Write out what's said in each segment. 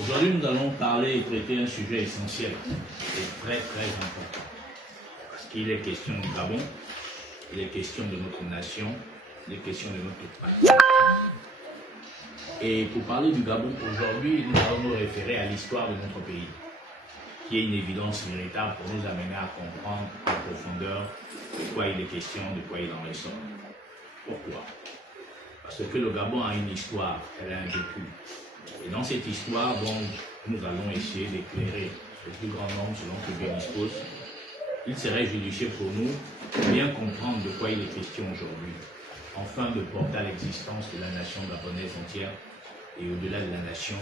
Aujourd'hui, nous allons parler et traiter un sujet essentiel et très important. Parce qu'il est question du Gabon, il est question de notre nation, il est question de notre patrie. Et pour parler du Gabon aujourd'hui, nous allons nous référer à l'histoire de notre pays, qui est une évidence véritable pour nous amener à comprendre en profondeur de quoi il est question, de quoi il en ressort. Pourquoi? Parce que le Gabon a une histoire, elle a un vécu. Et dans cette histoire, donc, nous allons essayer d'éclairer le plus grand nombre selon que Dieu dispose. Il serait judicieux pour nous de bien comprendre de quoi il est question aujourd'hui, afin de porter à l'existence de la nation gabonaise entière et au-delà de la nation,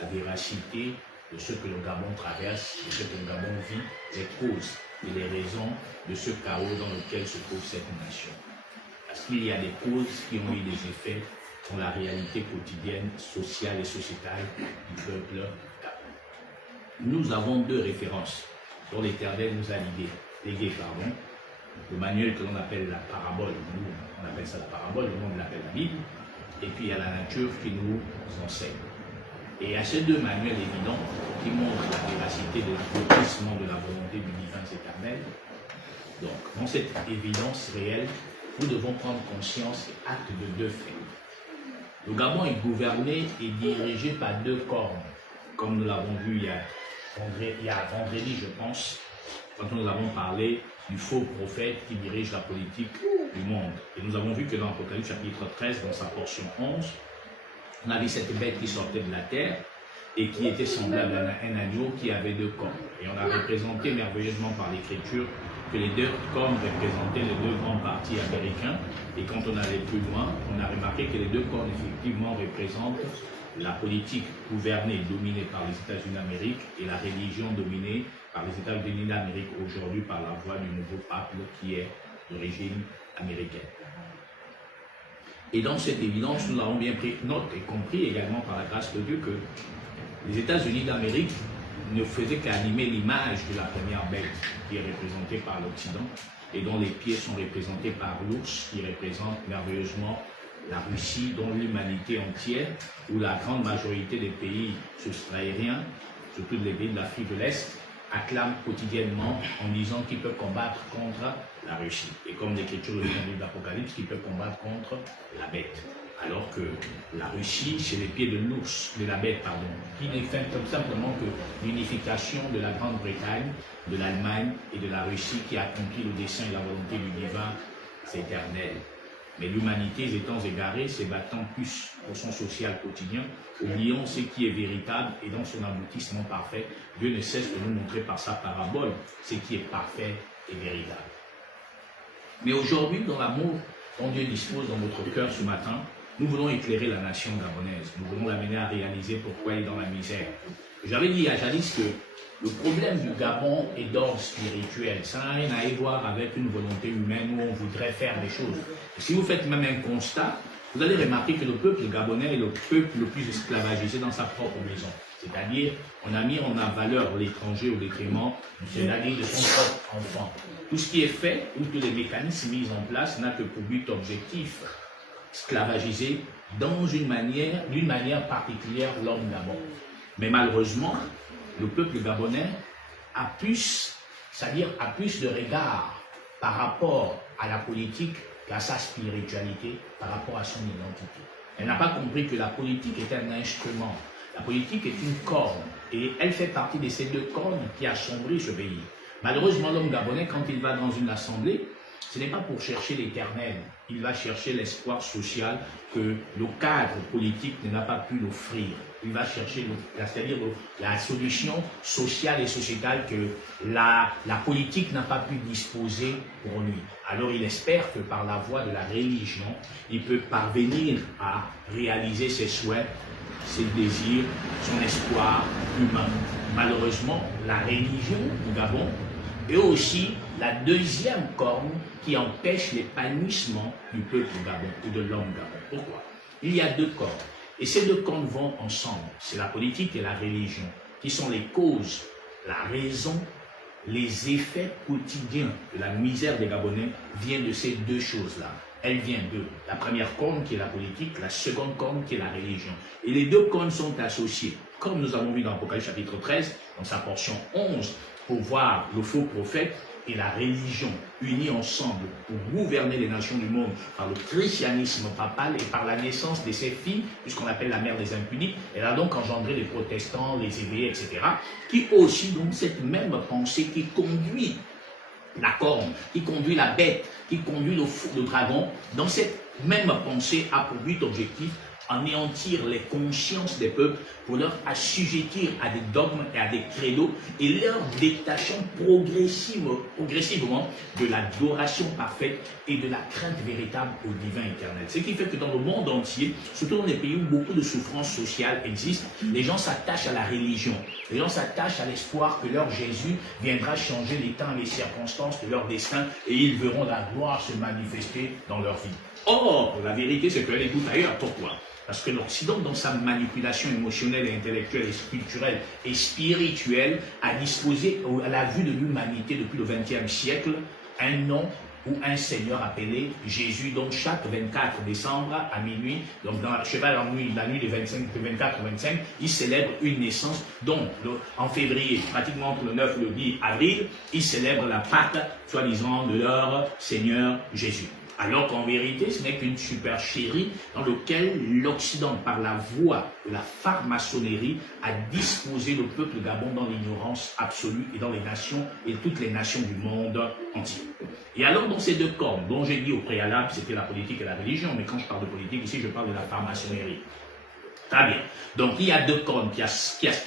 la véracité de ce que le Gabon traverse, de ce que le Gabon vit, les causes et les raisons de ce chaos dans lequel se trouve cette nation. Parce qu'il y a des causes qui ont eu des effets dans la réalité quotidienne, sociale et sociétale du peuple gabonais. Nous avons deux références dont l'Éternel nous a légué, le manuel que l'on appelle la parabole, nous on appelle ça la parabole, le monde l'appelle la Bible, et puis il y a la nature qui nous enseigne. Et à ces deux manuels évidents qui montrent la véracité de l'accomplissement de la volonté du divin éternel, donc dans cette évidence réelle, nous devons prendre conscience et acte de deux faits. Le Gabon est gouverné et dirigé par deux cornes, comme nous l'avons vu il y a vendredi, je pense, quand nous avons parlé du faux prophète qui dirige la politique du monde. Et nous avons vu que dans l'Apocalypse chapitre 13, dans sa portion 11, on a vu cette bête qui sortait de la terre et qui était semblable à un agneau qui avait deux cornes. Et on a représenté merveilleusement par l'Écriture que les deux cornes représentaient les deux grands partis américains. Et quand on allait plus loin, on a remarqué que les deux cornes effectivement représentent la politique gouvernée et dominée par les États-Unis d'Amérique et la religion dominée par les États-Unis d'Amérique aujourd'hui par la voix du nouveau pape qui est d'origine américaine. Et dans cette évidence, nous avons bien pris note et compris également par la grâce de Dieu que les États-Unis d'Amérique ne faisaient qu'animer l'image de la première bête qui est représentée par l'Occident et dont les pieds sont représentés par l'ours qui représente merveilleusement la Russie, dont l'humanité entière, ou la grande majorité des pays sud-sahariens, surtout les pays de l'Afrique de l'Est, acclament quotidiennement en disant qu'ils peuvent combattre contre la Russie. Et comme l'Écriture le dit dans le livre d'Apocalypse, qu'ils peuvent combattre contre la bête. Alors que la Russie, c'est les pieds de l'ours, de la bête, pardon, qui n'est fait comme simplement que l'unification de la Grande-Bretagne, de l'Allemagne et de la Russie qui accomplit le dessein et la volonté du divin éternel. Mais l'humanité étant égarée, se battant plus pour son social quotidien, oublions ce qui est véritable et dans son aboutissement parfait, Dieu ne cesse de nous montrer par sa parabole ce qui est parfait et véritable. Mais aujourd'hui, dans l'amour dont Dieu dispose dans notre cœur ce matin, nous voulons éclairer la nation gabonaise. Nous voulons l'amener à réaliser pourquoi elle est dans la misère. J'avais dit à jadis que le problème du Gabon est d'ordre spirituel. Ça n'a rien à y voir avec une volonté humaine où on voudrait faire des choses. Et si vous faites même un constat, vous allez remarquer que le peuple gabonais est le peuple le plus esclavagisé dans sa propre maison. C'est-à-dire, on a mis en valeur l'étranger au détriment, c'est-à-dire de son propre enfant. Tout ce qui est fait, ou tous les mécanismes mis en place, n'a que pour but objectif esclavagiser d'une manière particulière l'homme Gabon. Mais malheureusement, le peuple gabonais a plus de regard par rapport à la politique qu'à sa spiritualité, par rapport à son identité. Elle n'a pas compris que la politique est un instrument. La politique est une corne et elle fait partie de ces deux cornes qui assombrissent ce pays. Malheureusement, l'homme gabonais, quand il va dans une assemblée, ce n'est pas pour chercher l'éternel. Il va chercher l'espoir social que le cadre politique n'a pas pu l'offrir. Il va chercher c'est-à-dire la solution sociale et sociétale que la politique n'a pas pu disposer pour lui. Alors il espère que par la voie de la religion, il peut parvenir à réaliser ses souhaits, ses désirs, son espoir humain. Malheureusement, la religion du Gabon est aussi la deuxième corne qui empêche l'épanouissement du peuple Gabon ou de l'homme Gabon. Pourquoi? Il y a deux cornes. Et ces deux cornes vont ensemble. C'est la politique et la religion qui sont les causes, la raison, les effets quotidiens de la misère des Gabonais viennent de ces deux choses-là. elle vient de la première corne qui est la politique, la seconde corne qui est la religion. Et les deux cornes sont associées, comme nous avons vu dans Apocalypse chapitre 13, dans sa portion 11, pour voir le faux prophète et la religion unis ensemble pour gouverner les nations du monde par le christianisme papal et par la naissance de ses filles, puisqu'on appelle la mère des impudiques. Elle a donc engendré les protestants, les éveillés, etc., qui ont aussi donc cette même pensée qui conduit la corne, qui conduit la bête, qui conduit le dragon, dans cette même pensée a pour but objectif anéantir les consciences des peuples pour leur assujettir à des dogmes et à des credos et leur détachant progressivement de l'adoration parfaite et de la crainte véritable au divin éternel. Ce qui fait que dans le monde entier, surtout dans les pays où beaucoup de souffrances sociales existent, les gens s'attachent à la religion, les gens s'attachent à l'espoir que leur Jésus viendra changer les temps et les circonstances de leur destin et ils verront la gloire se manifester dans leur vie. Or, la vérité, c'est qu'elle est tout ailleurs. Pourquoi ? Parce que l'Occident, dans sa manipulation émotionnelle et intellectuelle et culturelle et spirituelle, a disposé à la vue de l'humanité depuis le XXe siècle un nom ou un Seigneur appelé Jésus. Donc chaque 24 décembre à minuit, donc dans Cheval en nuit, la nuit de 24 au 25, il célèbre une naissance. Donc en février, pratiquement entre le 9 et le 10 avril, il célèbre la Pâque, soi-disant, de leur Seigneur Jésus. Alors qu'en vérité, ce n'est qu'une supercherie dans laquelle l'Occident, par la voie de la franc-maçonnerie, a disposé le peuple gabon dans l'ignorance absolue et dans les nations et toutes les nations du monde entier. Et alors, dans ces deux cornes, dont j'ai dit au préalable, c'était la politique et la religion, mais quand je parle de politique, ici, je parle de la franc-maçonnerie. Très bien. Donc, il y a deux cornes qui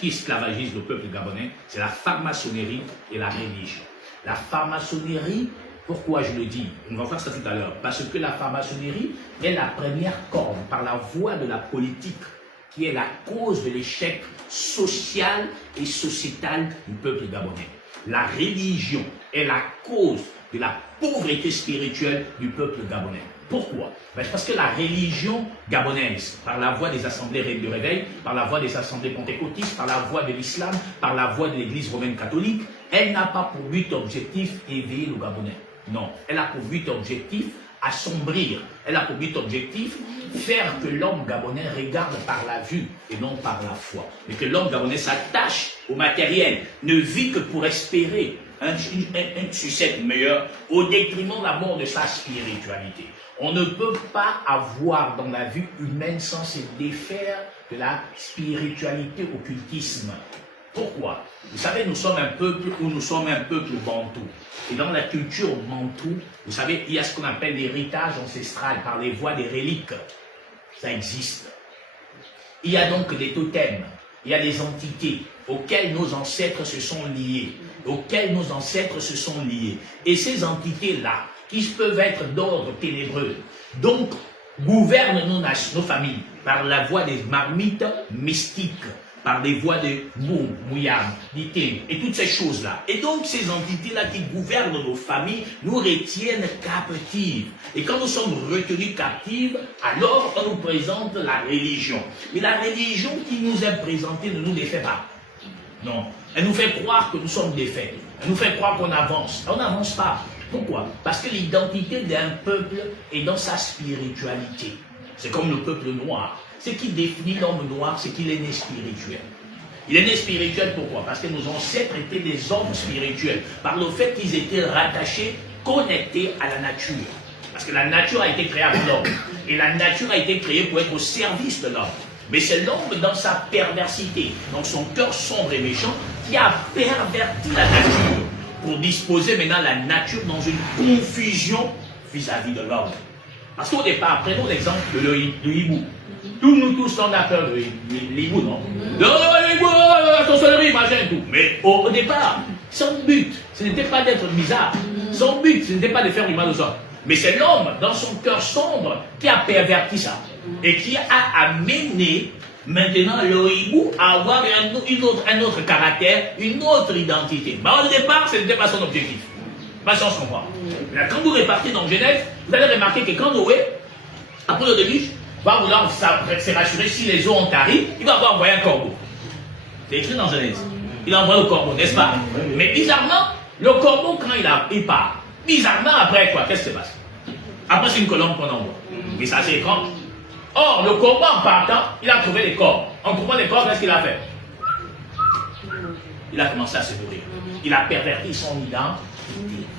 esclavagisent le peuple gabonais, c'est la franc-maçonnerie et la religion. La franc-maçonnerie, pourquoi je le dis? On va voir ça tout à l'heure. Parce que la franc-maçonnerie est la première corne par la voie de la politique qui est la cause de l'échec social et sociétal du peuple gabonais. La religion est la cause de la pauvreté spirituelle du peuple gabonais. Pourquoi? Parce que la religion gabonaise, par la voie des assemblées de réveil, par la voie des assemblées pentecôtistes, par la voie de l'islam, par la voie de l'église romaine catholique, elle n'a pas pour but objectif éveiller le Gabonais. Non, elle a pour but objectif assombrir. Elle a pour but objectif faire que l'homme gabonais regarde par la vue et non par la foi. Mais que l'homme gabonais s'attache au matériel, ne vit que pour espérer un succès meilleur au détriment de la mort de sa spiritualité. On ne peut pas avoir dans la vie humaine sans se défaire de la spiritualité occultisme. Pourquoi? Vous savez, nous sommes un peuple où nous sommes un peuple bantou. Et dans la culture bantou, vous savez, il y a ce qu'on appelle l'héritage ancestral par les voies des reliques. Ça existe. Il y a donc des totems, il y a des entités auxquelles nos ancêtres se sont liés. Et ces entités-là, qui peuvent être d'ordre ténébreux, donc gouvernent nos familles par la voie des marmites mystiques, par des voies de Boum, Mouyam, Diting, et toutes ces choses-là. Et donc, ces entités-là qui gouvernent nos familles nous retiennent captives. Et quand nous sommes retenus captives, alors on nous présente la religion. Mais la religion qui nous est présentée ne nous défait pas. Non. Elle nous fait croire que nous sommes défaits. Elle nous fait croire qu'on avance. On n'avance pas. Pourquoi? Parce que l'identité d'un peuple est dans sa spiritualité. C'est comme le peuple noir. Ce qui définit l'homme noir, c'est qu'il est né spirituel. Il est né spirituel pourquoi? Parce que nos ancêtres étaient des hommes spirituels, par le fait qu'ils étaient rattachés, connectés à la nature. Parce que la nature a été créée avec l'homme. Et la nature a été créée pour être au service de l'homme. Mais c'est l'homme dans sa perversité, dans son cœur sombre et méchant, qui a perverti la nature, pour disposer maintenant la nature dans une confusion vis-à-vis de l'homme. Parce qu'au départ, prenons l'exemple de hibou. Nous tous, on a peur de l'hibou, non? Le hibou, la sorcellerie, machin et tout. Mais au départ, son but, ce n'était pas d'être bizarre. Son but, ce n'était pas de faire du mal aux hommes. Mais c'est l'homme, dans son cœur sombre, qui a perverti ça. Et qui a amené maintenant le hibou à avoir un autre caractère, une autre identité. Mais au départ, ce n'était pas son objectif. Pas sans se comprendre. Quand vous repartez dans Genèse, vous allez remarquer que quand Noé, après le déluge, va vouloir se rassurer si les eaux ont tari, il va avoir envoyé un corbeau. C'est écrit dans Genèse. Il a envoyé le corbeau, n'est-ce pas? Mais bizarrement, le corbeau, quand il part, bizarrement, après quoi? Qu'est-ce qui se passe? Après, c'est une colombe qu'on envoie. Mais ça, c'est étrange. Or, le combat en partant, il a trouvé les corps. En trouvant les corps, qu'est-ce qu'il a fait? Il a commencé à se nourrir. Il a perverti son identité.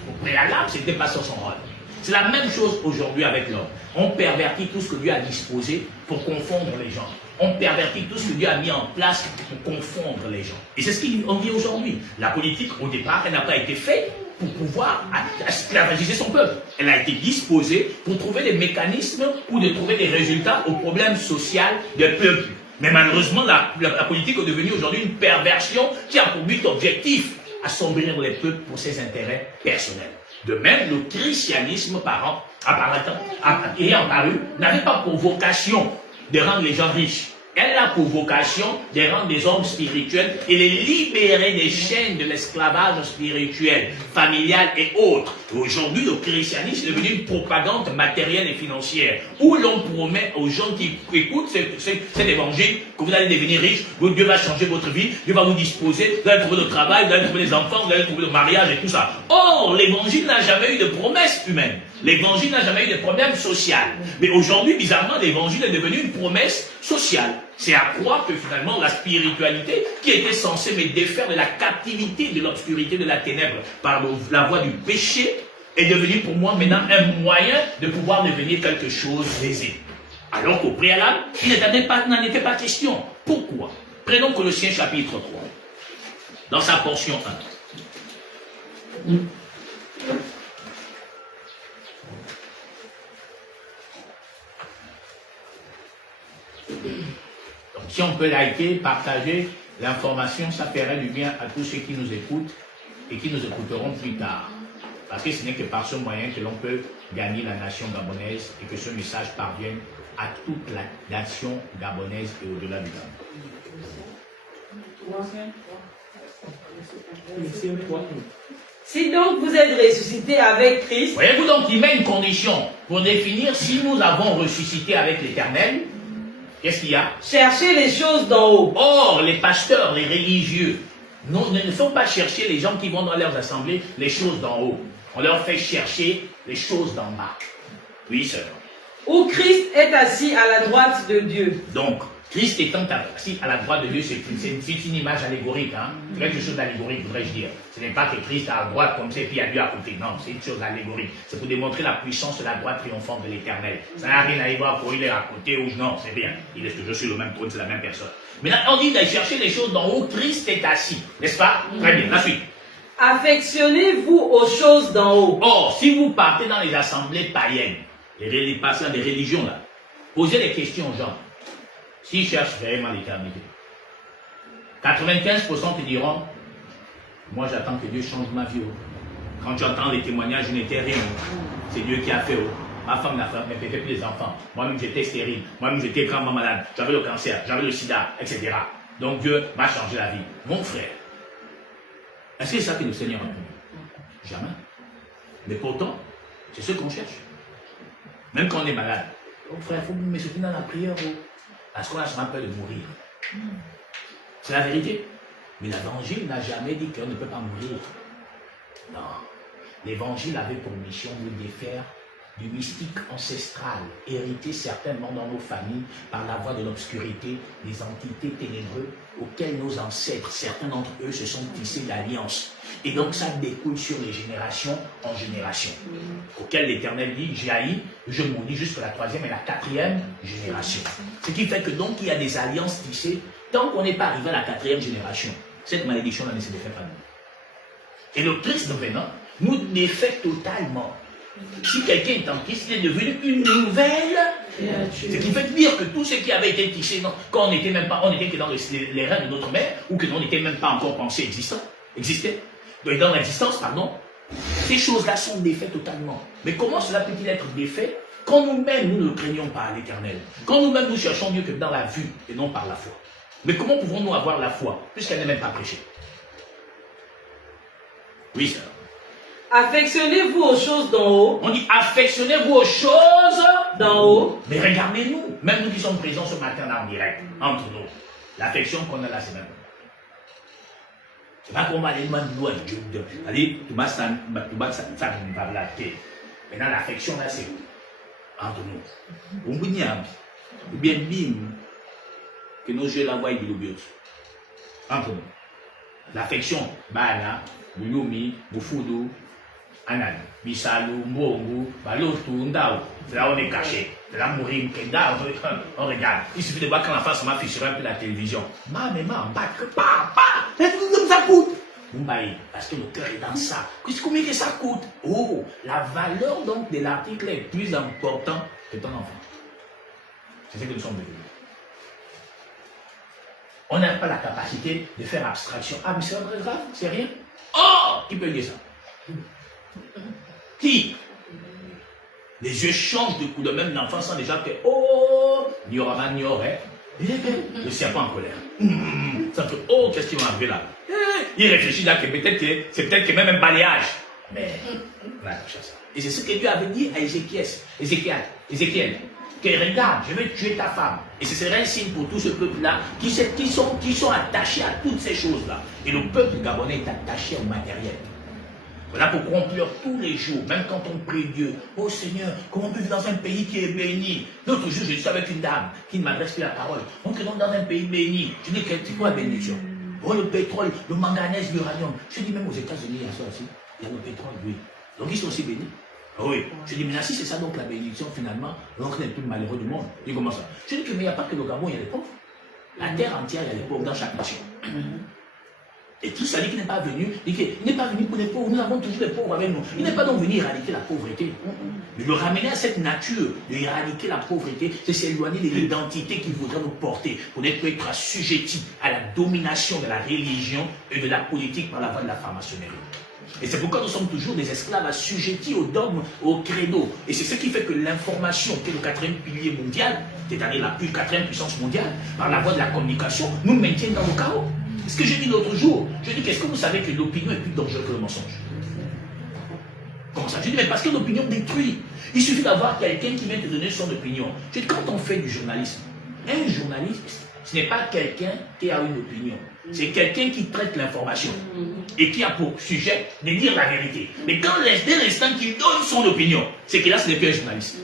Au préalable, ce n'était pas sur son rôle. C'est la même chose aujourd'hui avec l'homme. On pervertit tout ce que Dieu a disposé pour confondre les gens. On pervertit tout ce que Dieu a mis en place pour confondre les gens. Et c'est ce qu'on dit aujourd'hui. La politique, au départ, elle n'a pas été faite pour pouvoir esclavagiser son peuple. Elle a été disposée pour trouver des mécanismes ou de trouver des résultats aux problèmes sociaux des peuples. Mais malheureusement, la politique est devenue aujourd'hui une perversion qui a pour but objectif assombrir les peuples pour ses intérêts personnels. De même, le christianisme ayant paru n'avait pas pour vocation de rendre les gens riches. Elle a pour vocation de rendre des hommes spirituels et les libérer des chaînes de l'esclavage spirituel, familial et autres. Aujourd'hui, le christianisme est devenu une propagande matérielle et financière où l'on promet aux gens qui écoutent cet évangile que vous allez devenir riche, Dieu va changer votre vie, Dieu va vous disposer, vous allez trouver le travail, vous allez trouver des enfants, vous allez trouver le mariage et tout ça. Or, l'évangile n'a jamais eu de promesse humaine. L'évangile n'a jamais eu de problème social. Mais aujourd'hui, bizarrement, l'évangile est devenu une promesse sociale. C'est à croire que finalement, la spiritualité, qui était censée me défaire de la captivité, de l'obscurité, de la ténèbre, par la voie du péché, est devenue pour moi maintenant un moyen de pouvoir devenir quelque chose d'aisé. Alors qu'au préalable, il n'en était pas question. Pourquoi? Prenons Colossiens chapitre 3, dans sa portion 1. Donc, si on peut liker, partager l'information, ça ferait du bien à tous ceux qui nous écoutent et qui nous écouteront plus tard. Parce que ce n'est que par ce moyen que l'on peut gagner la nation gabonaise et que ce message parvienne à toute la nation gabonaise et au-delà du Gabon. Si donc vous êtes ressuscité avec Christ... Voyez-vous donc, il met une condition pour définir si nous avons ressuscité avec l'Éternel. Qu'est-ce qu'il y a? Cherchez les choses d'en haut. Or, les pasteurs, les religieux, ne font pas chercher les gens qui vont dans leurs assemblées les choses d'en haut. On leur fait chercher les choses d'en bas. Oui, sœur. Où Christ est assis à la droite de Dieu. Donc, Christ étant assis à la droite de Dieu, c'est une image allégorique. Hein? Quelque chose d'allégorique, voudrais-je dire. Ce n'est pas que Christ est à droite comme ça et puis il y a Dieu à côté. Non, c'est une chose allégorique. C'est pour démontrer la puissance de la droite triomphante de l'Éternel. Ça n'a rien à y voir pour il est à côté ou non, c'est rien. Il est toujours sur le même trône, c'est la même personne. Maintenant, on dit d'aller chercher les choses d'en haut, Christ est assis. N'est-ce pas? Très bien, la suite. Affectionnez-vous aux choses d'en haut. Or, si vous partez dans les assemblées païennes, les pasteurs des religions là, posez des questions aux gens. S'ils cherchent vraiment l'éternité, 95% te diront, moi j'attends que Dieu change ma vie. Quand tu entends les témoignages, je n'étais rien. C'est Dieu qui a fait. Ma femme n'a fait peut-être plus les enfants. Moi-même j'étais stérile. Moi-même j'étais grandement malade. J'avais le cancer, j'avais le sida, etc. Donc Dieu m'a changé la vie. Mon frère, est-ce que c'est ça que le Seigneur a fait? Jamais. Mais pourtant, c'est ce qu'on cherche. Même quand on est malade. Oh frère, il faut me soutenir dans la prière. Parce qu'on a souvent peur de mourir. C'est la vérité. Mais l'évangile n'a jamais dit qu'on ne peut pas mourir. Non. L'évangile avait pour mission de défaire du mystique ancestral, hérité certainement dans nos familles par la voie de l'obscurité, des entités ténébreuses auxquelles nos ancêtres, certains d'entre eux, se sont tissés d'alliances. Et donc ça découle sur les générations en génération. Auquel l'Éternel dit, jaillit, je maudis jusqu'à la 3e et la 4e génération. Ce qui fait que donc il y a des alliances tissées, tant qu'on n'est pas arrivé à la 4e génération, cette malédiction-là ne se défait pas de nous. Et le Christ venant nous défait totalement. Si quelqu'un est en Christ, il est devenu une nouvelle créature. Ce qui veut dire que tout ce qui avait été tissé, quand on n'était même pas, on était que dans les reins de notre mère, ou que l'on n'était même pas encore pensé existait, donc dans l'existence, pardon, ces choses-là sont défaites totalement. Mais comment cela peut-il être défait quand nous-mêmes, nous ne craignons pas l'Éternel? Quand nous-mêmes, nous cherchons Dieu que dans la vue et non par la foi. Mais comment pouvons-nous avoir la foi, puisqu'elle n'est même pas prêchée? Oui, sœur. Affectionnez-vous aux choses d'en haut. On dit affectionnez-vous aux choses d'en haut. Mais regardez-nous, même nous qui sommes présents ce matin là en direct, entre nous, l'affection qu'on a là, c'est même. C'est pas qu'on va aller loin de loin. Allez, tout bas, ça ne va la paix. Maintenant, l'affection là, c'est entre nous. Ou bien bim, que nos yeux la voient et entre nous. L'affection, bana, bouyoumi, boufoudou, anan, bisalou, mbongo, balotou, ndao. C'est là où on est caché. C'est là où on regarde. Il suffit de voir quand la face m'affiche sur un peu la télévision. Maman, papa, ça coûte. Parce que le cœur est dans ça. Combien que ça coûte? Oh, la valeur donc de l'article est plus importante que ton enfant. C'est ce que nous sommes devenus. On n'a pas la capacité de faire abstraction. Ah, mais c'est très grave, c'est rien. Oh, qui peut dire ça? Qui? Les yeux changent de couleur, même l'enfant sent déjà que, oh, Niorama, Nioré, le serpent en colère. Ça fait, oh, qu'est-ce qui m'a arrivé là? Il réfléchit là que peut-être que c'est peut-être que même un balayage. Mais, on a touché ça. Et c'est ce que Dieu avait dit à Ézéchiel. Que regarde, je vais tuer ta femme. Et ce serait un signe pour tout ce peuple-là qui sont attachés à toutes ces choses-là. Et le peuple gabonais est attaché au matériel. Voilà pourquoi on pleure tous les jours, même quand on prie Dieu. Oh Seigneur, comment on peut vivre dans un pays qui est béni? L'autre jour, je suis avec une dame qui ne m'adresse plus la parole. On est dans un pays béni. Je dis, c'est quoi la bénédiction? Oh, le pétrole, le manganèse, l'uranium. Je dis, même aux États-Unis, il y a ça aussi. Il y a le pétrole, oui. Donc ils sont aussi bénis. Oui. Je dis, mais là, si c'est ça donc la bénédiction, finalement, l'oncle est le plus malheureux du monde. Je dis, comment ça? Je dis que, mais il n'y a pas que le Gabon, il y a les pauvres. La terre entière, il y a les pauvres dans chaque nation. Et tout ça dit qu'il n'est pas venu, il n'est pas venu pour les pauvres, nous avons toujours les pauvres avec nous. Il n'est pas donc venu éradiquer la pauvreté. De le ramener à cette nature, de éradiquer la pauvreté, c'est s'éloigner de l'identité qu'il voudrait nous porter, pour être assujettis à la domination de la religion et de la politique par la voie de la franc-maçonnerie. Et c'est pourquoi nous sommes toujours des esclaves assujettis au dogme, au credo. Et c'est ce qui fait que l'information, qui est le quatrième pilier mondial, c'est-à-dire la quatrième puissance mondiale, par la voie de la communication, nous maintient dans le chaos. Ce que j'ai dit l'autre jour, je dis, qu'est-ce que vous savez que l'opinion est plus dangereuse que le mensonge? Comment ça? Je dis, mais parce que l'opinion détruit. Il suffit d'avoir quelqu'un qui vient te donner son opinion. Je dis, quand on fait du journalisme, un journaliste, ce n'est pas quelqu'un qui a une opinion. C'est quelqu'un qui traite l'information et qui a pour sujet de dire la vérité. Mais quand dès l'instant qu'il donne son opinion, c'est que là, ce n'est plus un journaliste.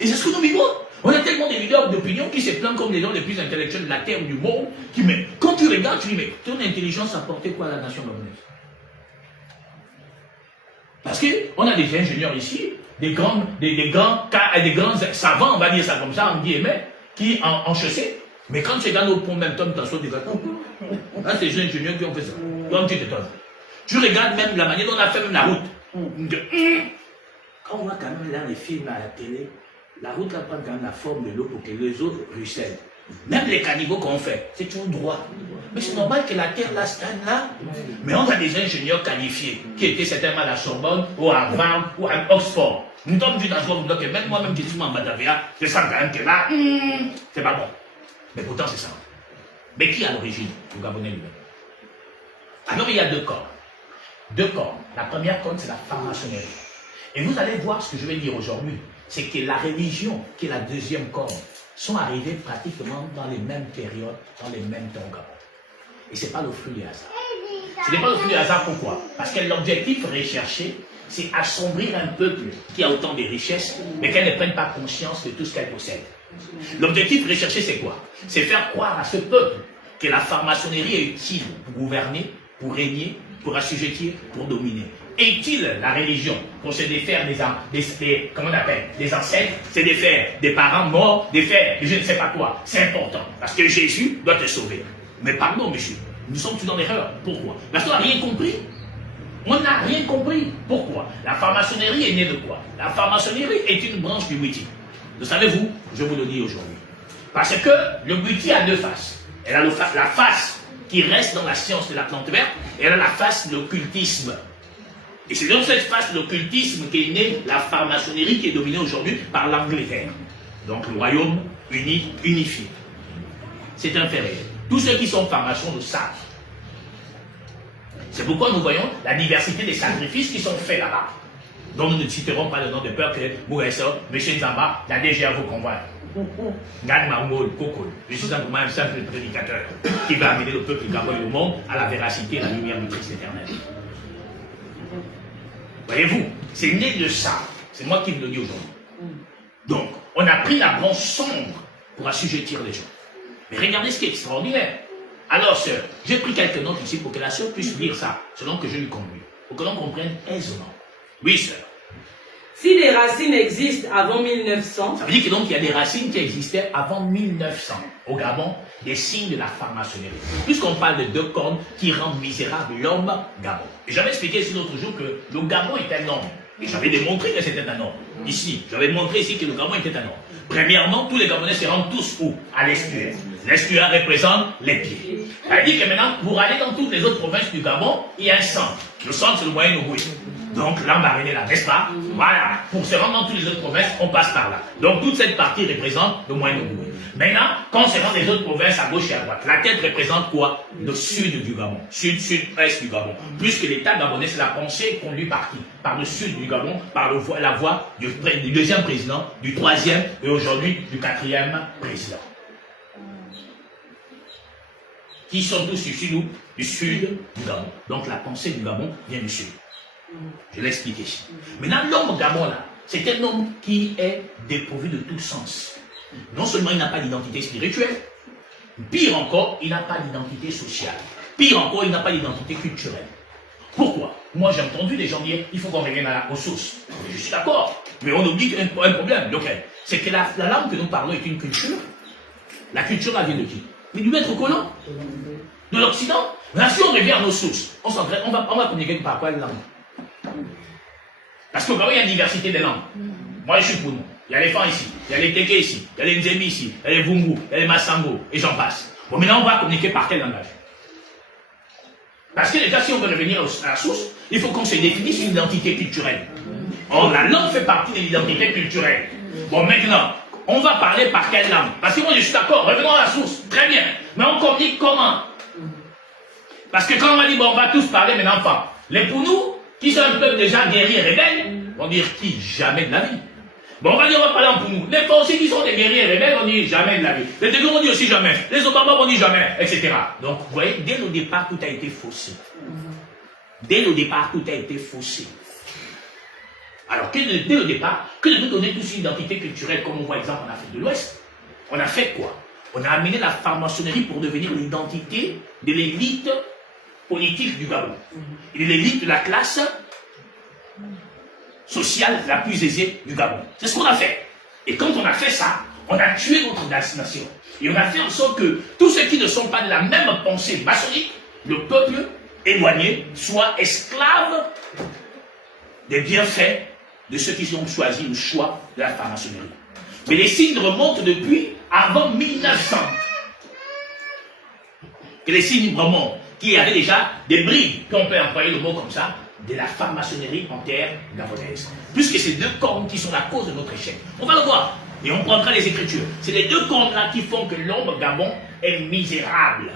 Et c'est ce que nous vivons. On a tellement de leaders d'opinion qui se plaignent comme les gens les plus intellectuels de la terre du monde. Mais quand tu regardes, tu dis, mais ton intelligence a apporté quoi à la nation gabonaise? Parce qu'on a des ingénieurs ici, des grands savants, on va dire ça comme ça, en guillemets, qui en chaussée. Mais quand tu regardes au pont, même Tom t'assois des gâteaux. Là, c'est les ingénieurs qui ont fait ça. Comme tu t'étonnes. Tu regardes même la manière dont on a fait même la route. Quand on voit quand même là les films à la télé, la route là prend quand même la forme de l'eau pour que les autres ruissellent. Même les caniveaux qu'on fait, c'est toujours droit. Mais c'est normal que la terre là stagne là. Mais on a des ingénieurs qualifiés qui étaient certainement à la Sorbonne, ou à Harvard, ou à Oxford. Nous sommes vus dans ce monde que même moi-même qui suis en Badavia, je sens quand même que là, c'est pas bon. Mais pourtant c'est ça. Mais qui est à l'origine? Le Gabonais lui-même. Alors il y a deux corps. Deux corps. La première corps, c'est la franc-maçonnerie. Et vous allez voir ce que je vais dire aujourd'hui. C'est que la religion, qui est la deuxième corde, sont arrivées pratiquement dans les mêmes périodes, dans les mêmes temps au Gabon. Et ce n'est pas le fruit du hasard. Ce n'est pas le fruit du hasard, pourquoi? Parce que l'objectif recherché, c'est assombrir un peuple qui a autant de richesses, mais qu'elle ne prenne pas conscience de tout ce qu'elle possède. L'objectif recherché, c'est quoi? C'est faire croire à ce peuple que la franc-maçonnerie est utile pour gouverner, pour régner, pour assujettir, pour dominer. Est-il la religion pour se défaire comment on appelle, des ancêtres, se défaire des parents morts, défaire je ne sais pas quoi? C'est important, parce que Jésus doit te sauver. Mais pardon, monsieur, nous sommes tous dans l'erreur. Pourquoi? Parce qu'on n'a rien compris. On n'a rien compris. Pourquoi? La franc-maçonnerie est née de quoi? La franc-maçonnerie est une branche du Witi. Le savez-vous? Je vous le dis aujourd'hui. Parce que le Witi a deux faces. Elle a la face qui reste dans la science de la plante verte, et elle a la face de l'occultisme. Et c'est dans cette face de l'occultisme qu'est née la franc-maçonnerie qui est dominée aujourd'hui par l'Angleterre. Donc le royaume unifié. C'est un fait réel. Tous ceux qui sont francs-maçons le savent. C'est pourquoi nous voyons la diversité des sacrifices qui sont faits là-bas. Donc nous ne citerons pas le nom de peur que Mouresso, M. Nzamba, la DGA vous convoite. Gan Mahmoud Kokol. Je suis simplement un simple prédicateur qui va amener le peuple gabonais et le monde à la véracité et la lumière du Christ éternel. Voyez-vous, c'est né de ça. C'est moi qui vous le dis aujourd'hui. Donc, On a pris la branche sombre pour assujettir les gens. Mais regardez ce qui est extraordinaire. Alors, sœur, j'ai pris quelques notes ici pour que la sœur puisse lire ça, selon que je lui conduis, pour que l'on comprenne aisément. Oui, sœur. Si les racines existent avant 1900, ça veut dire que donc il y a des racines qui existaient avant 1900 au Gabon, des signes de la franc-maçonnerie. Puisqu'on parle de deux cornes qui rendent misérable l'homme Gabon. Et j'avais expliqué ici l'autre jour que le Gabon est un homme. Et j'avais démontré que c'était un homme. Ici, j'avais montré ici que le Gabon était un homme. Premièrement, tous les Gabonais se rendent tous où? À l'estuaire. L'estuaire représente les pieds. Ça veut dire que maintenant, pour aller dans toutes les autres provinces du Gabon, il y a un centre. Le centre, c'est le Moyen-Ogooué. Donc là, on va arriver là, n'est-ce pas? Voilà. Pour se rendre dans toutes les autres provinces, on passe par là. Donc toute cette partie représente le Moyen-Ogooué. Maintenant, quand on se rend dans les autres provinces à gauche et à droite, la tête représente quoi? Le sud du Gabon. Sud, sud-est du Gabon. Puisque l'État gabonais, c'est la pensée conduite par qui? Par le sud du Gabon, par la voix du deuxième président, du troisième et aujourd'hui du quatrième président. Qui sont tous issus nous? Du sud du Gabon. Donc la pensée du Gabon vient du sud. Je l'explique ici. Maintenant, l'homme au Gabon, là, c'est un homme qui est dépourvu de tout sens. Non seulement il n'a pas d'identité spirituelle, pire encore, il n'a pas d'identité sociale. Pire encore, il n'a pas d'identité culturelle. Pourquoi? Moi, j'ai entendu des gens dire il faut qu'on revienne aux sources. Je suis d'accord, mais on oublie un problème. Lequel? C'est que la langue que nous parlons est une culture. La culture, elle vient de qui? Mais du maître colon? De l'Occident? Là, si on revient à nos sources, on va communiquer par quoi, langue? Parce qu'au Gabon, il y a une diversité des langues. Moi, je suis pour nous. Il y a les Fans ici, il y a les Teke ici, il y a les Nzemi ici, il y a les Vungu, il y a les Massango, et j'en passe. Bon, maintenant, on va communiquer par quel langage? Parce que déjà, si on veut revenir à la source, il faut qu'on se définisse une identité culturelle. Or, la langue fait partie de l'identité culturelle. Bon, maintenant, on va parler par quelle langue? Parce que moi, je suis d'accord, revenons à la source, très bien. Mais on communique comment? Parce que quand on va dire, bon, on va tous parler maintenant, enfin, les Pounous, qui sont un peuple déjà guerriers et rebelles, vont dire qui? Jamais de la vie. Bon, on va dire, on va parler en Pounou. Les Français qui sont des guerriers et rebelles, on dit jamais de la vie. Les Tégours, on dit aussi jamais. Les Obama, on dit jamais, etc. Donc, vous voyez, dès le départ, tout a été faussé. Dès le départ, tout a été faussé. Alors, dès le départ, que de nous donner tous une identité culturelle, comme on voit exemple en Afrique de l'Ouest, on a fait quoi? On a amené la franc-maçonnerie pour devenir l'identité de l'élite politique du Gabon. Et l'élite de la classe sociale la plus aisée du Gabon. C'est ce qu'on a fait. Et quand on a fait ça, on a tué notre nation. Et on a fait en sorte que tous ceux qui ne sont pas de la même pensée maçonnique, le peuple éloigné, soit esclave des bienfaits de ceux qui ont choisi le choix de la franc-maçonnerie. Mais les signes remontent depuis avant 1900. Que les signes remontent, qui avaient déjà des brides, qu'on peut employer le mot comme ça, de la franc-maçonnerie en terre gabonaise. Puisque c'est deux cornes qui sont la cause de notre échec. On va le voir. Et on prendra les Écritures. C'est les deux cornes-là qui font que l'homme Gabon est misérable.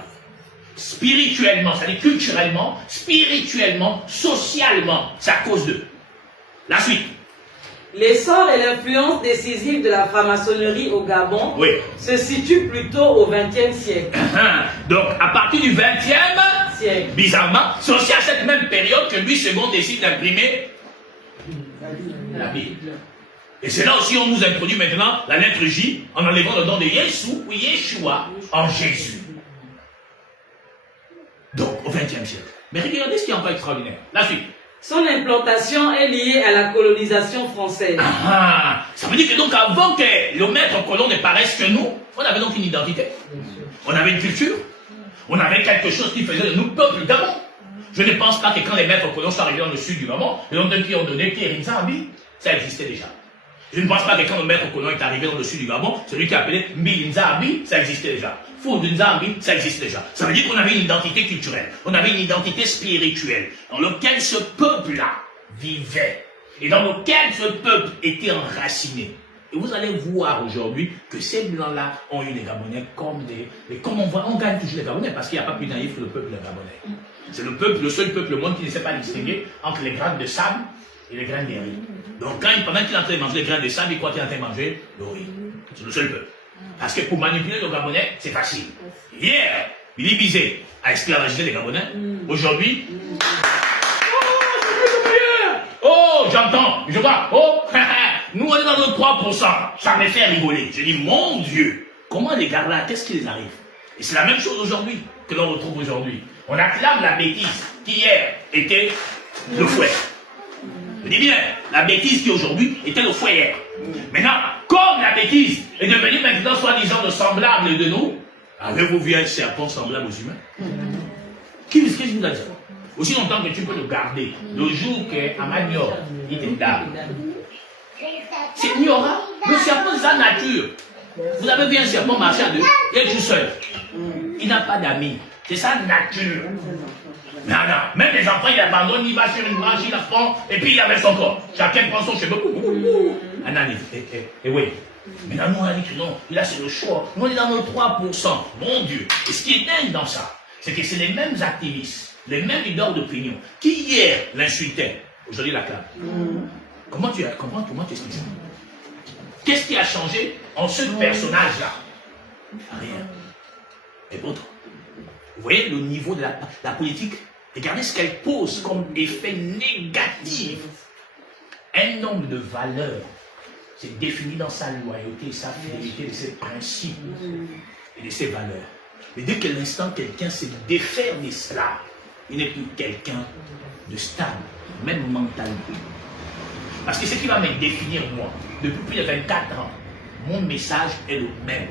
Spirituellement, c'est-à-dire culturellement, spirituellement, socialement. C'est à cause d'eux. La suite. L'essor et l'influence décisive de la franc-maçonnerie au Gabon se situent plutôt au XXe siècle. Donc, à partir du XXe siècle, bizarrement, c'est aussi à cette même période que Louis II décide d'imprimer la Bible. Et c'est là aussi on nous introduit maintenant la lettre J en enlevant le nom de Yeshua ou Yeshua en Jésus. Donc, au XXe siècle. Mais regardez ce qui est encore extraordinaire. La suite. Son implantation est liée à la colonisation française. Ça veut dire que donc avant que le maître colon ne paraisse que nous, on avait donc une identité. On avait une culture. On avait quelque chose qui faisait de nous peuple Gabon. Je ne pense pas que quand les maîtres colons sont arrivés dans le sud du Gabon, le nom qui ont donné Pierre Nzambi, ça existait déjà. Je ne pense pas que quand le maître colon est arrivé dans le sud du Gabon, celui qui a appelé Mbi Nzambi, ça existait déjà. Foud Nzambi, ça existe déjà. Ça veut dire qu'on avait une identité culturelle, on avait une identité spirituelle, dans laquelle ce peuple-là vivait, et dans lequel ce peuple était enraciné. Et vous allez voir aujourd'hui que ces blancs-là ont eu les Gabonais comme des... Et comme on voit, on gagne toujours les Gabonais, parce qu'il n'y a pas plus naïf que le peuple gabonais. C'est le peuple, le seul peuple au monde qui ne sait pas distinguer entre les graines de sable et les graines de riz. Donc pendant qu'il est en train de manger les graines de sable, il croit qu'il est en train de manger le riz. C'est le seul peuple. Parce que pour manipuler le Gabonais, c'est facile. Hier, Billy Bizet a esclavagisé les Gabonais. Aujourd'hui, oh, j'entends, je vois, oh, Nous, on est dans nos 3%. Ça me fait rigoler. Je dis, mon Dieu, comment les gars là, qu'est-ce qui les arrive? Et c'est la même chose aujourd'hui que l'on retrouve aujourd'hui. On acclame la bêtise qui hier était le fouet. Je dis bien, la bêtise qui aujourd'hui était le fouet hier. Maintenant, comme la bêtise est devenue maintenant soi-disant le semblable de nous, avez-vous vu un serpent semblable aux humains? Qui nous a dit? Aussi longtemps que tu peux le garder, le jour qu'à Manior, il te dame. C'est ignorant. Le serpent, c'est sa nature. Vous avez vu un serpent marcher à deux, il est tout seul. Il n'a pas d'amis. C'est sa nature. Non, même les enfants, il abandonne, il va sur une branche, il la prend, et puis il avec son corps. Chacun prend son cheveu. Et oui. Mais là, nous, on a dit que non. Et là, c'est le choix. Nous, on est dans nos 3%. Mon Dieu. Et ce qui est dingue dans ça, c'est que c'est les mêmes activistes, les mêmes leaders d'opinion, qui hier l'insultaient, aujourd'hui l'acclament. Comment tu expliques ça? Qu'est-ce qui a changé en ce personnage-là? Rien. Et pourtant, vous voyez le niveau de la politique? Regardez ce qu'elle pose comme effet négatif. Un nombre de valeurs, c'est défini dans sa loyauté, sa fidélité, de ses principes et de ses valeurs. Mais dès que l'instant quelqu'un se défaire de cela, il n'est plus quelqu'un de stable, même mentalement. Parce que ce qui va me définir moi, depuis plus de 24 ans, mon message est le même.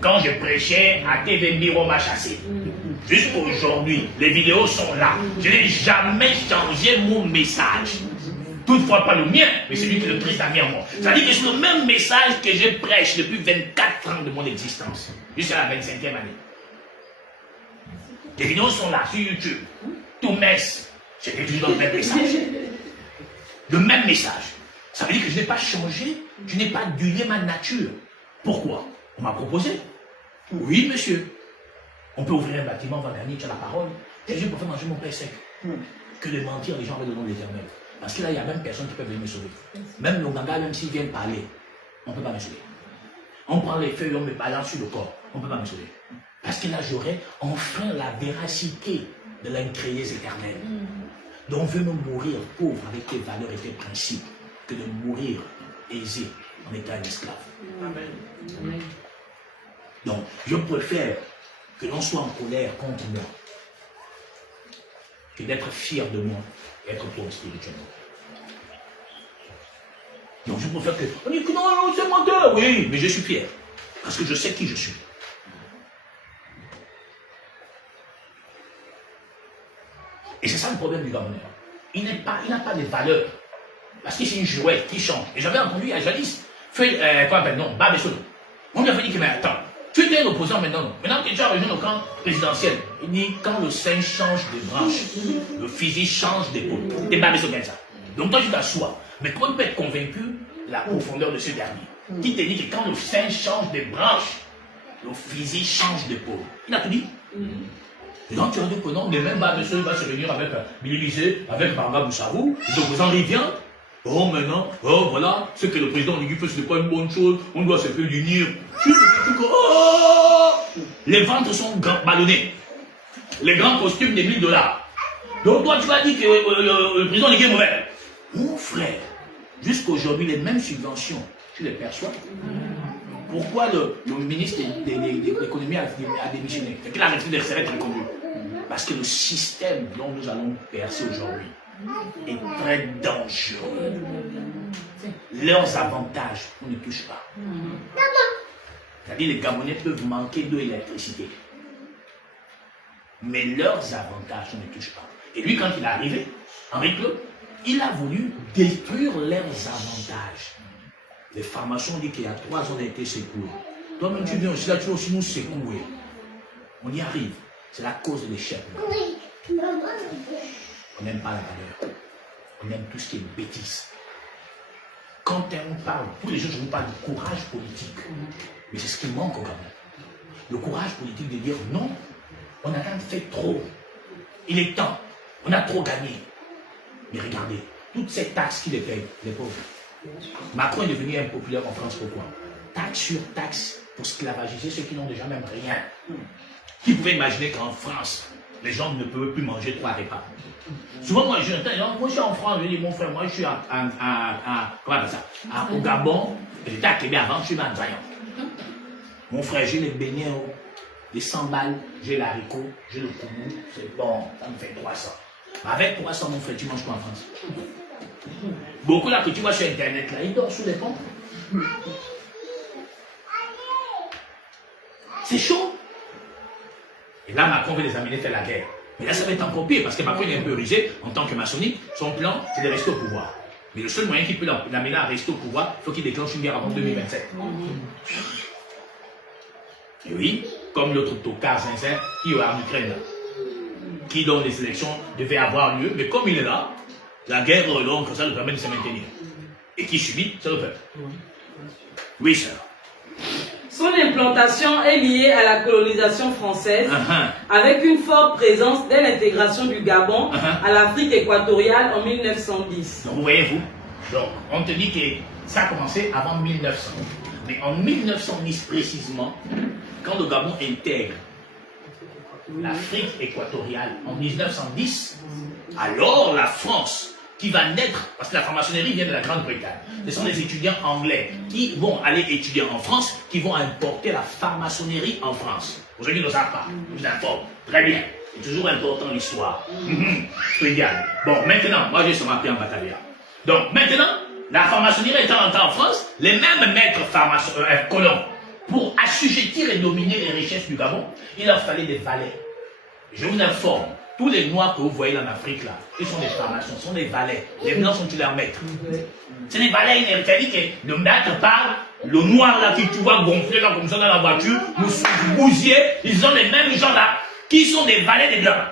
Quand je prêchais à TV Miro m'a chassé. Jusqu'à aujourd'hui, les vidéos sont là. Je n'ai jamais changé mon message. Toutefois pas le mien, mais celui que le Christ a mis en moi. C'est-à-dire que c'est le même message que je prêche depuis 24 ans de mon existence, jusqu'à la 25e année. Les vidéos sont là sur YouTube. Tout messe, c'était toujours le même message. Le même message. Ça veut dire que je n'ai pas changé, je n'ai pas dullé ma nature. Pourquoi? On m'a proposé. Oui, monsieur. On peut ouvrir un bâtiment, on va gagner, tu as la parole. Jésus pour faire manger mon pain sec. Que de mentir les gens avec le nom de l'Éternel. Parce que là, il y a même personne qui peut venir me sauver. Même le ganga, même s'ils viennent parler, on ne peut pas me sauver. On prend les feuilles, on me balance sur le corps, on ne peut pas me sauver. Parce que là, j'aurais enfin la véracité de l'incréé éternel. Donc, on veut me mourir pauvre avec tes valeurs et tes principes, que de mourir aisé en étant un esclave. Amen. Donc, je préfère que l'on soit en colère contre moi, que d'être fier de moi et être pauvre spirituellement. Donc, je préfère que... On dit que non, c'est menteur. Oui, mais je suis fier. Parce que je sais qui je suis. Et c'est ça le problème du Gabonais. Il n'a pas de valeur. Parce que c'est une jouette qui chante. Et j'avais entendu à jadis, Babesolo. On lui a dit que, mais attends, tu étais l'opposant maintenant. Maintenant que tu as rejoint le camp présidentiel, il dit, quand le sein change de branche, le physique change d'épaule. C'est Babesolo comme ça. Donc toi, tu t'assois. Mais comment tu peux être convaincu de la profondeur de ce dernier? Qui te dit que quand le sein change de branche, le physique change d'épaule. Il a tout dit. Et donc tu as dit que non, mais même Babesolo va se réunir avec Bililisé, avec Banga Boussarou, l'opposant revient. Oh maintenant, oh voilà, ce que le président lui fait, ce n'est pas une bonne chose, on doit se faire unir. Oh, les ventres sont ballonnés. Les grands costumes des $1000. Donc toi tu vas dire que le président est mauvais. Mon frère, jusqu'à aujourd'hui, les mêmes subventions, tu les perçois. Pourquoi le ministre de l'économie a démissionné? C'est qu'il a refusé de serrer très connu. Parce que le système dont nous allons percer aujourd'hui est très dangereux. Leurs avantages, on ne touche pas. C'est-à-dire les Gabonais peuvent manquer d'eau et d'électricité. Mais leurs avantages, on ne touche pas. Et lui, quand il est arrivé, Henri Claude, il a voulu détruire leurs avantages. Les pharmaciens ont dit qu'il y a 3 ans, on a été secoués. Toi-même, tu viens aussi là, tu vas aussi nous secouer. On y arrive. C'est la cause de l'échec. On n'aime pas la valeur. On aime tout ce qui est bêtise. Quand on parle, tous les jours, je vous parle de courage politique. Mais c'est ce qui manque au Gabon. Le courage politique de dire non, on a quand même fait trop. Il est temps. On a trop gagné. Mais regardez, toutes ces taxes qui les payent, les pauvres. Macron est devenu impopulaire en France, pourquoi? Taxe sur taxe pour sclavagiser ceux qui n'ont déjà même rien. Qui pouvait imaginer qu'en France, les gens ne peuvent plus manger 3 repas. Souvent, moi, je suis en France, je dis, mon frère, moi, je suis au Gabon, j'étais à Québec avant, je suis dans Zion. Mon frère, j'ai les beignets, les 100 balles, j'ai l'haricot, j'ai le koumou, c'est bon, ça me fait 300. Avec 300, mon frère, tu manges quoi en France? Beaucoup là que tu vois sur Internet, là, ils dorment sous les ponts. C'est chaud. Et là, Macron veut les amener faire la guerre. Mais là, ça va être encore pire, parce que Macron est un peu rusé en tant que maçonnique. Son plan, c'est de rester au pouvoir. Mais le seul moyen qu'il peut l'amener à rester au pouvoir, il faut qu'il déclenche une guerre avant 2027. Et oui, comme l'autre tocard sincère qui est en Ukraine, qui dans les élections devait avoir lieu, mais comme il est là, la guerre donc ça lui permet de se maintenir. Et qui subit, c'est le peuple. Oui, sœur. Son implantation est liée à la colonisation française, avec une forte présence dès l'intégration du Gabon à l'Afrique équatoriale en 1910. Donc, vous voyez-vous, donc on te dit que ça a commencé avant 1900. Mais en 1910 précisément, quand le Gabon intègre l'Afrique équatoriale en 1910, alors la France qui va naître, parce que la franc-maçonnerie vient de la Grande-Bretagne, ce sont les étudiants anglais qui vont aller étudier en France, qui vont importer la franc-maçonnerie en France. Aujourd'hui, ils ne savent pas, je vous informe. Très bien, c'est toujours important l'histoire. Génial. Bon, maintenant, moi j'ai sur ma pied en bataillon. Donc maintenant, la franc-maçonnerie étant entrée en France, les mêmes maîtres colons, pour assujettir et dominer les richesses du Gabon, il leur fallait des valets. Je vous informe, tous les noirs que vous voyez en Afrique là, ils sont des francs-maçons, sont des valets. Les blancs sont leurs maîtres. C'est des valets, c'est-à-dire que le maître parle, le noir là qui tu vois gonfler là comme ça dans la voiture, nous bousiers, ils ont les mêmes gens là, qui sont des valets des blancs.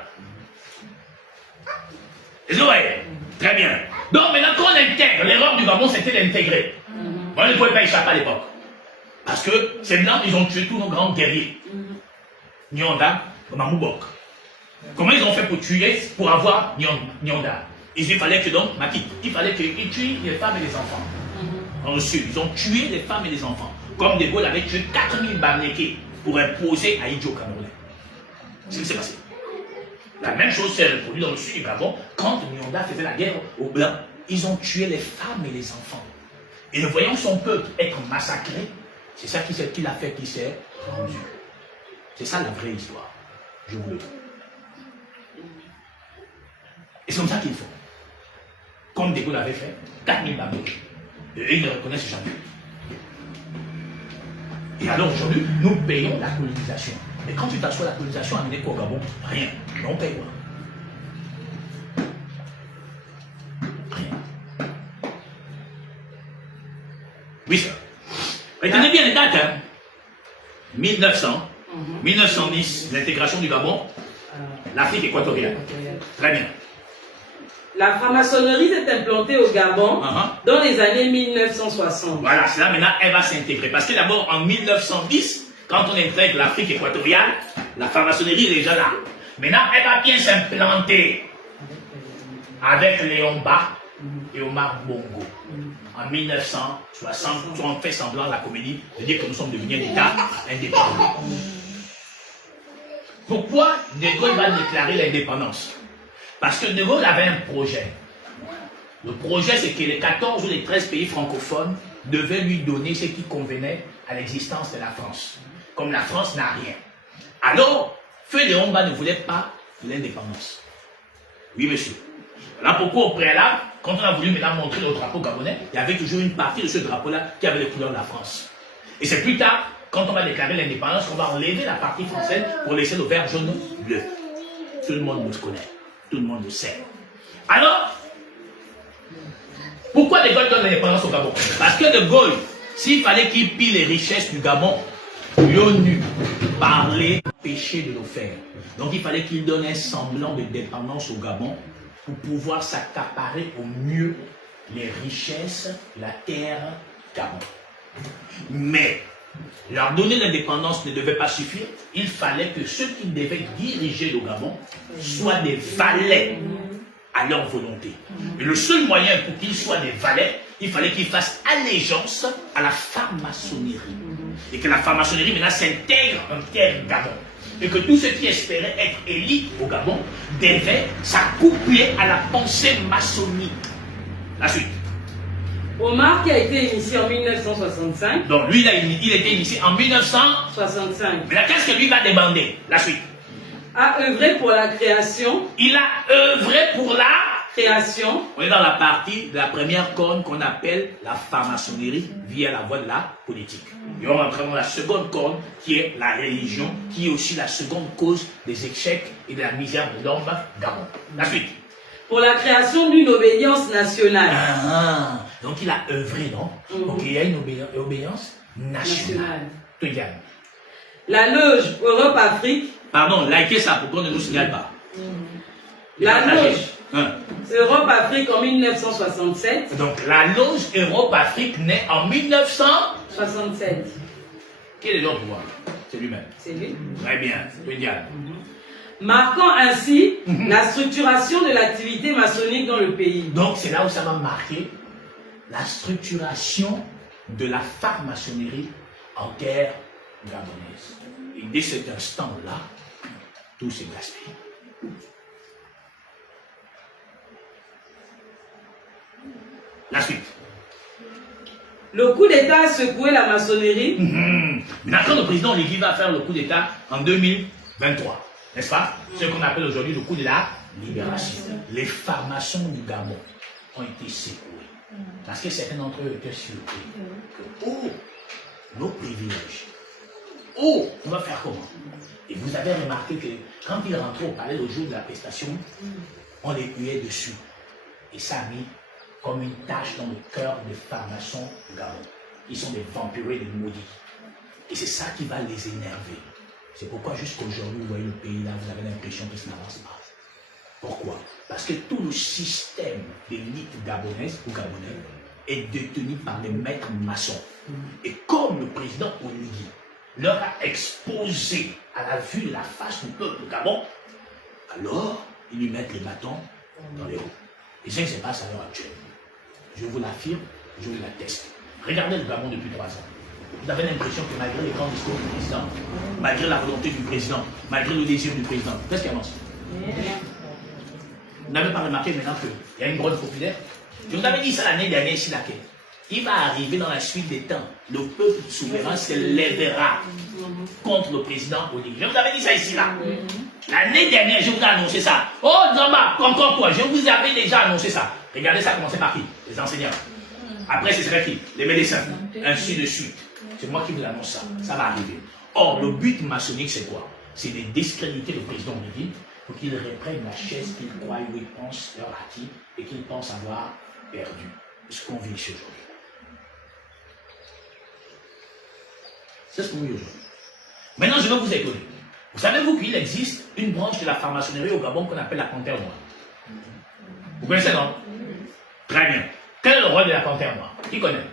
Vous voyez? Très bien. Donc maintenant, quand on intègre, l'erreur du Gabon c'était d'intégrer. On ne pouvait pas échapper à l'époque. Parce que ces blancs, ils ont tué tous nos grands guerriers. Nyanda, Mamoubok. Comment ils ont fait pour tuer, pour avoir Nyanda? Il fallait que donc, il fallait qu'ils tuent les femmes et les enfants. En sud, ils ont tué les femmes et les enfants. Comme De Gaulle avait tué 4000 Bamlékés pour imposer à Idjo Camerounais. C'est ce qui s'est passé. La même chose s'est reproduite dans le sud du Gabon. Quand Nyanda faisait la guerre aux Blancs, ils ont tué les femmes et les enfants. Et voyant son peuple être massacré, c'est ça qui l'a fait qu'il s'est rendu. C'est ça la vraie histoire. Je vous le dis. Et c'est comme ça qu'il faut. Comme De Gaulle avait fait, 4000 Bamlékés. Et ils ne reconnaissent jamais. Et alors aujourd'hui, nous payons la colonisation. Mais quand tu t'assois la colonisation, amener quoi au Gabon? Rien. Mais on paye quoi? Rien. Oui, ça. Retenez bien les dates. Hein. 1900, 1910, l'intégration du Gabon, l'Afrique équatoriale. Très bien. La franc-maçonnerie s'est implantée au Gabon dans les années 1960. Voilà, c'est là maintenant elle va s'intégrer. Parce que d'abord en 1910, quand on intègre l'Afrique équatoriale, la franc-maçonnerie est déjà là. Maintenant, elle va bien s'implanter avec Léon Bas et Omar Bongo. En 1960, on fait semblant la comédie de dire que nous sommes devenus un État indépendant. Pourquoi De Gaulle va déclarer l'indépendance? Parce que De Gaulle avait un projet. Le projet, c'est que les 14 ou les 13 pays francophones devaient lui donner ce qui convenait à l'existence de la France. Comme la France n'a rien. Alors, Feu Léon Bas ne voulait pas l'indépendance. Oui, monsieur. Là, pourquoi au préalable, quand on a voulu maintenant montrer le drapeau gabonais, il y avait toujours une partie de ce drapeau-là qui avait les couleurs de la France. Et c'est plus tard, quand on va déclarer l'indépendance, qu'on va enlever la partie française pour laisser le vert, jaune, bleu. Tout le monde le connaît. Tout le monde le sait. Alors, pourquoi De Gaulle donne l'indépendance au Gabon? Parce que De Gaulle, s'il fallait qu'il pille les richesses du Gabon, l'ONU parlait péché de le faire. Donc il fallait qu'il donne un semblant de dépendance au Gabon pour pouvoir s'accaparer au mieux les richesses de la terre Gabon. Mais leur donner l'indépendance ne devait pas suffire. Il fallait que ceux qui devaient diriger le Gabon soient des valets à leur volonté. Et le seul moyen pour qu'ils soient des valets, il fallait qu'ils fassent allégeance à la franc-maçonnerie. Et que la franc-maçonnerie maintenant s'intègre en terre Gabon. Et que tous ceux qui espéraient être élites au Gabon devaient s'accoupler à la pensée maçonnique. La suite. Omar, qui a été initié en 1965. Donc lui, il a été initié en 1965. Mais qu'est-ce que lui va demander? La suite. A œuvré pour la création. Il a œuvré pour la création. On est dans la partie de la première corne qu'on appelle la franc-maçonnerie via la voie de la politique. Et on rentre dans la seconde corne qui est la religion, qui est aussi la seconde cause des échecs et de la misère de l'homme Gabon. La suite. Pour la création d'une obédience nationale. Donc il a œuvré, non? Donc il y a une obéissance nationale. La loge Europe-Afrique. Pardon, likez ça pour qu'on ne nous signale pas. La loge Europe-Afrique en 1967. Donc la loge Europe-Afrique naît en 1967. Quel est l'autre pouvoir? C'est lui-même. C'est lui. Très bien, Diane. Marquant ainsi la structuration de l'activité maçonnique dans le pays. Donc c'est là où ça va marquer la structuration de la franc-maçonnerie en terre gabonaise. Et dès cet instant-là, tout s'est gaspillé. La suite. Le coup d'État a secoué la maçonnerie. Maintenant, le président Oligui va faire le coup d'État en 2023. N'est-ce pas? Ce qu'on appelle aujourd'hui le coup de la libération. Les francs-maçons du Gabon ont été secoués. Parce que certains d'entre eux étaient surpris. Oh, nos privilèges. Oh, on va faire comment? Et vous avez remarqué que quand il rentrait au palais le jour de la prestation, on les huait dessus. Et ça a mis comme une tache dans le cœur des francs-maçons du Gabon. Ils sont des vampirés, des maudits. Et c'est ça qui va les énerver. C'est pourquoi jusqu'aujourd'hui, vous voyez le pays là, vous avez l'impression que ça n'avance pas. Pourquoi? Parce que tout le système d'élite gabonaise ou gabonais est détenu par des maîtres maçons. Et comme le président Oligui leur a exposé à la vue de la face du peuple Gabon, alors ils lui mettent les bâtons dans les roues. Et c'est ce qui se passe à l'heure actuelle. Je vous l'affirme, je vous l'atteste. Regardez le Gabon depuis 3 ans. Vous avez l'impression que malgré les grands discours du président, malgré la volonté du président, malgré le désir du président, qu'est-ce qui avance? Vous n'avez pas remarqué maintenant qu'il y a une grogne populaire? Je vous avais dit ça l'année dernière ici, là, il va arriver dans la suite des temps. Le peuple souverain se lèvera contre le président Oligui. Je vous avais dit ça ici, là. L'année dernière, je vous ai annoncé ça. Oh, Zamba, encore quoi, je vous avais déjà annoncé ça. Regardez, ça a commencé par qui? Les enseignants. Après, ce serait qui? Les médecins. Ainsi de suite. C'est moi qui vous annonce ça. Ça va arriver. Or, le but maçonnique, c'est quoi? C'est de discréditer le président Oligui pour qu'il reprenne la chaise qu'il croit où il pense leur acquis et qu'il pense avoir perdu. C'est ce qu'on vit ici aujourd'hui. C'est ce qu'on vit aujourd'hui. Maintenant, je vais vous étonner. Vous savez-vous qu'il existe une branche de la franc-maçonnerie au Gabon qu'on appelle la Panthère Noire? Vous connaissez, non? Très bien. Quel est le rôle de la Panthère Noire? Qui connaît?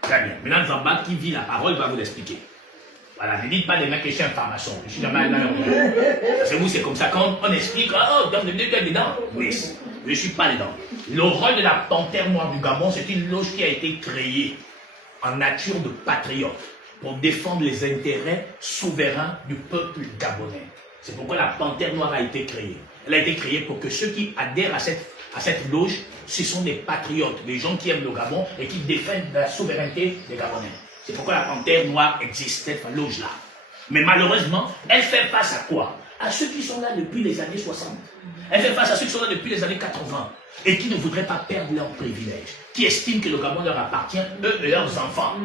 Très bien. Maintenant, Zamba, qui vit la parole, va vous l'expliquer. Voilà, ne dites pas des mecs que je suis un franc-maçon. Je suis jamais là. Parce que vous, c'est comme ça. Quand on explique, oh, donc, tu es dedans. Oui, je ne suis pas dedans. Le rôle de la Panthère Noire du Gabon, c'est une loge qui a été créée en nature de patriote pour défendre les intérêts souverains du peuple gabonais. C'est pourquoi la Panthère Noire a été créée. Elle a été créée pour que ceux qui adhèrent à cette loge, ce sont des patriotes, des gens qui aiment le Gabon et qui défendent la souveraineté des Gabonais. C'est pourquoi la Panthère Noire existe, cette loge-là. Mais malheureusement, elle fait face à quoi? À ceux qui sont là depuis les années 60. Elle fait face à ceux qui sont là depuis les années 80 et qui ne voudraient pas perdre leurs privilèges, qui estiment que le Gabon leur appartient, eux et leurs enfants.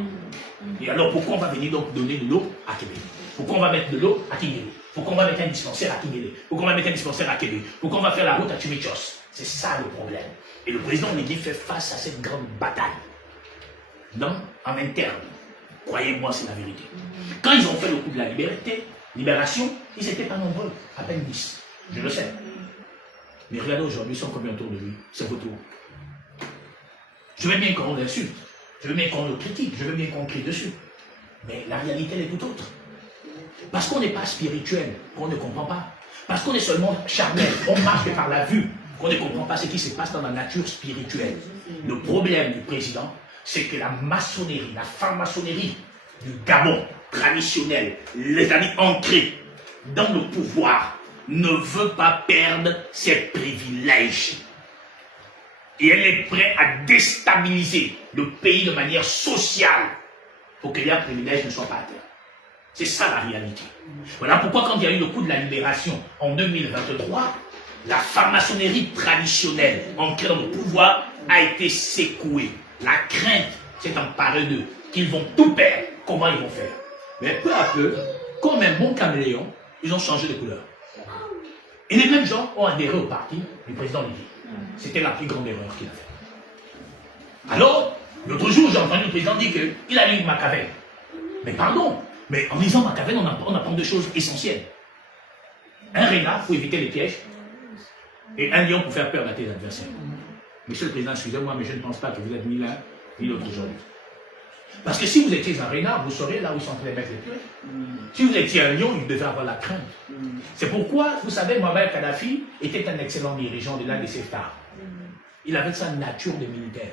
Et alors pourquoi on va venir donc donner de l'eau à Kébé? Pourquoi on va mettre de l'eau à Kingélé? Pourquoi on va mettre un dispensaire à Kingélé? Pourquoi on va mettre un dispensaire à Kébé? Pourquoi on va faire la route à Tchimichos? C'est ça le problème. Et le président Oligui fait face à cette grande bataille. Donc, en interne, croyez-moi, c'est la vérité. Quand ils ont fait le coup de la libération, ils n'étaient pas nombreux, à peine 10. Je le sais. Mais regardez aujourd'hui, ils sont combien autour de lui? C'est votre tour. Je veux bien qu'on l'insulte. Je veux bien qu'on le critique, je veux bien qu'on crie dessus. Mais la réalité, elle est tout autre. Parce qu'on n'est pas spirituel, qu'on ne comprend pas. Parce qu'on est seulement charnel, on marche par la vue, qu'on ne comprend pas ce qui se passe dans la nature spirituelle. Le problème du président, c'est que la maçonnerie, la franc-maçonnerie, du Gabon traditionnel, les amis ancrés dans le pouvoir, ne veut pas perdre ses privilèges. Et elle est prête à déstabiliser le pays de manière sociale pour que les privilèges ne soient pas atteints. C'est ça la réalité. Voilà pourquoi quand il y a eu le coup de la libération en 2023, la franc-maçonnerie traditionnelle ancrée dans le pouvoir a été secouée. La crainte s'est emparée d'eux, qu'ils vont tout perdre. Comment ils vont faire? Mais peu à peu, comme un bon caméléon, ils ont changé de couleur. Et les mêmes gens ont adhéré au parti du président Libye. C'était la plus grande erreur qu'il a faite. Alors, l'autre jour, j'ai entendu le président dire qu'il a lu Machiavel. Mais pardon, mais en lisant Machiavel, on apprend deux choses essentielles. Un renard pour éviter les pièges, et un lion pour faire peur à tes adversaires. Monsieur le Président, excusez-moi, mais je ne pense pas que vous êtes ni l'un ni l'autre aujourd'hui. Parce que si vous étiez un renard, vous sauriez là où ils sont en train de mettre les pieds. Si vous étiez un lion, il devait avoir la crainte. C'est pourquoi, vous savez, Mohamed Kadhafi était un excellent dirigeant de l'un des Séfards. Il avait sa nature de militaire.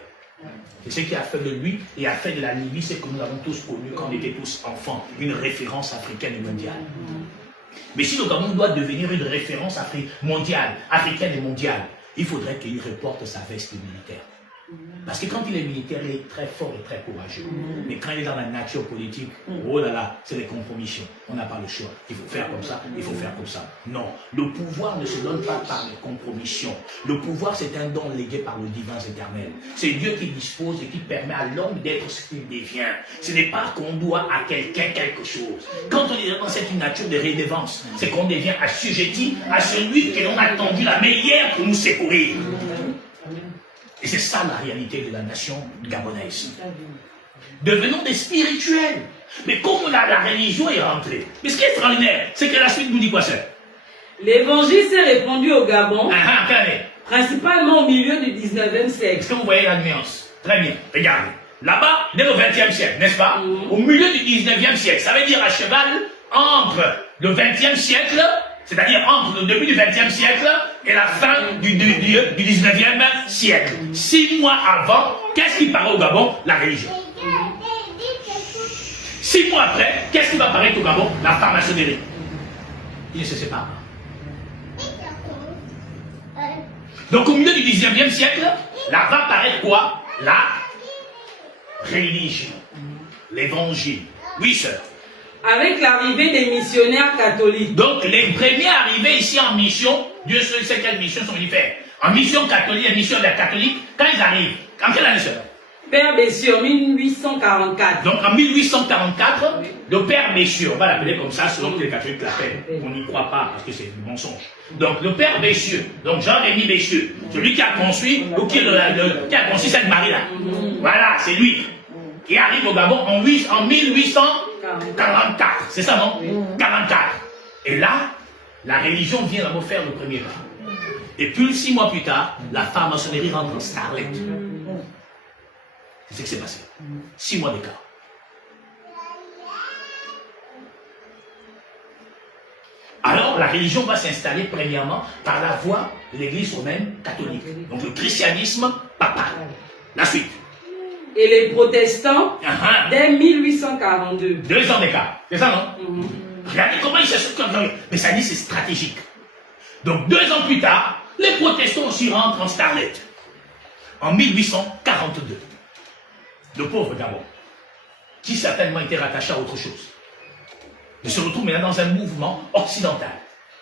C'est ce qui a fait de lui et a fait de la Libye ce que nous avons tous connu quand on était tous enfants, une référence africaine et mondiale. Mais si le Gabon doit devenir une référence mondiale, africaine et mondiale, il faudrait qu'il reporte sa veste militaire. Parce que quand il est militaire, il est très fort et très courageux. Mais quand il est dans la nature politique, oh là là, c'est les compromissions. On n'a pas le choix. Il faut faire comme ça, il faut faire comme ça. Non, le pouvoir ne se donne pas par les compromissions. Le pouvoir, c'est un don légué par le divin éternel. C'est Dieu qui dispose et qui permet à l'homme d'être ce qu'il devient. Ce n'est pas qu'on doit à quelqu'un quelque chose. Quand on est dans cette nature de rédévance, c'est qu'on devient assujetti à celui que l'on a tendu la meilleure pour nous secourir. Et c'est ça la réalité de la nation gabonaise. Devenons des spirituels. Mais comme la religion est rentrée. Mais ce qui est extraordinaire, c'est que la suite nous dit quoi ça? L'évangile s'est répandu au Gabon, principalement au milieu du 19e siècle. Est-ce que vous voyez la nuance? Très bien, regardez. Là-bas, dès le 20e siècle, n'est-ce pas? Au milieu du 19e siècle, ça veut dire à cheval entre le 20e siècle, c'est-à-dire entre le début du 20e siècle et la fin du 19e siècle. 6 mois avant, qu'est-ce qui paraît au Gabon? La religion. 6 mois après, qu'est-ce qui va paraître au Gabon? La franc-maçonnerie. Ils ne se séparent pas. Donc au milieu du 19e siècle, là va paraître quoi? La religion. L'évangile. Oui, sœur. Avec l'arrivée des missionnaires catholiques. Donc les premiers arrivés ici en mission, Dieu seul sait quelle mission sont venus faire. En mission catholique, en mission des catholiques, quand ils arrivent, en quelle année sœur? Père Bessieux, en 1844. Donc en 1844, le Père Bessieux, on va l'appeler comme ça, selon que les catholiques l'appellent. On n'y croit pas parce que c'est du mensonge. Donc le Père Bessieux, donc Jean-Rémy Bessieux, celui qui a construit, ou qui a construit cette Marie-là. Voilà, c'est lui. Qui arrive au Gabon en 1844. C'est ça, non? 44. Et là, la religion vient d'abord faire le premier pas. Et puis 6 mois plus tard, la franc-maçonnerie rentre en Starlet. C'est ce qui s'est passé. 6 mois d'écart. Alors, la religion va s'installer premièrement par la voie de l'église romaine catholique. Donc le christianisme papal. La suite. Et les protestants, dès 1842. 2 ans d'écart. C'est ça, non? Regardez comment ils se sont... Mais ça dit c'est stratégique. Donc 2 ans plus tard, les protestants aussi rentrent en Starlet. En 1842. Le pauvre Gabon, qui certainement était rattaché à autre chose, il se retrouve maintenant dans un mouvement occidental.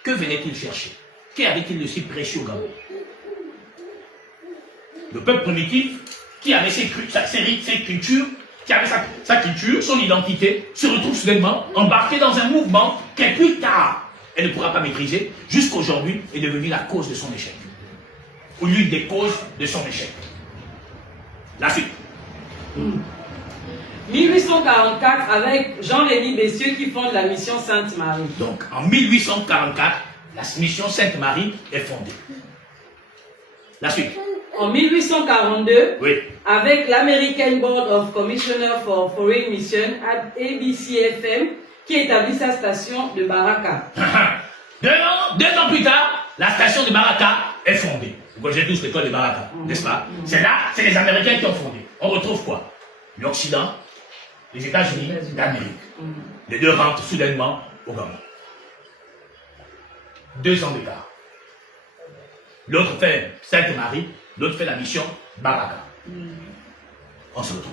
Que venait-il chercher? Qu'avait-il de si précieux au Gabon? Le peuple primitif, qui avait ses cultures, qui avait sa culture, son identité, se retrouve soudainement embarqué dans un mouvement qui plus tard, elle ne pourra pas maîtriser, jusqu'aujourd'hui est devenu la cause de son échec. Ou l'une des causes de son échec. La suite. 1844 avec Jean-Rémy Bessieux qui fonde la mission Sainte-Marie. Donc en 1844, la mission Sainte-Marie est fondée. La suite. En 1842, oui, avec l'American Board of Commissioners for Foreign Mission, ABCFM, qui établit sa station de Baraka. 2 ans plus tard, la station de Baraka est fondée. Vous connaissez tous l'école de Baraka, n'est-ce pas? C'est là, c'est les Américains qui ont fondé. On retrouve quoi? L'Occident, les États-Unis d'Amérique. Les deux rentrent soudainement au Gabon. 2 ans d'écart. L'autre fait Sainte-Marie, l'autre fait la mission Baraka. On se retrouve.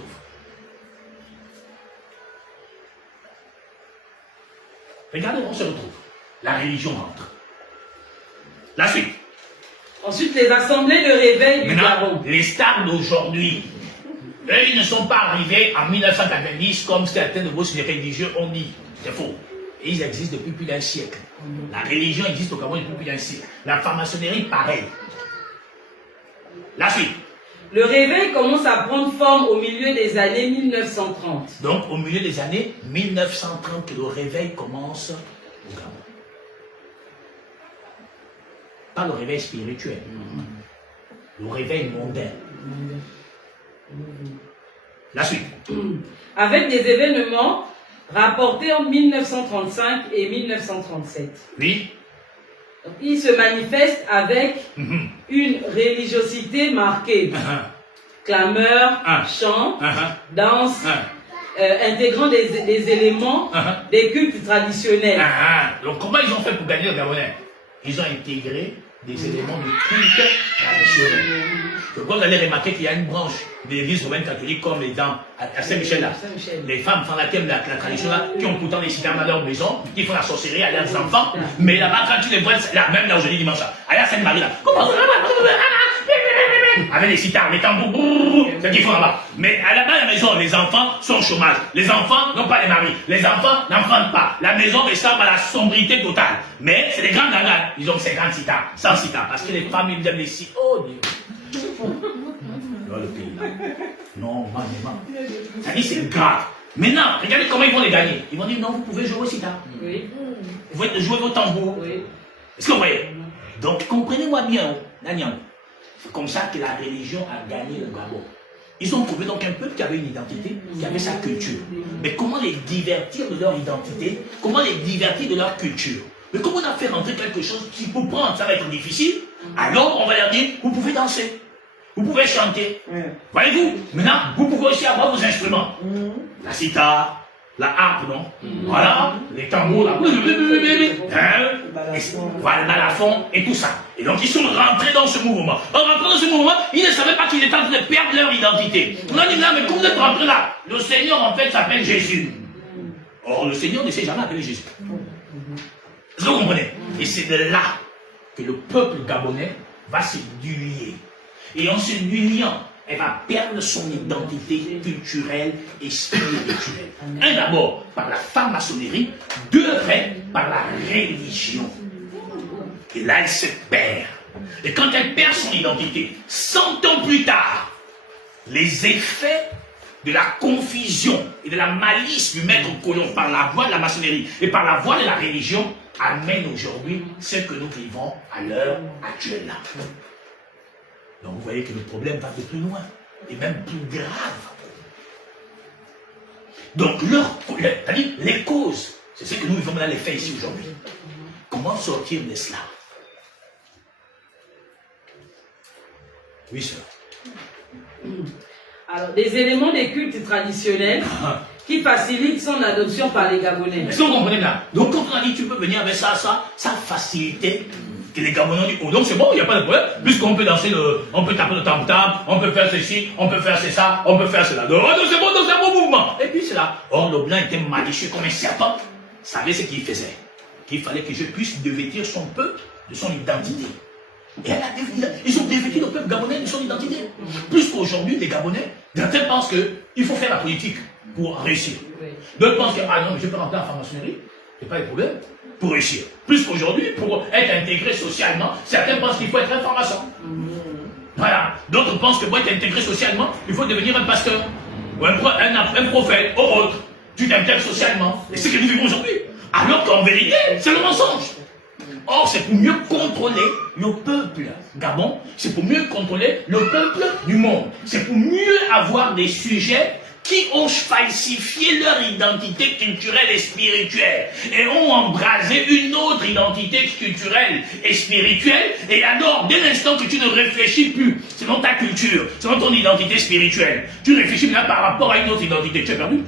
Regardez, on se retrouve. La religion rentre. La suite. Ensuite, les assemblées de réveil du Gabon. Les stars d'aujourd'hui, eux, ils ne sont pas arrivés en 1990 comme certains de vos religieux ont dit. C'est faux. Et ils existent depuis plus d'un siècle. La religion existe au Gabon depuis plus d'un siècle. La franc-maçonnerie, pareil. La suite. Le réveil commence à prendre forme au milieu des années 1930. Donc, au milieu des années 1930, le réveil commence au Gabon. Pas le réveil spirituel. Le réveil mondain. La suite. Avec des événements rapportés en 1935 et 1937. Oui. Il se manifeste avec une religiosité marquée. Clameurs, chants, danse, intégrant des éléments des cultes traditionnels. Donc comment ils ont fait pour gagner le Gabonais? Ils ont intégré des éléments de culte traditionnel. Donc vous allez remarquer qu'il y a une branche de l'église romaine catholique comme les dans à Saint-Michel là. Les femmes font la tradition là, qui ont pourtant des citernes à leur maison, qui font la sorcellerie à leurs enfants, mais là-bas quand tu les vois, là, même là aujourd'hui dimanche, à la Sainte-Marie là, avec les citernes, les tambours, c'est ce qu'ils font là-bas. Mais là-bas à la maison, les enfants sont au chômage. Les enfants n'ont pas les maris. Les enfants n'enfantent pas. La maison ressemble à la sombrité totale. Mais c'est des grands gangas. Ils ont 50 citernes, 100 citernes, parce que les femmes ils aiment les citernes. Oh Dieu. Dans le pays là. Non, ça dit c'est grave. Maintenant, regardez comment ils vont les gagner. Ils vont dire non, vous pouvez jouer au sitar. Oui. Vous pouvez jouer vos tambours. Oui. Est-ce que vous voyez? Donc comprenez-moi bien, Daniel. C'est comme ça que la religion a gagné le Gabon. Ils ont trouvé donc un peuple qui avait une identité, qui avait sa culture. Mais comment les divertir de leur identité? Comment les divertir de leur culture? Mais comment on a fait rentrer quelque chose qui pour prendre, ça va être difficile? Alors on va leur dire, vous pouvez danser. Vous pouvez chanter. Voyez-vous? Maintenant, vous pouvez aussi avoir vos instruments. La sitar, la harpe, non? Voilà, les tambours, là. Voilà, le balafon et tout ça. Et donc, ils sont rentrés dans ce mouvement. En rentrant dans ce mouvement, ils ne savaient pas qu'ils étaient en train de perdre leur identité. On a dit là, mais comment vous êtes rentrés là? Le Seigneur, en fait, s'appelle Jésus. Or, le Seigneur ne s'est jamais appelé Jésus. Est-ce que vous comprenez? Et c'est de là que le peuple gabonais va se duiller. Et en se duyant, elle va perdre son identité culturelle et spirituelle. Un d'abord par la franc-maçonnerie, deux après par la religion. Et là, elle se perd. Et quand elle perd son identité, 100 ans plus tard, les effets de la confusion et de la malice du maître colon par la voie de la maçonnerie et par la voie de la religion amènent aujourd'hui ce que nous vivons à l'heure actuelle. Donc vous voyez que le problème va de plus loin et même plus grave. Donc c'est-à-dire les causes, c'est ce que nous vivons dans les faits ici aujourd'hui. Comment sortir de cela? Oui, sœur. Alors, des éléments des cultes traditionnels qui facilitent son adoption par les Gabonais. Est-ce que vous comprenez là? Donc quand on a dit tu peux venir avec ça facilité que les Gabonais ont dit, oh donc c'est bon, il n'y a pas de problème, puisqu'on peut danser, on peut taper le tam-tam, on peut faire ceci, on peut faire ça, on peut faire cela. Donc c'est bon, donc c'est un bon mouvement. Et puis c'est là. Or le blanc était malicieux comme un serpent, savait ce qu'il faisait. Qu'il fallait que je puisse dévêtir son peuple de son identité. Et ils ont dévêtu le peuple gabonais de son identité. Plus qu'aujourd'hui, les Gabonais, certains pensent qu'il faut faire la politique pour réussir. D'autres pensent que, ah non, mais je peux rentrer en franc-maçonnerie, c'est pas de problème, pour réussir. Plus qu'aujourd'hui, pour être intégré socialement, certains pensent qu'il faut être un franc-maçon. Voilà. D'autres pensent que pour être intégré socialement, il faut devenir un pasteur, ou un prophète, ou autre. Tu t'intègres socialement. Et c'est ce que nous vivons aujourd'hui. Alors qu'en vérité, c'est le mensonge. Or, c'est pour mieux contrôler le peuple Gabon, c'est pour mieux contrôler le peuple du monde. C'est pour mieux avoir des sujets qui ont falsifié leur identité culturelle et spirituelle et ont embrasé une autre identité culturelle et spirituelle. Et alors, dès l'instant que tu ne réfléchis plus, c'est dans ta culture, c'est dans ton identité spirituelle, tu réfléchis là par rapport à une autre identité, tu es perdu.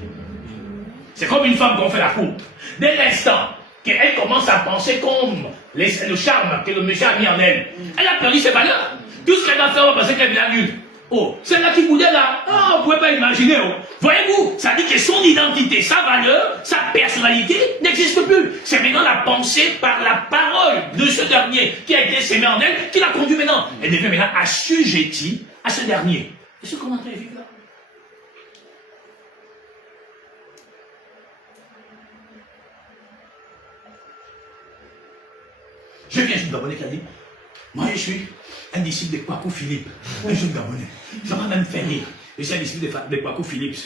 C'est comme une femme qu'on fait la coupe. Dès l'instant qu'elle commence à penser comme le charme que le monsieur a mis en elle, elle a perdu ses valeurs. Tout ce qu'elle va faire, on va penser qu'elle est bien nulle. Oh, celle-là qui boudait là, oh, on ne pouvait pas imaginer. Oh. Voyez-vous, ça dit que son identité, sa valeur, sa personnalité n'existe plus. C'est maintenant la pensée par la parole de ce dernier qui a été sémé en elle, qui l'a conduit maintenant. Elle devient maintenant assujettie à ce dernier. C'est ce qu'on est en train de vivre là. Je viens d'un Gabonais qui a dit, moi je suis un disciple de Kwaku Philippe, un jeune Gabonais. Ça m'a même fait rire. Je suis un disciple de Kwaku Philippe.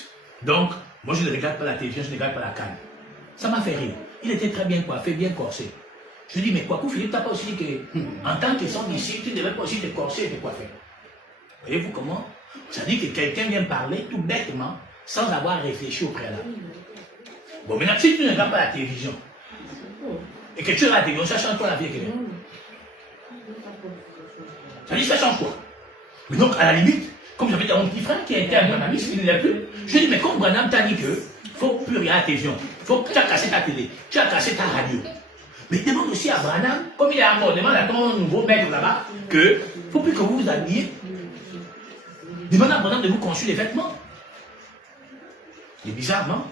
Donc, moi je ne regarde pas la télévision, je ne regarde pas la canne. Ça m'a fait rire. Il était très bien coiffé, bien corsé. Je dis, mais Kwaku Philippe, tu n'as pas aussi dit que, en tant que son disciple, tu ne devais pas aussi te corser et te coiffer. Voyez-vous comment? Ça dit que quelqu'un vient parler tout bêtement, sans avoir réfléchi au préalable. Bon, maintenant, si tu ne regardes pas la télévision, et que tu regardes la télévision, ça change quoi la vie avec quelqu'un? Ça dit, ça change quoi? Mais donc, à la limite, comme j'avais dit à mon petit frère qui a été un branamiste, il ne l'est plus, je lui ai dit, mais comme Branham t'a dit que ne faut plus regarder la télévision, tu as cassé ta télé, tu as cassé ta radio. Mais demande aussi à Branham, comme il est à mort, demande à ton nouveau maître là-bas, que ne faut plus que vous vous habillez. Demande à Branham de vous construire des vêtements. Il est bizarre, non?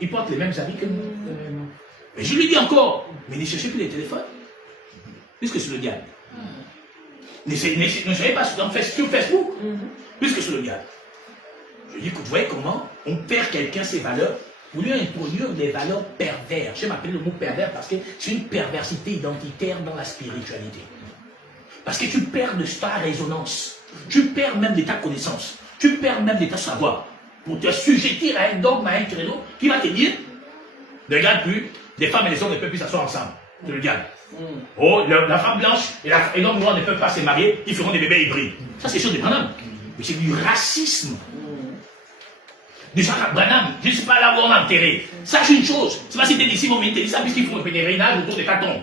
Il porte les mêmes habits que nous. Mais je lui dis encore, mais ne cherchez plus les téléphones, puisque c'est le diable. Ne soyez pas sur Facebook, puisque c'est le diable. Je lui dis, vous voyez comment on perd quelqu'un ses valeurs pour lui introduire des valeurs perverses. Je m'appelle le mot pervers parce que c'est une perversité identitaire dans la spiritualité. Parce que tu perds de ta résonance, tu perds même de ta connaissance, tu perds même de ta savoir, pour te sujettir à un dogme, à un créneau qui va te dire, ne regarde plus, les femmes et les hommes ne peuvent plus s'asseoir ensemble. C'est le diable. Oh, la femme blanche et l'homme noir ne peuvent pas se marier, ils feront des bébés hybrides. Ça, c'est chose de Branham. Mais c'est du racisme. Déjà, Branham, je ne sais pas là où on a enterré. Sache une chose, c'est pas si tes disciples vont te dire ça, puisqu'ils font le pèlerinage autour de ta tombe.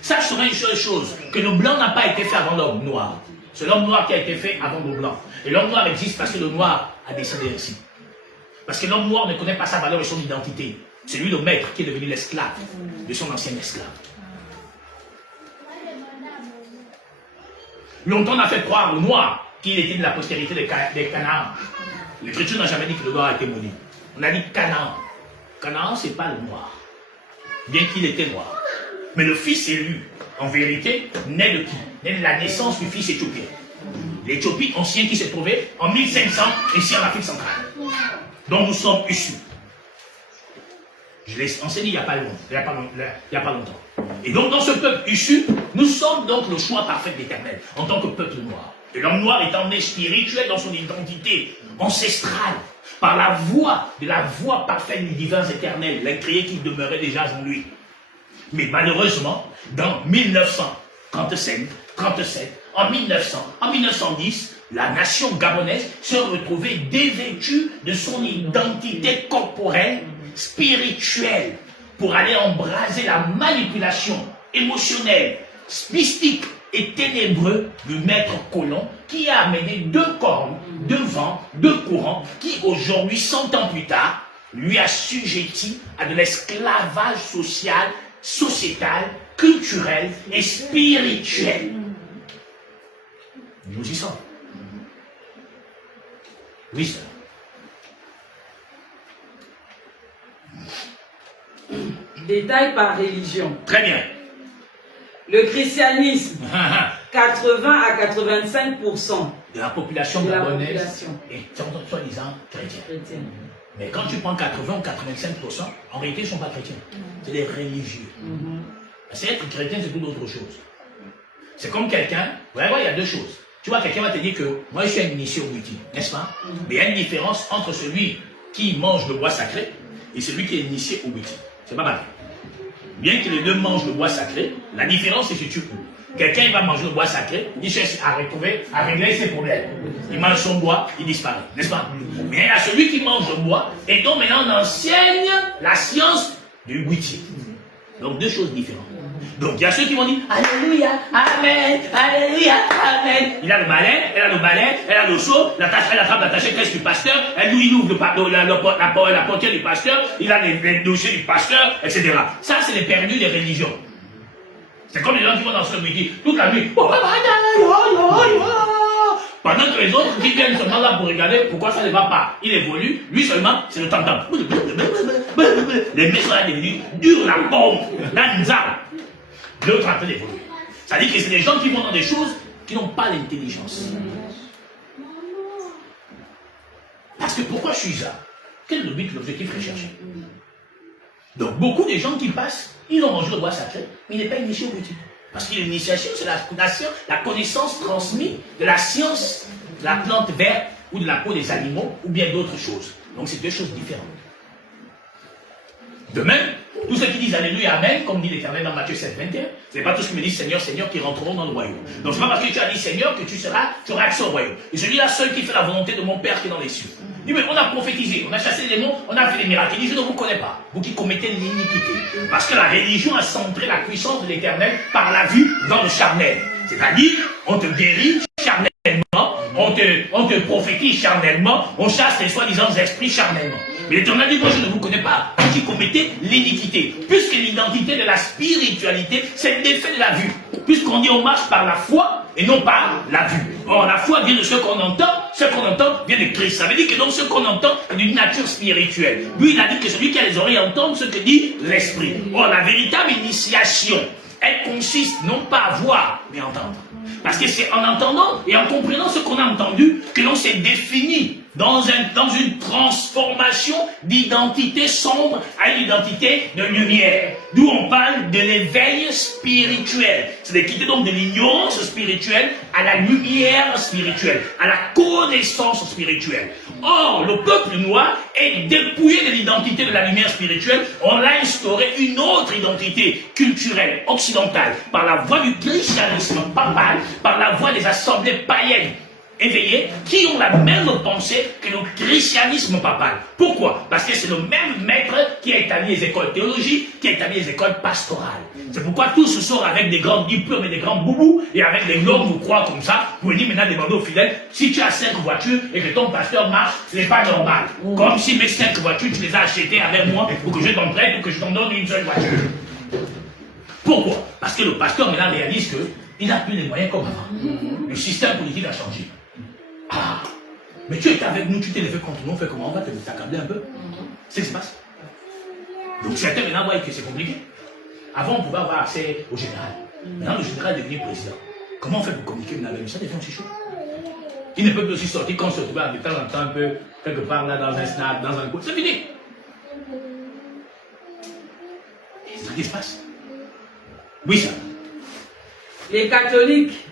Sache seulement une seule chose, que le blanc n'a pas été fait avant l'homme noir. C'est l'homme noir qui a été fait avant le blanc. Et l'homme noir existe parce que le noir a décidé ainsi. Parce que l'homme noir ne connaît pas sa valeur et son identité. C'est lui le maître qui est devenu l'esclave de son ancien esclave. Longtemps on a fait croire au noir qu'il était de la postérité des Canaan. L'Écriture n'a jamais dit que le noir a été maudit. On a dit Canaan. Canaan, ce n'est pas le noir. Bien qu'il était noir. Mais le fils élu, en vérité, naît de qui? Naît de la naissance du fils éthiopien. L'Éthiopie ancien qui s'est trouvé en 1500 ici en Afrique centrale. Dont nous sommes issus. Je l'ai enseigné il n'y a pas longtemps. Et donc dans ce peuple issu, nous sommes donc le choix parfait de l'Éternel, en tant que peuple noir. Et l'homme noir étant né spirituel dans son identité ancestrale, par la voix de la voix parfaite du divin éternel, l'incréé qui demeurait déjà en lui. Mais malheureusement, dans 1937, en 1910, la nation gabonaise se retrouvait dévêtue de son identité corporelle, spirituelle, pour aller embraser la manipulation émotionnelle, mystique et ténébreux du maître colon qui a amené deux cornes, deux vents, deux courants qui aujourd'hui, 100 ans plus tard, lui assujettit à de l'esclavage social, sociétal, culturel et spirituel. Nous y sommes. Oui, sir. Détail par religion. Très bien. Le christianisme, 80 à 85% de la population gabonaise est soi-disant chrétienne. Mais quand tu prends 80 ou 85%, en réalité, ils ne sont pas chrétiens. C'est des religieux. C'est être chrétien, c'est tout autre chose. C'est comme quelqu'un, il y a deux choses. Tu vois, quelqu'un va te dire que moi, je suis un initié au Witi, n'est-ce pas? Mais il y a une différence entre celui qui mange le bois sacré et celui qui est initié au Witi. C'est pas mal. Bien que les deux mangent le bois sacré, la différence, c'est que tu coupes. Quelqu'un il va manger le bois sacré, il cherche à régler ses problèmes. Il mange son bois, il disparaît, n'est-ce pas? Mais il y a celui qui mange le bois, et donc maintenant on enseigne la science du Witi. Donc deux choses différentes. Donc il y a ceux qui vont dire Alléluia, Amen, Alléluia, Amen. Il a le balai, elle a le balai, elle a le seau, elle attrape la tâche du pasteur, il ouvre la portière du pasteur, il a les dossiers du pasteur, etc. Ça, c'est les perdus des religions. C'est comme les gens qui vont dans ce midi toute la nuit. Pendant que les autres qui viennent seulement là pour regarder pourquoi ça ne va pas. Il évolue, lui seulement, c'est le tam-tam. Les mecs sont là devenus durs la bombe, la nzara. L'autre en train d'évoluer. Ça dit que c'est des gens qui vont dans des choses qui n'ont pas l'intelligence. Parce que pourquoi je suis là? Quel est le but, l'objectif recherché? Donc beaucoup de gens qui passent, ils ont mangé le bois sacré, mais il n'est pas initié au petit. Parce que l'initiation, c'est la connaissance transmise de la science de la plante verte ou de la peau des animaux ou bien d'autres choses. Donc c'est deux choses différentes. De même, tous ceux qui disent Alléluia, Amen, comme dit l'Éternel dans Matthieu 7, 21, ce n'est pas tous ceux qui me disent Seigneur, Seigneur qui rentreront dans le royaume. Donc ce n'est pas parce que tu as dit Seigneur que tu auras accès au royaume. Et celui-là seul qui fait la volonté de mon Père qui est dans les cieux. Il dit, mais on a prophétisé, on a chassé les démons, on a fait des miracles. Il dit, je ne vous connais pas, vous qui commettez l'iniquité. Parce que la religion a centré la puissance de l'Éternel par la vue dans le charnel. C'est-à-dire, on te guérit charnellement, on te prophétise charnellement, on chasse les soi-disant esprits charnellement. Mais l'Éternel dit, moi je ne vous connais pas, vous qui commettez l'iniquité. Puisque l'identité de la spiritualité, c'est l'effet de la vue. Puisqu'on dit on marche par la foi et non par la vue. Or, la foi vient de ce qu'on entend vient de Christ. Ça veut dire que donc ce qu'on entend est d'une nature spirituelle. Lui, il a dit que celui qui a les oreilles entend ce que dit l'Esprit. Or, la véritable initiation, elle consiste non pas à voir, mais à entendre. Parce que c'est en entendant et en comprenant ce qu'on a entendu que l'on s'est défini dans une transformation d'identité sombre à une identité de lumière. D'où on parle de l'éveil spirituel. C'est de quitter donc de l'ignorance spirituelle à la lumière spirituelle, à la connaissance spirituelle. Or, le peuple noir est dépouillé de l'identité de la lumière spirituelle. On a instauré une autre identité culturelle, occidentale, par la voie du christianisme papal, par la voie des assemblées païennes éveillés, qui ont la même pensée que le christianisme papal. Pourquoi? Parce que c'est le même maître qui a établi les écoles théologiques, qui a établi les écoles pastorales. C'est pourquoi tous se sortent avec des grands diplômes et des grands boubous, et avec des globes vous croient comme ça, vous venez maintenant demander aux fidèles, si tu as 5 voitures et que ton pasteur marche, ce n'est pas normal. Comme si mes 5 voitures, tu les as achetées avec moi pour que je t'en prête, pour que je t'en donne une seule voiture. Pourquoi? Parce que le pasteur maintenant réalise qu'il n'a plus les moyens comme avant. Le système politique a changé. Ah, mais tu étais avec nous, tu t'es levé contre nous, on fait comment? On va t'accabler un peu. C'est ce qui se passe. Donc certains maintenant voient que c'est compliqué. Avant, on pouvait avoir accès au général. Maintenant, le général est devenu président. Comment on fait pour communiquer avec lui? Ça devient aussi chaud. Il ne peut plus aussi sortir quand on se trouve de temps en temps un peu, quelque part là, dans un snap, dans un coin. C'est fini. C'est ce qui se passe. Oui, ça. Les catholiques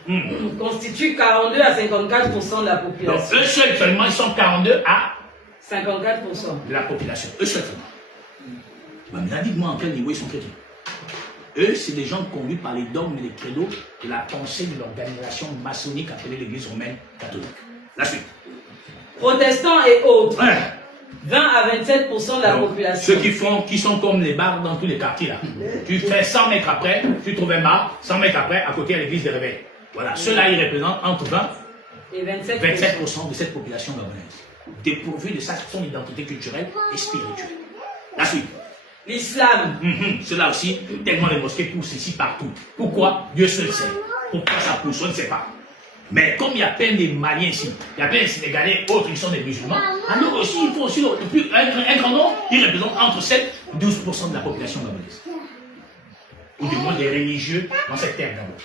constituent 42 à 54% de la population. Donc, eux seuls seulement, ils sont 42 à 54% de la population. Eux seuls seulement. Maintenant, dites-moi en quel niveau ils sont chrétiens. Eux, c'est des gens conduits par les dogmes et les credos de la pensée de l'organisation maçonnique appelée l'Église romaine catholique. La suite. Protestants et autres. Ouais. 20 à 27% de la population. Ceux qui sont comme les bars dans tous les quartiers là. Tu fais 100 mètres après, tu trouves un bar, 100 mètres après, à côté de l'église des réveils. Voilà, ceux-là, ils représentent entre 20 et 27% de cette population gabonaise. Dépourvue de son identité culturelle et spirituelle. La suite. L'islam. Cela aussi, tellement les mosquées poussent ici partout. Pourquoi? Dieu seul sait. Pourquoi ça pousse? On ne sait pas. Mais comme il y a plein de Maliens ici, il y a plein de Sénégalais, autres qui sont des musulmans, alors aussi, il faut aussi un grand nombre, ils représentent entre 7 et 12% de la population gabonaise. Ou du moins des religieux dans cette terre d'abord.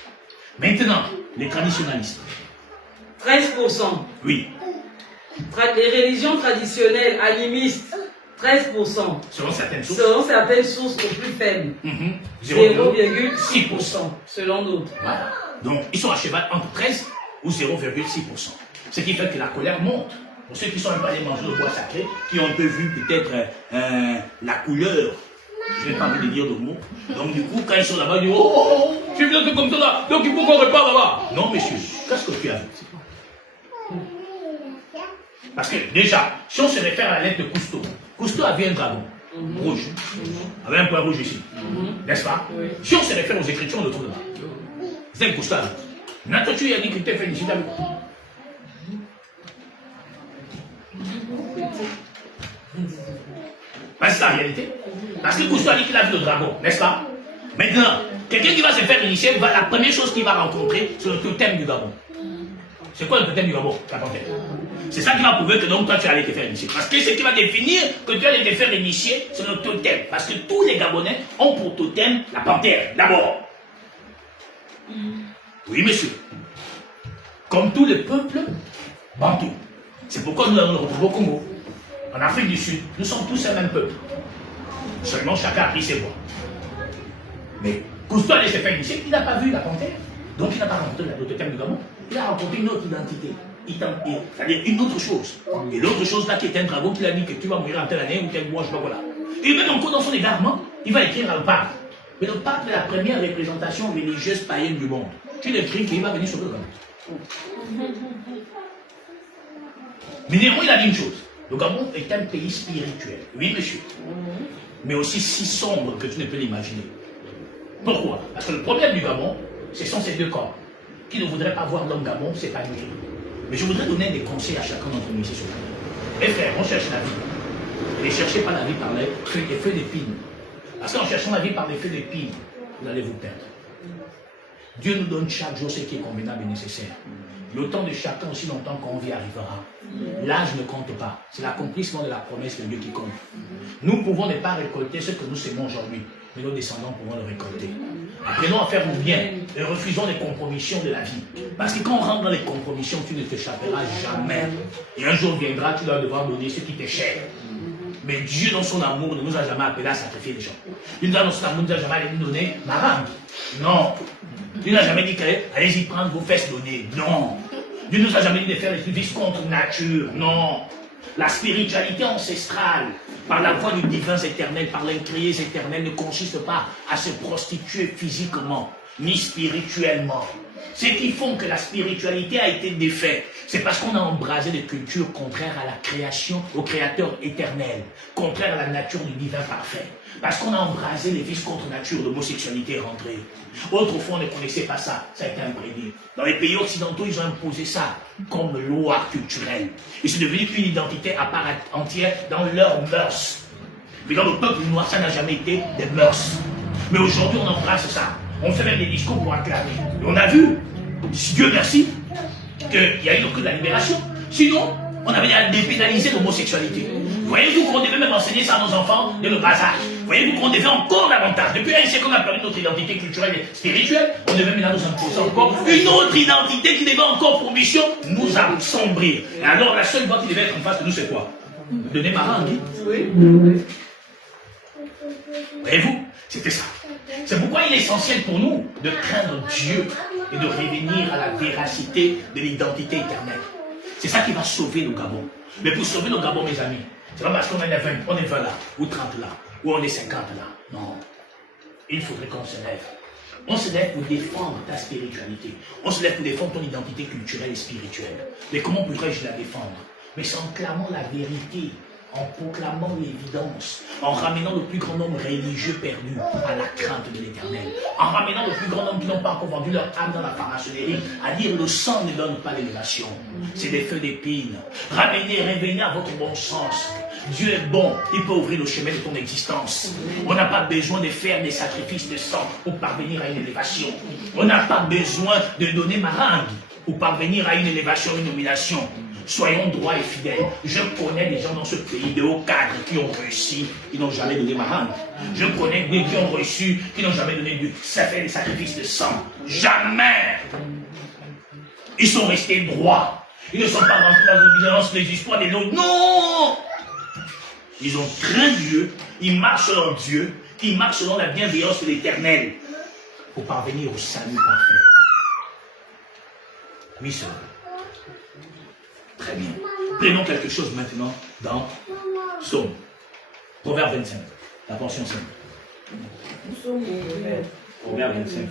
Maintenant, les traditionalistes. 13%. Oui. Les religions traditionnelles animistes, 13%. Selon certaines sources. Selon certaines sources au plus faible. 0,6% selon d'autres. Voilà. Donc, ils sont à cheval entre 13 ou 0,6%. Ce qui fait que la colère monte. Pour ceux qui sont un peu allés manger le bois sacré, qui ont un peu vu peut-être la couleur, je n'ai pas envie de dire le mot. Donc du coup, quand ils sont là-bas, ils disent oh, tu viens de comme ça là, donc il faut qu'on repart là-bas. Non, monsieur, qu'est-ce que tu as vu? Parce que déjà, si on se réfère à la lettre de Cousteau, Cousteau avait un dragon rouge, avait un point rouge ici. N'est-ce pas? Oui. Si on se réfère aux Écritures, on le trouve là. C'est un constat. N'as-tu tu as dit que tu es fait ici? C'est la réalité. Parce que Cousteau a dit qu'il a vu le dragon, n'est-ce pas? Maintenant, quelqu'un qui va se faire initier, la première chose qu'il va rencontrer, c'est le totem du Gabon. C'est quoi le totem du Gabon? La panthère. C'est ça qui va prouver que donc toi tu allais te faire initier. Parce que ce qui va définir que tu allais te faire initier, c'est le totem. Parce que tous les Gabonais ont pour totem la panthère, d'abord. Oui, monsieur. Comme tous les peuples bantous. C'est pourquoi nous allons le retrouver au Congo. En Afrique du Sud, nous sommes tous un même peuple. Seulement chacun a pris ses voies. Mais Cousteau allait se faire initier, il n'a pas vu la panthère. Donc il n'a pas rencontré le totem du Gabon. Il a rencontré une autre identité. C'est-à-dire une autre chose. Et l'autre chose là qui est un dragon qui a dit que tu vas mourir en telle année ou tel mois, je sais pas voilà. Et même encore dans son égarement, il va écrire à le pape. Mais le pape est la première représentation religieuse païenne du monde. Tu l'écris qu'il va venir sauver le Gabon. Mais néanmoins, il a dit une chose. Le Gabon est un pays spirituel. Oui, monsieur. Mais aussi si sombre que tu ne peux l'imaginer. Pourquoi? Parce que le problème du Gabon, ce sont ces deux corps qui ne voudraient pas voir l'homme Gabon s'épanouir. Mais je voudrais donner des conseils à chacun d'entre nous ici sur la vie. Mes frères, on cherche la vie. Et ne cherchez pas la vie par les feux d'épines. Parce qu'en cherchant la vie par les feux d'épines, vous allez vous perdre. Dieu nous donne chaque jour ce qui est convenable et nécessaire. Le temps de chacun, aussi longtemps qu'on vit, arrivera. L'âge ne compte pas. C'est l'accomplissement de la promesse de Dieu qui compte. Nous pouvons ne pas récolter ce que nous sémons aujourd'hui, mais nos descendants pourront le récolter. Apprenons à faire le bien et refusons les compromissions de la vie. Parce que quand on rentre dans les compromissions, tu ne t'échapperas jamais. Et un jour viendra, tu dois devoir donner ce qui t'est cher. Mais Dieu, dans son amour, ne nous a jamais appelés à sacrifier des gens. Il dans son amour, ne nous a jamais donné ma langue. Non. Dieu n'a jamais dit allez-y prendre vos fesses données. Non. Dieu ne nous a jamais dit de faire des vices contre nature. Non. La spiritualité ancestrale, par la voie du divin éternel, par l'incréé éternel, ne consiste pas à se prostituer physiquement, ni spirituellement. Ce qui font que la spiritualité a été défaite, c'est parce qu'on a embrasé des cultures contraires à la création, au créateur éternel, contraires à la nature du divin parfait. Parce qu'on a embrasé les vices contre nature, l'homosexualité est rentrée. Autrefois, on ne connaissait pas ça, ça a été imprégné. Dans les pays occidentaux, ils ont imposé ça comme loi culturelle. Et c'est devenu une identité à part entière dans leurs mœurs. Mais dans le peuple noir, ça n'a jamais été des mœurs. Mais aujourd'hui, on embrasse ça. On fait même des discours pour acclamer. Et on a vu, Dieu merci, qu'il y a eu le coup de la libération. Sinon, on avait dépénalisé l'homosexualité. Voyez-vous qu'on devait même enseigner ça à nos enfants dès le bas âge. Voyez-vous qu'on devait encore davantage. Depuis un siècle, on a perdu notre identité culturelle et spirituelle. On devait maintenant nous imposer encore une autre identité qui devait encore pour mission nous assombrir. Et alors, la seule voie qui devait être en face de nous, c'est quoi? Donner ma langue. Oui. Voyez-vous, c'était ça. C'est pourquoi il est essentiel pour nous de craindre Dieu et de revenir à la véracité de l'identité éternelle. C'est ça qui va sauver le Gabon. Mais pour sauver le Gabon, mes amis, c'est pas parce qu'on est 20, on est 20 là, ou 30 là, ou on est 50 là. Non. Il faudrait qu'on se lève. On se lève pour défendre ta spiritualité. On se lève pour défendre ton identité culturelle et spirituelle. Mais comment pourrais-je la défendre? Mais c'est en clamant la vérité, en proclamant l'évidence, en ramenant le plus grand nombre religieux perdus à la crainte de l'Éternel, en ramenant le plus grand nombre qui n'ont pas encore vendu leur âme dans la franc-maçonnerie, à dire le sang ne donne pas l'élévation, c'est des feux d'épines. Revenez à votre bon sens. Dieu est bon, il peut ouvrir le chemin de ton existence. On n'a pas besoin de faire des sacrifices de sang pour parvenir à une élévation. On n'a pas besoin de donner ma langue pour parvenir à une élévation, une nomination. Soyons droits et fidèles. Je connais des gens dans ce pays, de hauts cadres qui ont réussi, qui n'ont jamais donné ma langue. Je connais des qui ont reçu, qui n'ont jamais donné des sacrifices de sang. Jamais. Ils sont restés droits. Ils ne sont pas rentrés dans l'obéissance des espoirs des autres. Non. Ils ont craint Dieu, ils marchent selon Dieu, ils marchent selon la bienveillance de l'Éternel pour parvenir au salut parfait. Oui, sœur. Très bien. Prenons quelque chose maintenant dans Psaume. Proverbe 25. La portion simple. Proverbe 25.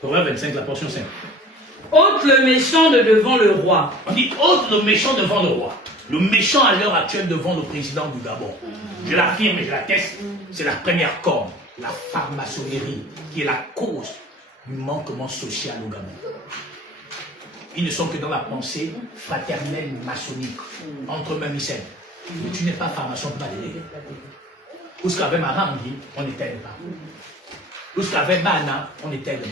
Proverbe 25, la portion 5. Ôte le méchant de devant le roi. On dit ôte le méchant devant le roi. Le méchant à l'heure actuelle devant le président du Gabon. Je l'affirme et je l'atteste, c'est la première corne, la franc-maçonnerie, qui est la cause du manquement social au Gabon. Ils ne sont que dans la pensée fraternelle maçonnique, entre mamicènes. Mais tu n'es pas franc-maçon, pas d'aider. Où ce qu'avait Marangi, on n'était pas. Où ce qu'avait Mana, on n'était pas.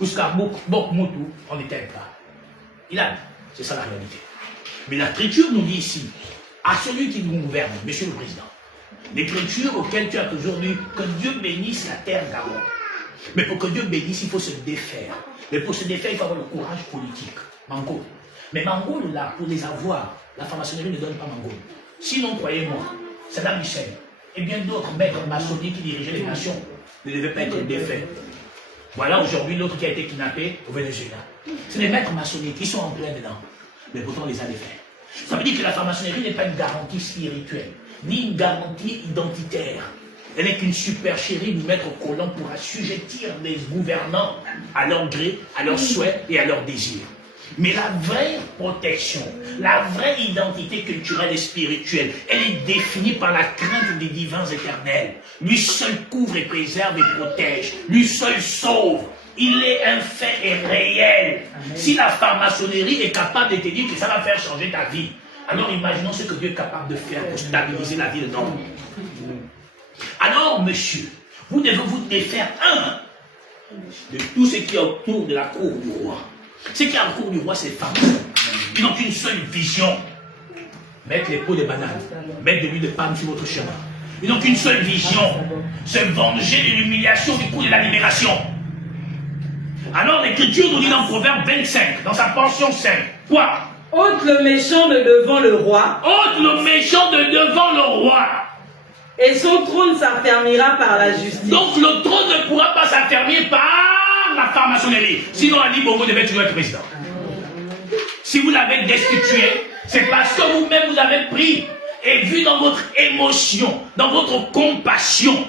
Où ce qu'avait Bokmutu, on n'était pas. Il a dit, c'est ça la réalité. Mais l'écriture nous dit ici, à celui qui nous gouverne, monsieur le président, l'écriture auquel tu as toujours dit que Dieu bénisse la terre Gabon. Mais pour que Dieu bénisse, il faut se défaire. Mais pour se défaire, il faut avoir le courage politique. Mango. Mais Mango, là, pour les avoir, la franc-maçonnerie ne donne pas Mango. Sinon, croyez-moi, Saddam Hussein et bien d'autres maîtres maçonniques qui dirigeaient les nations ne devaient pas être défaits. Voilà aujourd'hui l'autre qui a été kidnappé au Venezuela. C'est les maîtres maçonniques qui sont en plein dedans. Mais pourtant, on les a défaits. Ça veut dire que la franc-maçonnerie n'est pas une garantie spirituelle, ni une garantie identitaire. Elle n'est qu'une supercherie du maître colon pour assujettir les gouvernants à leur gré, à leurs souhaits et à leurs désirs. Mais la vraie protection, la vraie identité culturelle et spirituelle, elle est définie par la crainte des divins éternels. Lui seul couvre et préserve et protège. Lui seul sauve. Il est un fait et réel. Amen. Si la franc-maçonnerie est capable de te dire que ça va faire changer ta vie, alors imaginons ce que Dieu est capable de faire pour stabiliser la vie de l'homme. Alors, monsieur, vous devez vous défaire de tout ce qui est autour de la cour du roi. Ce qui est à la cour du roi, c'est les femmes. Ils n'ont qu'une seule vision. Mettre les pots de bananes, mettre de l'huile de palme sur votre chemin. Ils n'ont qu'une seule vision. Se venger de l'humiliation du coup de la libération. Alors l'écriture nous dit dans Proverbe 25, dans sa portion 5, quoi? Ôte le méchant de devant le roi. Ôte le méchant de devant le roi. Et son trône s'affermira par la justice. Donc le trône ne pourra pas s'affermir par la franc-maçonnerie. Sinon Ali Bongo devait toujours être président. Si vous l'avez destitué, c'est parce que vous-même vous avez pris et vu dans votre émotion, dans votre compassion,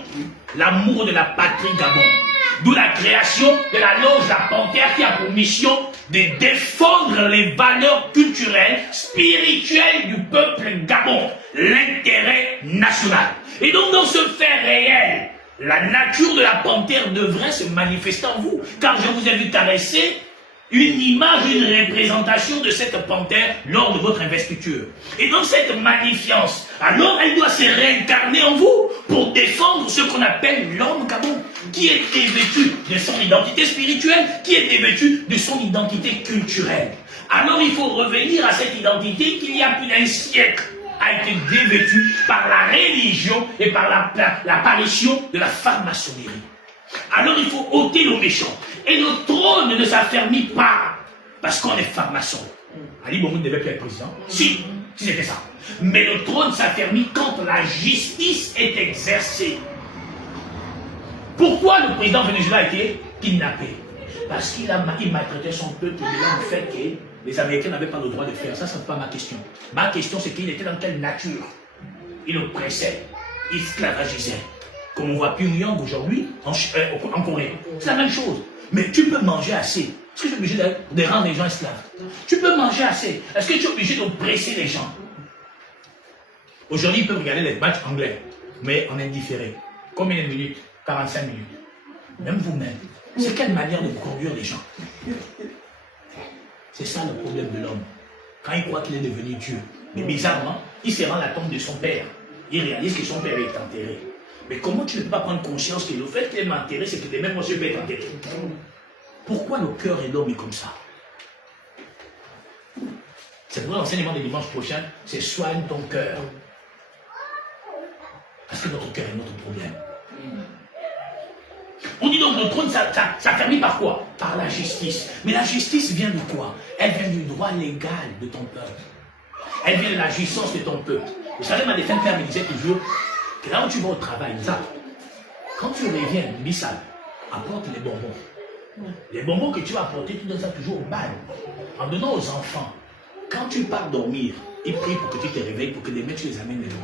l'amour de la patrie Gabon. D'où la création de la loge La Panthère qui a pour mission de défendre les valeurs culturelles, spirituelles du peuple Gabon, l'intérêt national. Et donc dans ce fait réel, la nature de la panthère devrait se manifester en vous. Car je vous ai vu caresser une image, une représentation de cette panthère lors de votre investiture. Et dans cette magnifience, alors elle doit se réincarner en vous pour défendre ce qu'on appelle l'homme Gabon, qui est dévêtu de son identité spirituelle, qui est dévêtu de son identité culturelle. Alors il faut revenir à cette identité qui, il y a plus d'un siècle, a été dévêtue par la religion et par l'apparition de la franc-maçonnerie. Alors il faut ôter le méchant. Et le trône ne s'affermit pas parce qu'on est franc-maçon. Ali Bongo ne devait plus être président. Si c'était ça. Mais le trône s'affermit quand la justice est exercée. Pourquoi le président Venezuela a été kidnappé? Parce qu'il maltraitait son peuple devant le fait que les Américains n'avaient pas le droit de faire. Ça, ce n'est pas ma question. Ma question, c'est qu'il était dans quelle nature? Il oppressait, il esclavagisait. Comme on voit Pyongyang aujourd'hui, en Corée. C'est la même chose. Mais tu peux manger assez. Est-ce que tu es obligé de rendre les gens esclaves? Tu peux manger assez. Est-ce que tu es obligé d'oppresser les gens? Aujourd'hui, ils peuvent regarder les matchs anglais, mais en indifféré. Combien de minutes? 45 minutes. Même vous-même. C'est quelle manière de conduire les gens? C'est ça le problème de l'homme. Quand il croit qu'il est devenu Dieu. Mais bizarrement, il se rend à la tombe de son père. Il réalise que son père est enterré. Mais comment tu ne peux pas prendre conscience que le fait qu'il est enterré, c'est que même monsieur peut être enterré? Pourquoi le cœur de l'homme est comme ça? C'est pour l'enseignement de dimanche prochain, c'est soigne ton cœur. Parce que notre cœur est notre problème. On dit donc le trône, ça termine par quoi? Par la justice. Mais la justice vient de quoi? Elle vient du droit légal de ton peuple. Elle vient de la jouissance de ton peuple. Vous savez, ma défunte père me disait toujours que là où tu vas au travail, quand tu reviens, Bissal, apporte les bonbons. Les bonbons que tu vas apporter, tu donnes ça toujours au bal. En donnant aux enfants. Quand tu pars dormir, ils prient pour que tu te réveilles, pour que demain tu les amènes maison.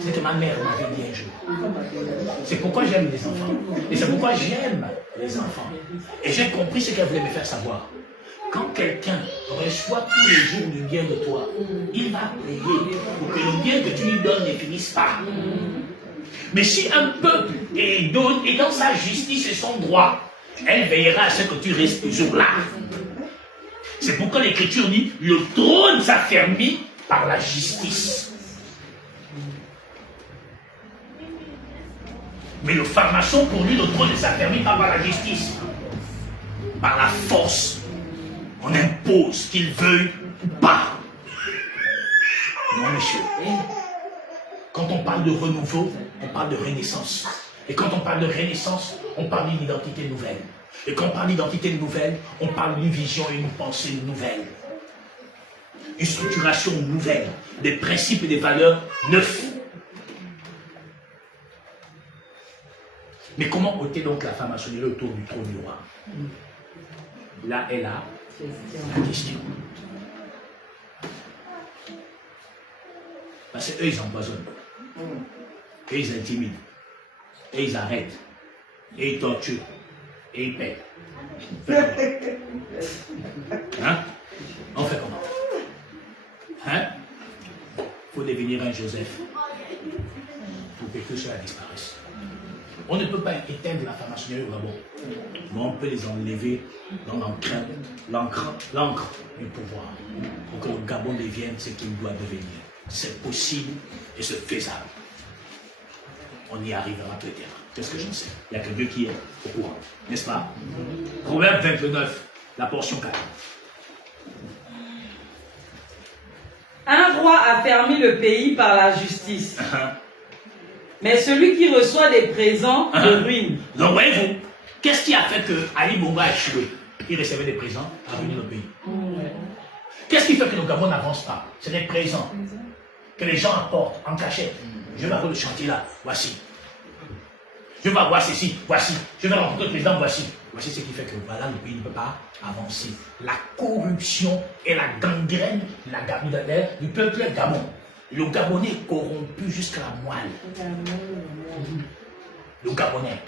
C'est que ma mère m'avait dit un jour. C'est pourquoi j'aime les enfants. Et c'est pourquoi j'aime les enfants. Et j'ai compris ce qu'elle voulait me faire savoir. Quand quelqu'un reçoit tous les jours le bien de toi, il va prier pour que le bien que tu lui donnes ne finisse pas. Mais si un peuple est dans sa justice et son droit, elle veillera à ce que tu restes toujours là. C'est pourquoi l'Écriture dit, le trône s'affermit par la justice. Mais le pharmacien, pour lui, le trône ne s'affermit pas par la justice, par la force. On impose qu'il veuille ou pas. Non, monsieur. Quand on parle de renouveau, on parle de renaissance. Et quand on parle de renaissance, on parle d'une identité nouvelle. Et quand on parle d'identité nouvelle, on parle d'une vision et d'une pensée nouvelle. Une structuration nouvelle, des principes et des valeurs neufs. Mais comment ôter donc la franc-maçonnerie autour du trône du roi? Là est là la question. Parce qu'eux, ils empoisonnent. Et ils intimident. Et ils arrêtent. Et ils torturent. Et ils paient. Hein? On fait comment? Hein? Il faut devenir un Joseph pour que tout cela disparaisse. On ne peut pas éteindre la franc-maçonnerie au Gabon, mais on peut les enlever dans l'encre du pouvoir pour que le Gabon devienne ce qu'il doit devenir. C'est possible et c'est faisable. On y arrivera peut-être. Qu'est-ce que j'en sais? Il n'y a que Dieu qui est au courant, n'est-ce pas? Proverbe 29, la portion 4. Un roi affermit le pays par la justice. Mais celui qui reçoit des présents le ruine. Donc voyez-vous, qu'est-ce qui a fait que Ali Bongo a échoué? Il recevait des présents à ruiner le pays. Qu'est-ce qui fait que le Gabon n'avance pas? C'est des présents que les gens apportent en cachette. Je vais avoir le chantier là, voici. Je vais avoir ceci, voici. Je vais rencontrer le président, voici. Voici ce qui fait que voilà, le pays ne peut pas avancer. La corruption et la gangrène du peuple Gabon. Le Gabonais est corrompu jusqu'à la moelle. Le Gabonais.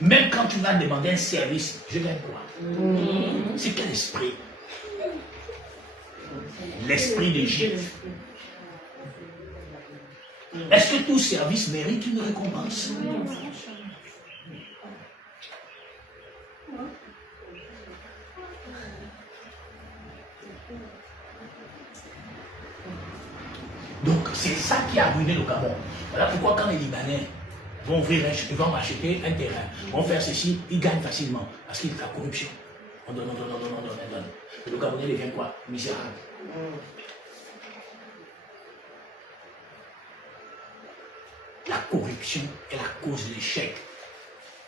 Même quand tu vas demander un service, je gagne quoi? C'est quel esprit? L'esprit d'Égypte. Est-ce que tout service mérite une récompense? Donc c'est ça qui a ruiné le Gabon. Voilà pourquoi quand les Libanais vont vont acheter un terrain, vont faire ceci, ils gagnent facilement. Parce qu'il y a la corruption. On donne. Et le Gabonais devient quoi? Misérable. La corruption est la cause de l'échec.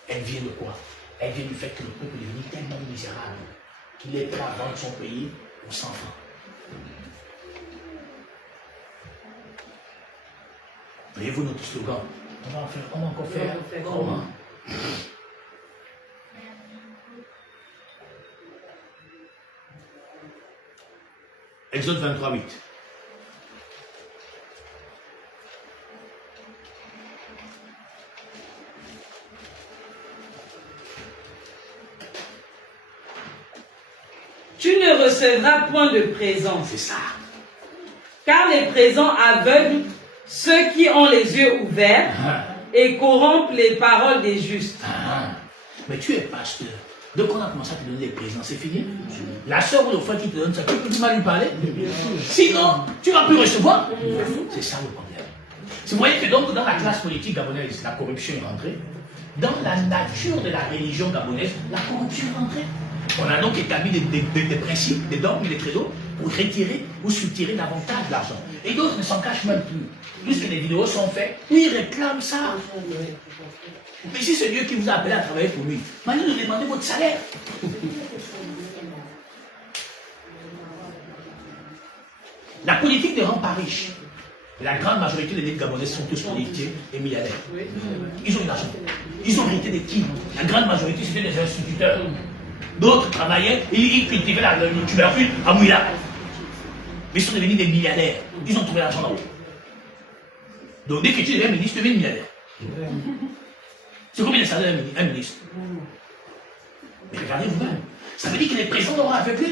Elle vient de quoi? Elle vient du fait que le peuple est devenu tellement misérable qu'il est prêt à vendre son pays pour 100 francs. Voyez-vous notre slogan? On va encore faire comment? Exode 23, 8. Tu ne recevras point de présent. C'est ça. Car les présents aveuglent ceux qui ont les yeux ouverts et corrompent les paroles des justes. Mais tu es pasteur. Donc on a commencé à te donner des présents, c'est fini. La soeur ou le frère qui te donne ça, tu peux mal lui parler. Sinon, tu vas plus recevoir. C'est ça le problème. Vous voyez que donc dans la classe politique gabonaise, la corruption est rentrée. Dans la nature de la religion gabonaise, la corruption est rentrée. On a donc établi des principes, des dogmes et des credos pour retirer ou soutirer davantage d'argent. Et d'autres ne s'en cachent même plus. Puisque les vidéos sont faites, ils réclament ça. Mais si c'est Dieu qui vous a appelé à travailler pour lui, maintenant de demander votre salaire. La politique ne rend pas riche. La grande majorité des Gabonais sont tous politiciens et milliardaires. Ils ont de l'argent. Ils ont hérité des qui? La grande majorité, c'était des instituteurs. D'autres travaillaient, ils cultivaient le tubercule à Mouila. Mais ils sont devenus des milliardaires. Ils ont trouvé l'argent là-haut. Donc dès que tu deviens ministre, tu deviens milliardaire. C'est combien de salaire un ministre? Mais regardez vous-même. Ça veut dire que les présidents l'auront aveuglé.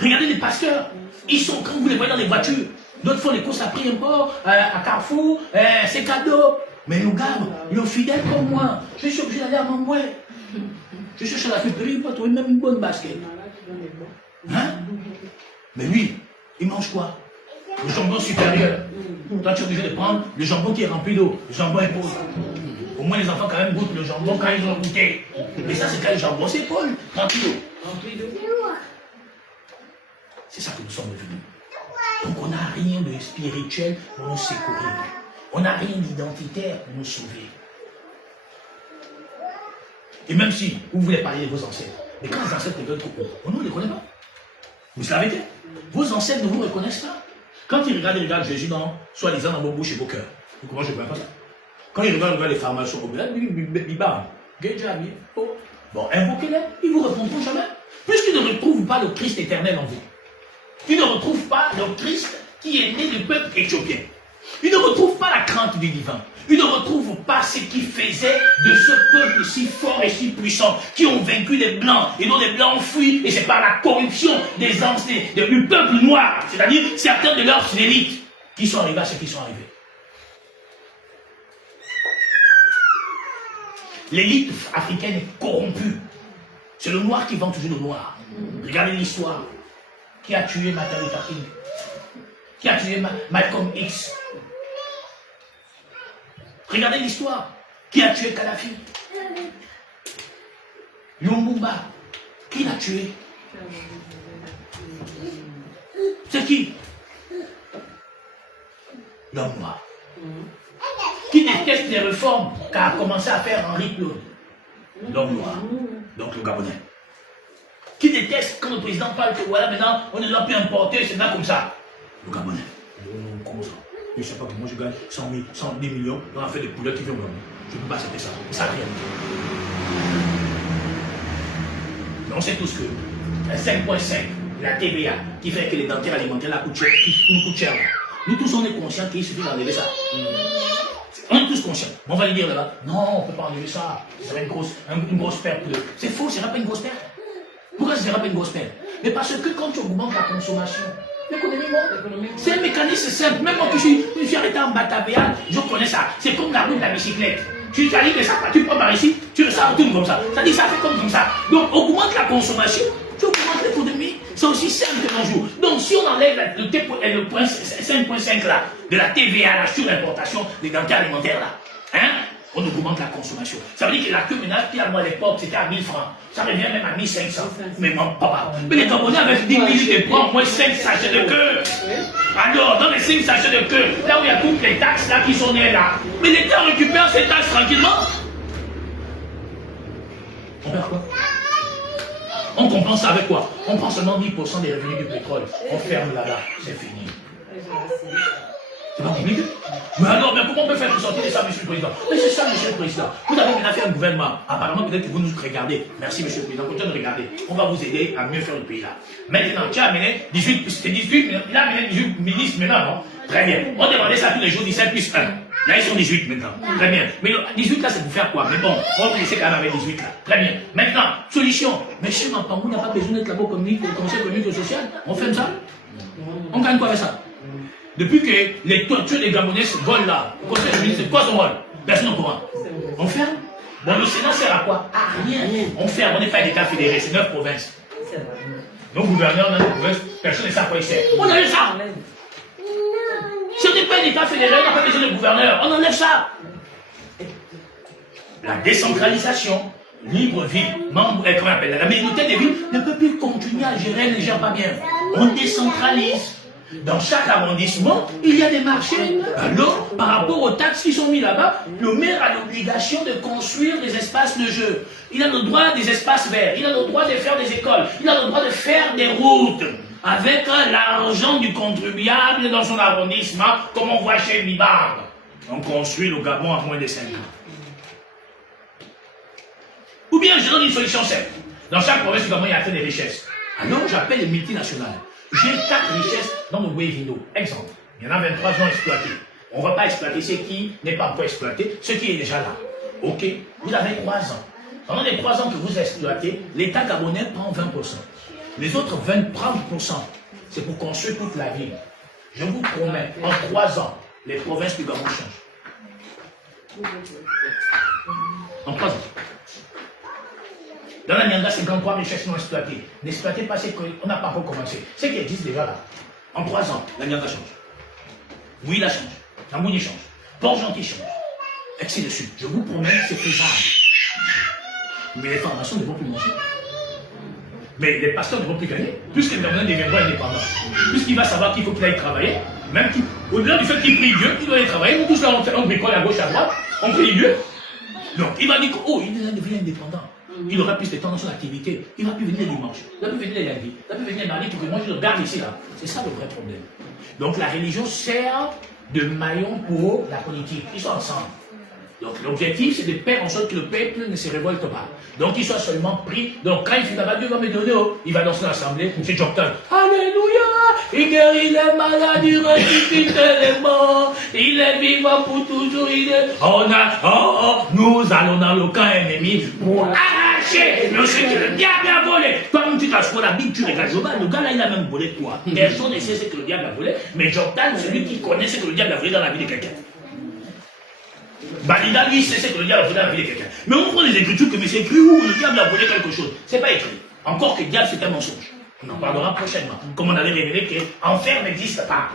Regardez les pasteurs. Ils sont, quand vous les voyez dans les voitures, d'autres font les courses à prix import, à Carrefour, c'est cadeau. Mais le gars, il est fidèle comme moi. Je suis obligé d'aller à mon moins. Je suis chez la friperie, il peut trouver même une bonne basket. Hein? Mais lui, il mange quoi? Le jambon supérieur. Toi, tu es obligé de prendre le jambon qui est rempli d'eau. Le jambon épaule. Au moins, les enfants, quand même, goûtent le jambon quand ils ont goûté. Mais ça, c'est quand le jambon s'épaule. Rempli d'eau. C'est ça que nous sommes devenus. Donc, on n'a rien de spirituel pour nous secourir. On n'a rien d'identitaire pour nous sauver. Et même si vous voulez parler de vos ancêtres, mais quand les ancêtres veulent trop, on ne les connaît pas. Vous savez que vos ancêtres ne vous reconnaissent pas. Quand ils regardent Jésus dans, soi-disant dans vos bouches et vos cœurs, comment je ne connais pas ça? Quand ils regardent les pharmaciens au bled, bon, invoquez-les, ils ne vous répondront jamais. Puisqu'ils ne retrouvent pas le Christ éternel en vous. Ils ne retrouvent pas le Christ qui est né du peuple éthiopien. Ils ne retrouvent pas la crainte du divin. Ils ne retrouvent pas ce qui faisait de ce peuple si fort et si puissant, qui ont vaincu les Blancs, et dont les Blancs ont fui, et c'est par la corruption des anciens, du peuple noir, c'est-à-dire certains de leurs élites, qui sont arrivés à ce qu'ils sont arrivés. L'élite africaine est corrompue. C'est le noir qui vend toujours le noir. Regardez l'histoire. Qui a tué Martin Luther King? Qui a tué Malcolm X? Regardez l'histoire. Qui a tué Kadhafi? Lumumba. Qui l'a tué? C'est qui? L'homme noir. Qui déteste les réformes qu'a commencé à faire Henri Claude? L'homme noir. Donc le Gabonais. Qui déteste quand le président parle que voilà, maintenant, on ne doit plus importer, c'est là comme ça. Le Gabonais. Comment ça? Je ne sais pas que moi je gagne 100 000, 110 millions dans l'affaire des poulets qui viennent au Gabon. Je ne peux pas accepter ça. Ça rien. Mais on sait tous que la 5.5, la TVA, qui fait que les dentaires alimentaires la coûtent cher, nous coûtent cher. Nous tous on est conscients qu'il suffit d'enlever ça. On est tous conscients. On va lui dire là-bas, non, on ne peut pas enlever ça. Ça serait une grosse perte. C'est faux, ce ne sera pas une grosse perte. Pourquoi ce ne sera pas une grosse perte? Mais parce que quand tu augmentes la consommation, l'économie monte. C'est un mécanisme simple. Même moi qui suis arrêté en Batavia, je connais ça. C'est comme la roue de la bicyclette. Tu t'arrives que ça, tu prends par ici, tu le sens tourne comme ça. Ça dit ça fait comme ça. Donc augmente la consommation, tu augmentes l'économie. C'est aussi simple que nos jours. Donc si on enlève le point 5.5 là, de la TVA, la surimportation des denrées alimentaires là, hein, on augmente la consommation. Ça veut dire que la queue ménage qui à moi à l'époque c'était à 1000 francs. Ça revient même à 1500. Mais mon papa. Mais les Gabonais avec 10 minutes de prendre au moins 5 sachets de queue. Alors, dans les 5 sachets de queue, là où il y a toutes les taxes là qui sont nées là, mais l'État récupère ces taxes tranquillement. On perd quoi? On compense ça avec quoi? On prend seulement 10% des revenus du pétrole. On ferme là-bas. C'est fini. C'est pas compliqué. Mais alors, mais comment on peut faire pour sortir de ça, monsieur le Président? Mais c'est ça, monsieur le Président. Vous avez maintenant fait un gouvernement. Apparemment, peut-être que vous nous regardez. Merci, monsieur le Président. Continuez de regarder. On va vous aider à mieux faire le pays là. Maintenant, tu as amené 18, c'était 18, il a amené 18 ministres maintenant, non? Très bien. On demandait ça tous les jours, 17 plus 1. Là, ils sont 18 maintenant. Très bien. Mais 18 là, c'est pour faire quoi? Mais bon, on va laisser quand même avec 18 là. Très bien. Maintenant, solution. Monsieur Mampangou n'a pas besoin d'être là-bas comme le conseil économique et social. On fait ça? On gagne quoi avec ça? Depuis que les tortues des Gabonais volent là, le conseil économique, c'est quoi son rôle? Personne au courant. On ferme? Bon, le Sénat sert à quoi? À rien. On ferme. On n'est pas un État fédéré, c'est 9 provinces. Nos gouverneurs dans les provinces, personne ne sait à quoi ils servent. On enlève ça. Si on n'est pas un État fédéré, on n'a pas besoin de gouverneur. On enlève ça. La décentralisation, libre ville, comment on appelle, la minorité des villes ne peut plus continuer à gérer les gens pas bien. On décentralise. Dans chaque arrondissement, il y a des marchés. Alors, par rapport aux taxes qui sont mises là-bas, le maire a l'obligation de construire des espaces de jeu. Il a le droit des espaces verts. Il a le droit de faire des écoles. Il a le droit de faire des routes. Avec l'argent du contribuable dans son arrondissement, comme on voit chez Mibarbe. On construit le Gabon à moins de 5 ans. Ou bien je donne une solution simple. Dans chaque province du Gabon, il y a fait des richesses. Alors j'appelle les multinationales. J'ai 4 richesses dans mon Wavino. Exemple, il y en a 23 non exploités. On ne va pas exploiter ce qui n'est pas encore exploité, ce qui est déjà là. Ok, vous avez 3 ans. Pendant les 3 ans que vous exploitez, l'État gabonais prend 20%. Les autres 30%, c'est pour construire toute la ville. Je vous promets, en 3 ans, les provinces du Gabon changent. En 3 ans. Dans la Nyanga, 53 richesses non exploitées. N'exploitez pas ce qu'on n'a pas encore commencé. Ce qui existe déjà là. En 3 ans, la Nyanga change. Ouïla change. Tambouni change. Port-Gentil change. Ainsi de suite. Je vous promets, c'est faisable. Mais les formations ne vont plus manger. Mais les pasteurs ne vont plus gagner. Puisque le Gabonais deviendra indépendant. Puisqu'il va savoir qu'il faut qu'il aille travailler. Même au-delà du fait qu'il prie Dieu, il doit aller travailler. Nous tous là, on bricole à gauche, à droite. On prie Dieu. Donc, il va dire que, oh, il devient indépendant. Il aura plus de temps dans son activité. Il va plus venir le dimanche. Il va plus venir le lundi. Il va plus venir le mardi pour que moi je le garde ici là. C'est ça le vrai problème. Donc la religion sert de maillon pour la politique. Ils sont ensemble. Donc l'objectif c'est de faire en sorte que le peuple ne se révolte pas. Donc il soit seulement pris. Donc quand il fait là-bas, Dieu va me donner, il va dans son assemblée, c'est Jordan. Alléluia! Il guérit les malades, il ressuscite les morts, il est vivant pour toujours, nous allons dans le camp ennemi pour arracher le ce que le diable a volé. Toi, quand tu t'assois la Bible, tu regardes le gars là, il a même volé toi. Personne ne sait ce que le diable a volé, mais Jordan, celui qui connaît ce que le diable a volé dans la vie de quelqu'un. Balida, lui, sait ce que le diable a volé dans la vie de quelqu'un. Mais on prend les écritures que c'est écrit où le diable a volé quelque chose. C'est pas écrit. Encore que le diable, c'est un mensonge. On en parlera prochainement. Comme on avait révélé que l'enfer n'existe pas.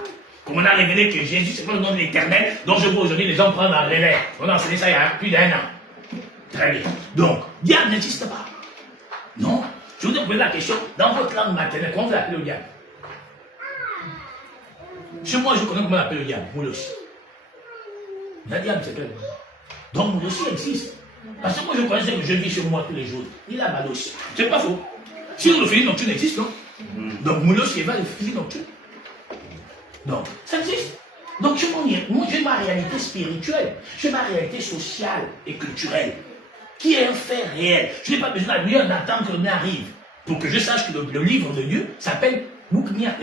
Comme on a révélé que Jésus, c'est pas le nom de l'Éternel, dont je vois aujourd'hui les gens prendre en relais. On a enseigné ça il y a plus d'1 an. Très bien. Donc, diable n'existe pas. Non. Je vous ai posé la question, dans votre langue maternelle, comment vous l'appelez le diable? Chez moi, je connais comment on appelle le diable, Moulos. Le diable, c'est quel? Donc, Moulos existe. Parce que moi, je connais ce que je vis chez moi tous les jours. Il a Malos. C'est pas faux. Sinon, le filet nocturne existe, non? Donc, Moulos, il va le filet nocturne. Donc, ça existe. Donc, moi, j'ai ma réalité spirituelle, j'ai ma réalité sociale et culturelle, qui est un fait réel. Je n'ai pas besoin d'attendre que le mien arrive pour que je sache que le livre de Dieu s'appelle Boukniam.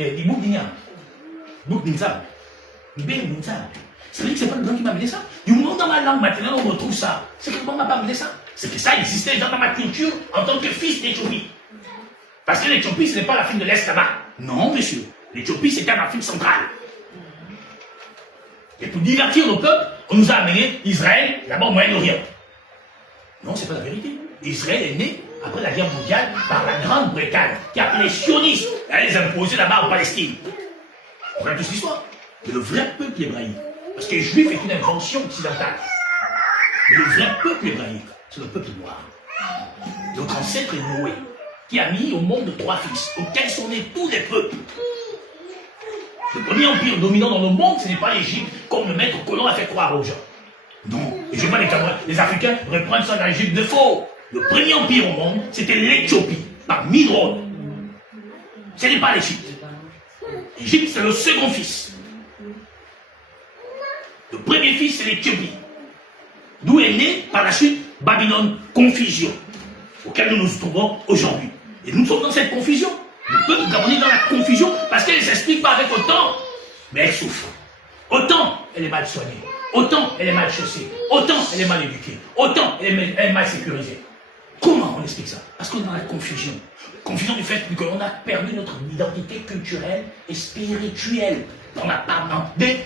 Ça veut dire que ce n'est pas le blanc qui m'a amené ça. Du moment dans ma langue maternelle, on retrouve ça. C'est que le blanc ne m'a pas amené ça. C'est que ça existait dans ma culture en tant que fils d'Éthiopie. Parce que l'Éthiopie, ce n'est pas l'Afrique de l'Est là-bas. Non, monsieur. L'Éthiopie, c'était en Afrique centrale. Et pour divertir nos peuples, on nous a amené Israël là-bas au Moyen-Orient. Non, ce n'est pas la vérité. Israël est né après la guerre mondiale par la Grande-Bretagne, qui a appelé les sionistes à les imposer là-bas en Palestine. On regarde toute l'histoire. Mais le vrai peuple hébraïque, parce que les Juifs est une invention occidentale. Mais le vrai peuple hébraïque, c'est le peuple noir. Notre ancêtre est Noé, qui a mis au monde 3 fils, auxquels sont nés tous les peuples. Le premier empire dominant dans le monde, ce n'est pas l'Égypte, comme le maître colon a fait croire aux gens. Non, et je vois les Africains reprendre ça dans l'Égypte de faux. Le premier empire au monde, c'était l'Éthiopie, par Midron. Ce n'est pas l'Égypte. L'Égypte, c'est le second fils. Le premier fils, c'est l'Éthiopie. D'où est né, par la suite, Babylone, confusion, auquel nous nous trouvons aujourd'hui. Et nous sommes dans cette confusion. Le peuple gabonais est dans la confusion parce qu'elle ne s'explique pas avec autant, mais elle souffre. Autant elle est mal soignée, autant elle est mal chaussée, autant elle est mal éduquée, autant elle est mal sécurisée. Comment on explique ça? Parce qu'on est dans la confusion. Confusion du fait qu'on a perdu notre identité culturelle et spirituelle. Dès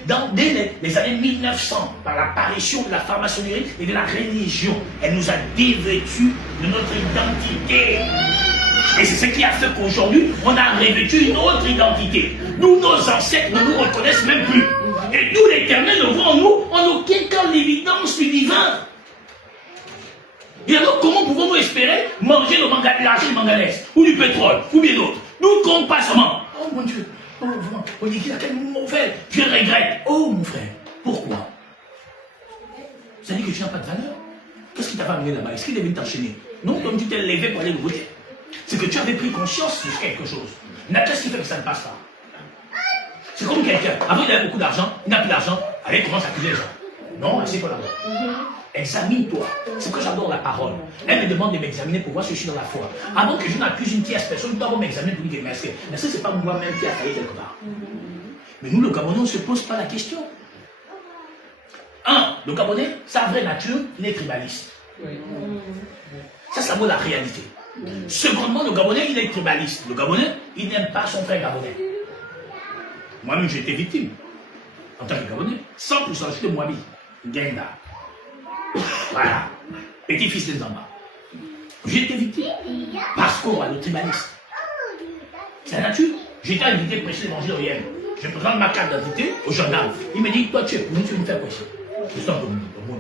les années 1900, par l'apparition de la franc-maçonnerie et de la religion, elle nous a dévêtus de notre identité. Et c'est ce qui a fait qu'aujourd'hui, on a revêtu une autre identité. Nous, nos ancêtres ne nous reconnaissent même plus. Et nous, l'Éternel, ne voit en nous en aucun cas l'évidence du divin. Et alors, comment pouvons-nous espérer manger l'argent de manganèse, ou du pétrole, ou bien d'autres? Nous ne comptons pas seulement. Oh mon Dieu, oh, on dit qu'il a quel mauvais, je regrette. Oh mon frère, pourquoi? Ça dit que tu n'as pas de valeur. Qu'est-ce qui t'a pas amené là-bas? Est-ce qu'il est venu t'enchaîner? Non, comme tu t'es levé pour aller le voter. C'est que tu avais pris conscience de quelque chose. Qu'est-ce qui fait que ça ne passe pas? C'est comme quelqu'un, avant il avait beaucoup d'argent, il n'a plus d'argent, allez, il commence à accuser les gens. Non, c'est pas là-bas. examine-toi. C'est que j'adore la parole. Elle me demande de m'examiner pour voir si je suis dans la foi. Avant que je n'accuse une tierce personne, je dois m'examiner pour dire, mais est-ce que c'est pas moi-même qui a failli quelque part? Mais nous, le Gabonais, on ne se pose pas la question. Le Gabonais, sa vraie nature, il est tribaliste. Ça, ça vaut la réalité. Secondement, le Gabonais, il est tribaliste. Le Gabonais, il n'aime pas son frère Gabonais. Moi-même, j'ai été victime. En tant que Gabonais, 100% je suis de Mouabi. Genda. Voilà. Petit-fils de Nzamba. J'ai été victime. Parce qu'on a le tribaliste. C'est la nature. J'ai été invité à prêcher l'évangile au Yémen. Je présente ma carte d'identité au gendarme. Il me dit, toi tu es pour nous, tu veux me faire prêcher. Je suis un peu bon.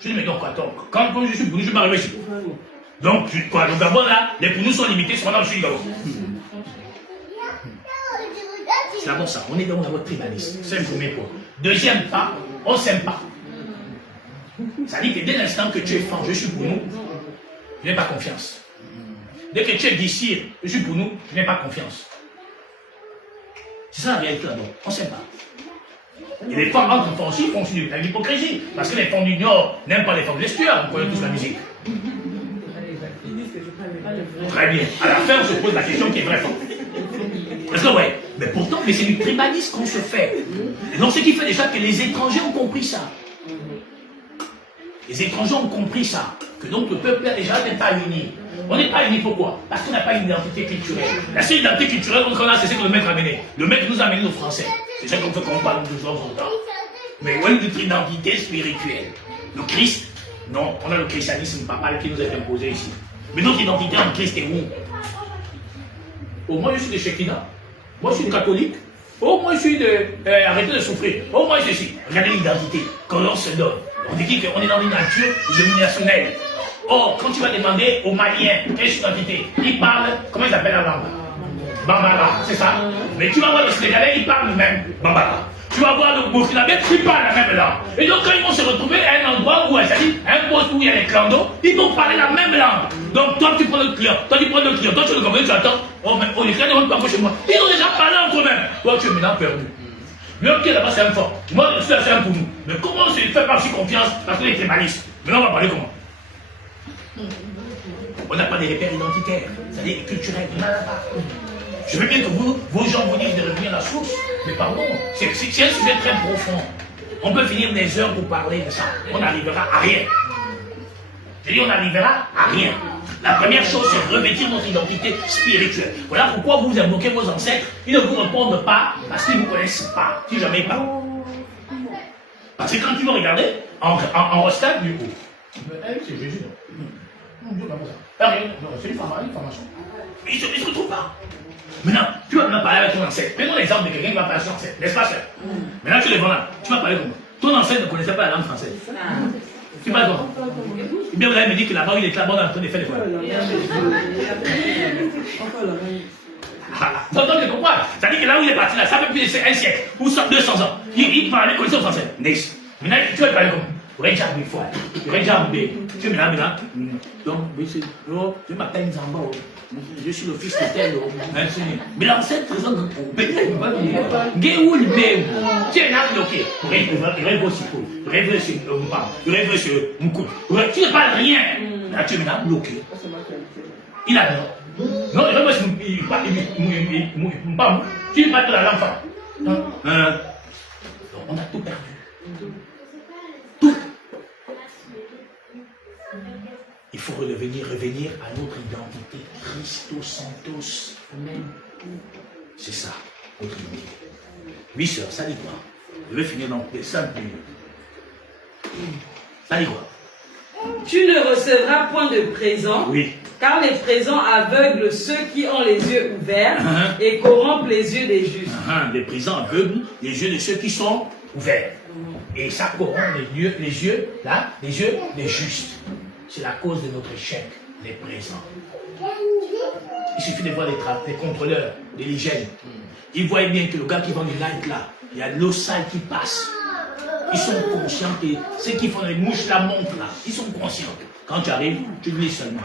Je dis, mais donc attends, quand je suis pour nous, je m'arrive ici. Donc, quoi, le Gabon là, les pour nous sont limités, cependant je suis Gabon. C'est d'abord ça, on est dans notre tribaliste. C'est le premier point. Deuxième pas, on ne s'aime pas. Ça dit que dès l'instant que tu es franc, je suis pour nous, je n'ai pas confiance. Dès que tu es d'ici, je suis pour nous, je n'ai pas confiance. C'est ça la réalité d'abord, on ne s'aime pas. Et les femmes entre femmes aussi font de l'hypocrisie. Parce que les femmes du Nord n'aiment pas les femmes de l'estuaire, on connaît tous la musique. Très bien. À la fin, on se pose la question qui est vraie. Parce que ouais, mais pourtant, c'est du tribalisme qu'on se fait. Et donc ce qui fait déjà que les étrangers ont compris ça. Les étrangers ont compris ça. Que donc le peuple déjà n'est pas uni. On n'est pas unis pourquoi? Parce qu'on n'a pas une identité culturelle. La seule identité culturelle qu'on a, c'est ce que le maître a amené. Le maître nous a amené nos Français. C'est ça qu'on fait qu'on parle de temps en temps. Mais ouais, notre identité spirituelle. Le Christ, non, on a le christianisme papal qui nous est imposé ici. Mais notre identité en Christ est où? Oh, moi je suis de Shekinah. Moi je suis catholique. Oh, moi je suis de. Arrêtez de souffrir. Oh, moi je suis. Regardez l'identité. Quand on se donne. On dit qu'on est dans une nature dominationnelle. Or, quand tu vas demander aux Maliens, quelle identité, ils parlent, comment ils appellent la langue? Bambara, c'est ça? Mais tu vas voir le Sénégalais, ils parlent même Bambara. Tu vas voir le Burkinabé, ils parlent la même langue. Et donc, quand ils vont se retrouver à un endroit où, c'est-à-dire un poste où il y a les clandos, ils vont parler la même langue. Donc, toi, tu prends le client, toi, tu prends le client, toi, tu le comprends, tu attends. Oh, mais les clients ne vont pas chez moi. Ils ont déjà parlé entre eux-mêmes. Toi, tu es maintenant perdu. L'homme qui est là-bas, c'est un fort. Moi, je suis là, c'est un pour nous. Mais comment on se fait pas si confiance parce qu'on est tribaliste? Maintenant, on va parler comment? On n'a pas des repères identitaires, c'est-à-dire culturels, on n'en a pas. Je veux bien que vos gens vous disent de revenir à la source, mais pardon, c'est un sujet très profond. On peut finir des heures pour parler de ça. On n'arrivera à rien. Je dis, on n'arrivera à rien. La première chose, c'est revêtir notre identité spirituelle. Voilà pourquoi vous invoquez vos ancêtres. Ils ne vous répondent pas parce qu'ils ne vous connaissent pas, si jamais pas. Parce que quand tu vas regarder, en restade du coup, c'est Jésus. C'est une formation. Mais ils ne se retrouvent pas. Maintenant, tu vas maintenant parler avec ton ancêtre. Prenons l'exemple de quelqu'un qui va parler à son ancêtre, n'est-ce pas, sœur? Maintenant, tu les vois là. Tu vas parler comment? Ton ancêtre ne connaissait pas la langue française. Tu parles comment? Eh bien, vous allez me dire que là-bas, il est là-bas en train de faire des fois. Donc, tu comprends? C'est-à-dire que là où il est parti, là, ça fait plus de un siècle, ou 200 ans. Il parlait comme ça au français. Next. Maintenant, tu vas parler comment? Regarde une fois. Regarde, tu me l'as maintenant. Donc, je m'appelle Nzamba. Je suis le fils de tel. Mais l'ancêtre présente que pour payer. Géoul, mais tu es là, ok. Rêve aussi pour. Rêve sur Mpa. Rêve sur Moukou. Tu ne parles rien. Là, tu me l'as bloqué. Il a non. Non, rêve sur Mpa. Tu parles de la langue femme. On a tout perdu. Tout. Il faut revenir à notre identité. Christos Santos. C'est ça, notre identité. Oui, sœur, ça dit quoi? Je vais finir dans les 5 minutes. Ça dit quoi? Tu ne recevras point de présent, oui. Car les présents aveuglent ceux qui ont les yeux ouverts et corrompent les yeux des justes. Les présents aveuglent les yeux de ceux qui sont ouverts. Et ça corrompt les yeux des justes. C'est la cause de notre échec, les présents. Il suffit de voir les contrôleurs, des l'hygiène. Ils voient bien que le gars qui vend les lights là, il y a de l'eau sale qui passe. Ils sont conscients que ceux qui font les mouches la montrent là, ils sont conscients. Quand tu arrives, tu lis seulement.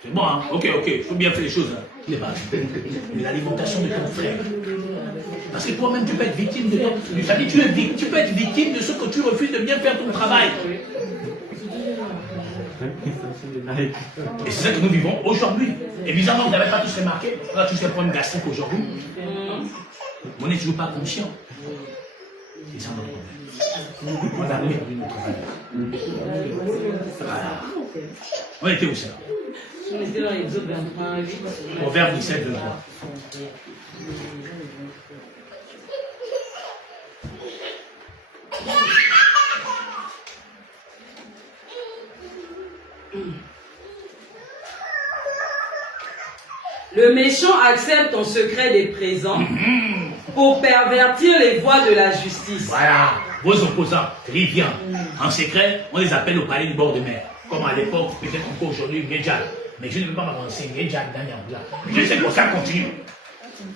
C'est bon, hein? Ok, il faut bien faire les choses. Hein? Mais l'alimentation de ton frère. Parce que toi-même, tu peux être victime de ton... Tu peux être victime de ce que tu refuses de bien faire ton travail. Et c'est ça que nous vivons aujourd'hui. Et bizarrement, vous n'avez pas tous remarqué, on a tous des problèmes gastriques aujourd'hui. On n'est toujours pas conscient. C'est ça notre problème. On a perdu notre valeur. Voilà. On était où ça? On était dans l'Exode 23, 8. Proverbe 17, 23. Le méchant accepte en secret des présents pour pervertir les voies de la justice. Voilà, vos opposants, riviens. En secret, on les appelle au palais du bord de mer. Comme à l'époque, peut-être encore aujourd'hui, Medjal. Mais je ne peux pas m'avancer, Medjal, Daniel. Je sais que ça continue.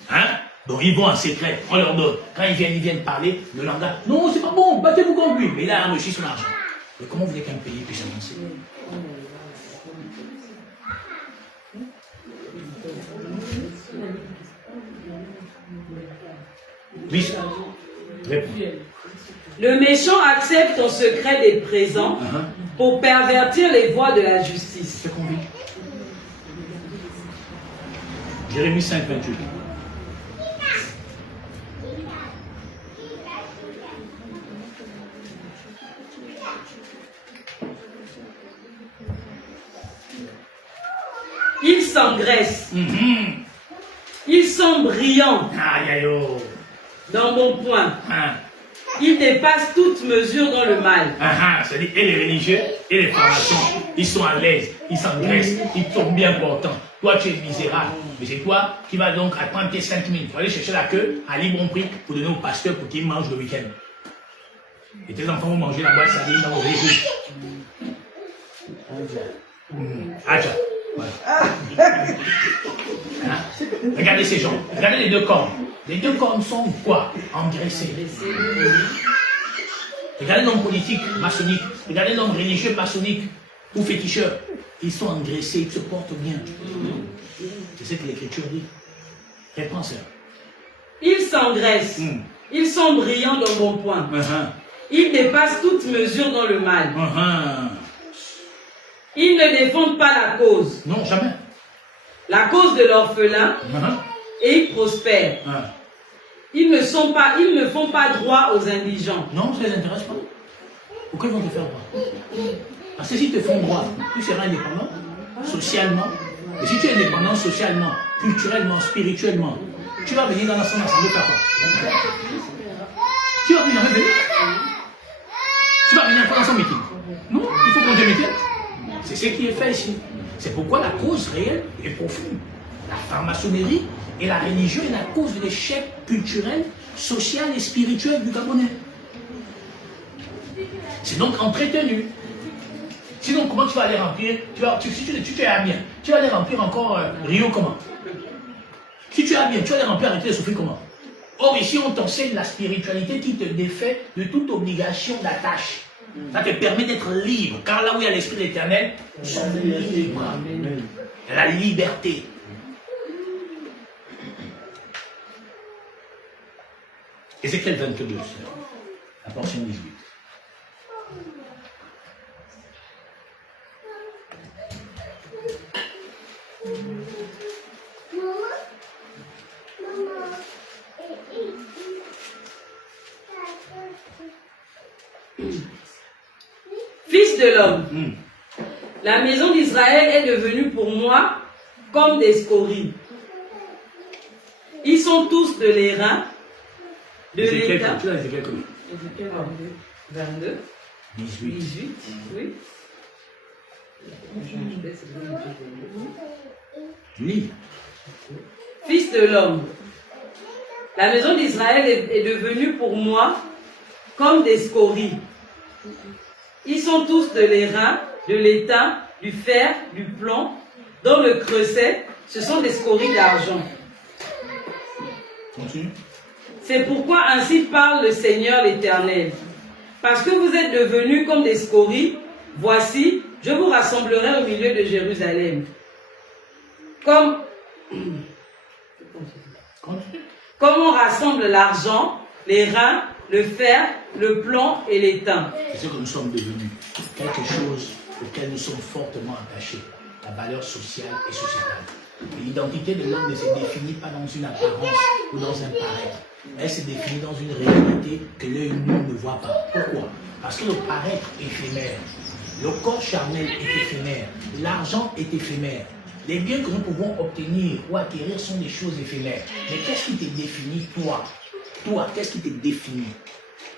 Hein? Donc ils vont en secret, on leur donne. Quand ils viennent parler, le langage. Non, c'est pas bon, battez-vous contre lui. Mais il a enrichi son argent. Mais comment vous voulez qu'un pays puisse avancer? Oui, réponds. Le méchant accepte en secret des présents pour pervertir les voies de la justice. C'est combien? Jérémie 5, 28. Ils s'engraissent. Ils sont brillants. Aïe, aïe, oh. Dans mon point. Ils dépassent toute mesure dans le mal. C'est-à-dire, et les religieux, et les francs-maçons, ils sont à l'aise, ils s'engraissent, ils sont bien portants. Toi, tu es misérable. Mais c'est toi qui vas donc attendre tes 5 000. Il faut aller chercher la queue à libre prix pour donner au pasteur pour qu'il mange le week-end. Et tes enfants vont manger la boîte salée dans vos véhicules. Aja. Voilà. Regardez ces gens. Regardez les deux cornes. Les deux cornes sont quoi? Engraissés. Regardez l'homme politique maçonnique. Regardez l'homme religieux maçonnique ou féticheur. Ils sont engraissés, ils se portent bien. C'est ce que l'Écriture dit. Réponds ça. Ils s'engraissent. Ils sont brillants dans mon point. Ils dépassent toute mesure dans le mal. Ils ne défendent pas la cause. Non, jamais. La cause de l'orphelin. Et ils prospèrent. Ils ne font pas droit aux indigents. Non, ça ne les intéresse pas. Pourquoi ils vont te faire droit? Parce que s'ils te font droit, tu seras indépendant socialement. Et si tu es indépendant socialement, culturellement, spirituellement, tu vas venir dans son assemblée papa. Tu vas venir venir. Tu vas venir dans son meeting. Non, il faut qu'on te mette. C'est ce qui est fait ici. C'est pourquoi la cause réelle est profonde. La franc-maçonnerie et la religion est la cause de l'échec culturel, social et spirituel du Gabonais. C'est donc entretenu. Sinon, comment tu vas aller remplir? Si tu es Amiens, tu vas aller remplir encore Rio comment? Si tu es Amiens, tu vas aller remplir Arrêté de souffrir comment? Or, ici, on t'enseigne la spiritualité qui te défait de toute obligation d'attache. Ça te permet d'être libre. Car là où il y a l'Esprit de l'Éternel, nous sommes libres. La liberté. Ézéchiel 22, la portion 18. Fils de l'homme, la maison d'Israël est devenue pour moi comme des scories. Ils sont tous de l'airain, de l'état. Tu as Ézéchiel combien? Ézéchiel 22, 18, oui. Lis. Fils de l'homme, la maison d'Israël est devenue pour moi comme des scories. Ils sont tous de l'airain, de l'étain, du fer, du plomb. Dans le creuset, ce sont des scories d'argent. Continue. C'est pourquoi ainsi parle le Seigneur l'Éternel. Parce que vous êtes devenus comme des scories, voici, je vous rassemblerai au milieu de Jérusalem. Comme on rassemble l'argent, les reins, le fer, le plomb et l'étain. C'est ce que nous sommes devenus. Quelque chose auxquelles nous sommes fortement attachés, la valeur sociale et sociétale. L'identité de l'homme ne se définit pas dans une apparence ou dans un paraître. Elle se définit dans une réalité que l'œil nu ne voit pas. Pourquoi? Parce que le paraître est éphémère. Le corps charnel est éphémère. L'argent est éphémère. Les biens que nous pouvons obtenir ou acquérir sont des choses éphémères. Mais qu'est-ce qui te définit, toi? Toi, qu'est-ce qui te définit?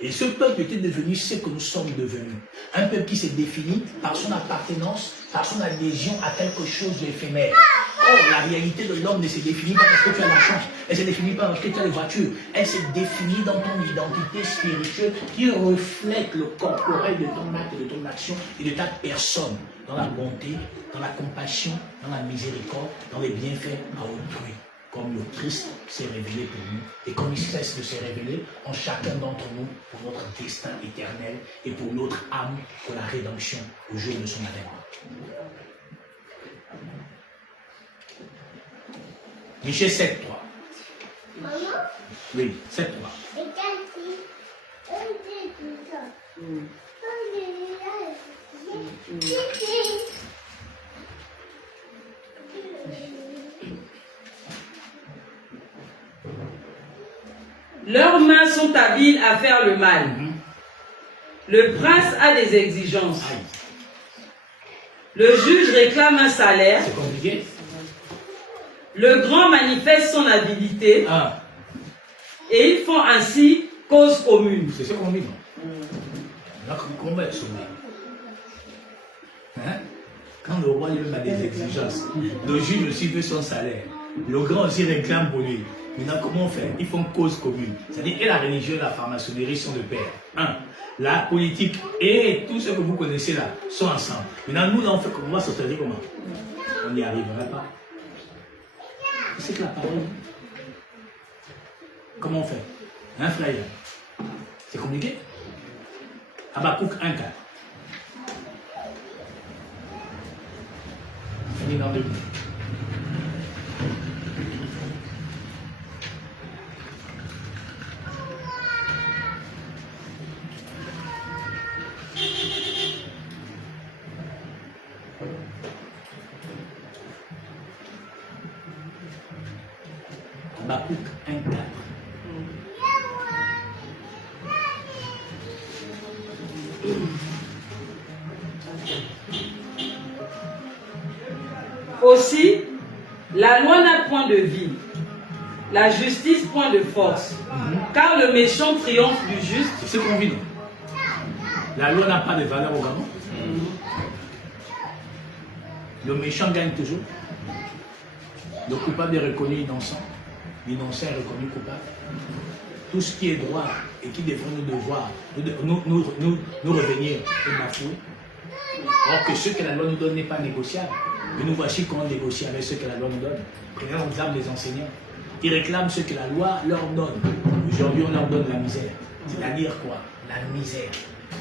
Et ce peuple était devenu ce que nous sommes devenus. Un peuple qui se définit par son appartenance, par son adhésion à quelque chose d'éphémère. Or, la réalité de l'homme ne se définit pas parce que tu as la chance. Elle ne se définit pas parce que tu as les voitures. Elle se définit dans ton identité spirituelle qui reflète le corporel de ton acte, de ton action et de ta personne. Dans la bonté, dans la compassion, dans la miséricorde, dans les bienfaits à autrui. Comme le Christ s'est révélé pour nous et comme il cesse de se révéler en chacun d'entre nous pour notre destin éternel et pour notre âme, pour la rédemption au jour de son avènement. Michée 7.3. Oui, 7.3. Leurs mains sont habiles à faire le mal. Le prince a des exigences. Le juge réclame un salaire. C'est compliqué. Le grand manifeste son habileté. Et ils font ainsi cause commune. C'est ce qu'on dit, non? Donc, comment va être sauvé? Hein? Quand le roi lui a des exigences, le juge aussi veut son salaire. Le grand aussi réclame pour lui. Maintenant, comment on fait? Ils font cause commune. C'est-à-dire, et la religion et la franc-maçonnerie sont de pair. La politique et tout ce que vous connaissez là sont ensemble. Maintenant, nous, là, on fait comment? On va s'autoriser comment? On n'y arrivera pas. C'est que la parole. Comment on fait? Hein, frère? C'est compliqué? Habakkuk 1.4. Fini dans 2 minutes. Habakkuk 1.4. Aussi, la loi n'a point de vie, la justice point de force, car le méchant triomphe du juste. C'est ce qu'on vit. La loi n'a pas de valeur au Gabon. Le méchant gagne toujours. Le coupable est reconnu innocent. L'innocent est reconnu coupable. Tout ce qui est droit et qui devrait nous devoir, nous revenir est bafoué. Or que ce que la loi nous donne n'est pas négociable. Mais nous voici qu'on négocie avec ce que la loi nous donne. Prenez l'exemple des enseignants. Ils réclament ce que la loi leur donne. Aujourd'hui, on leur donne la misère. C'est-à-dire quoi? La misère.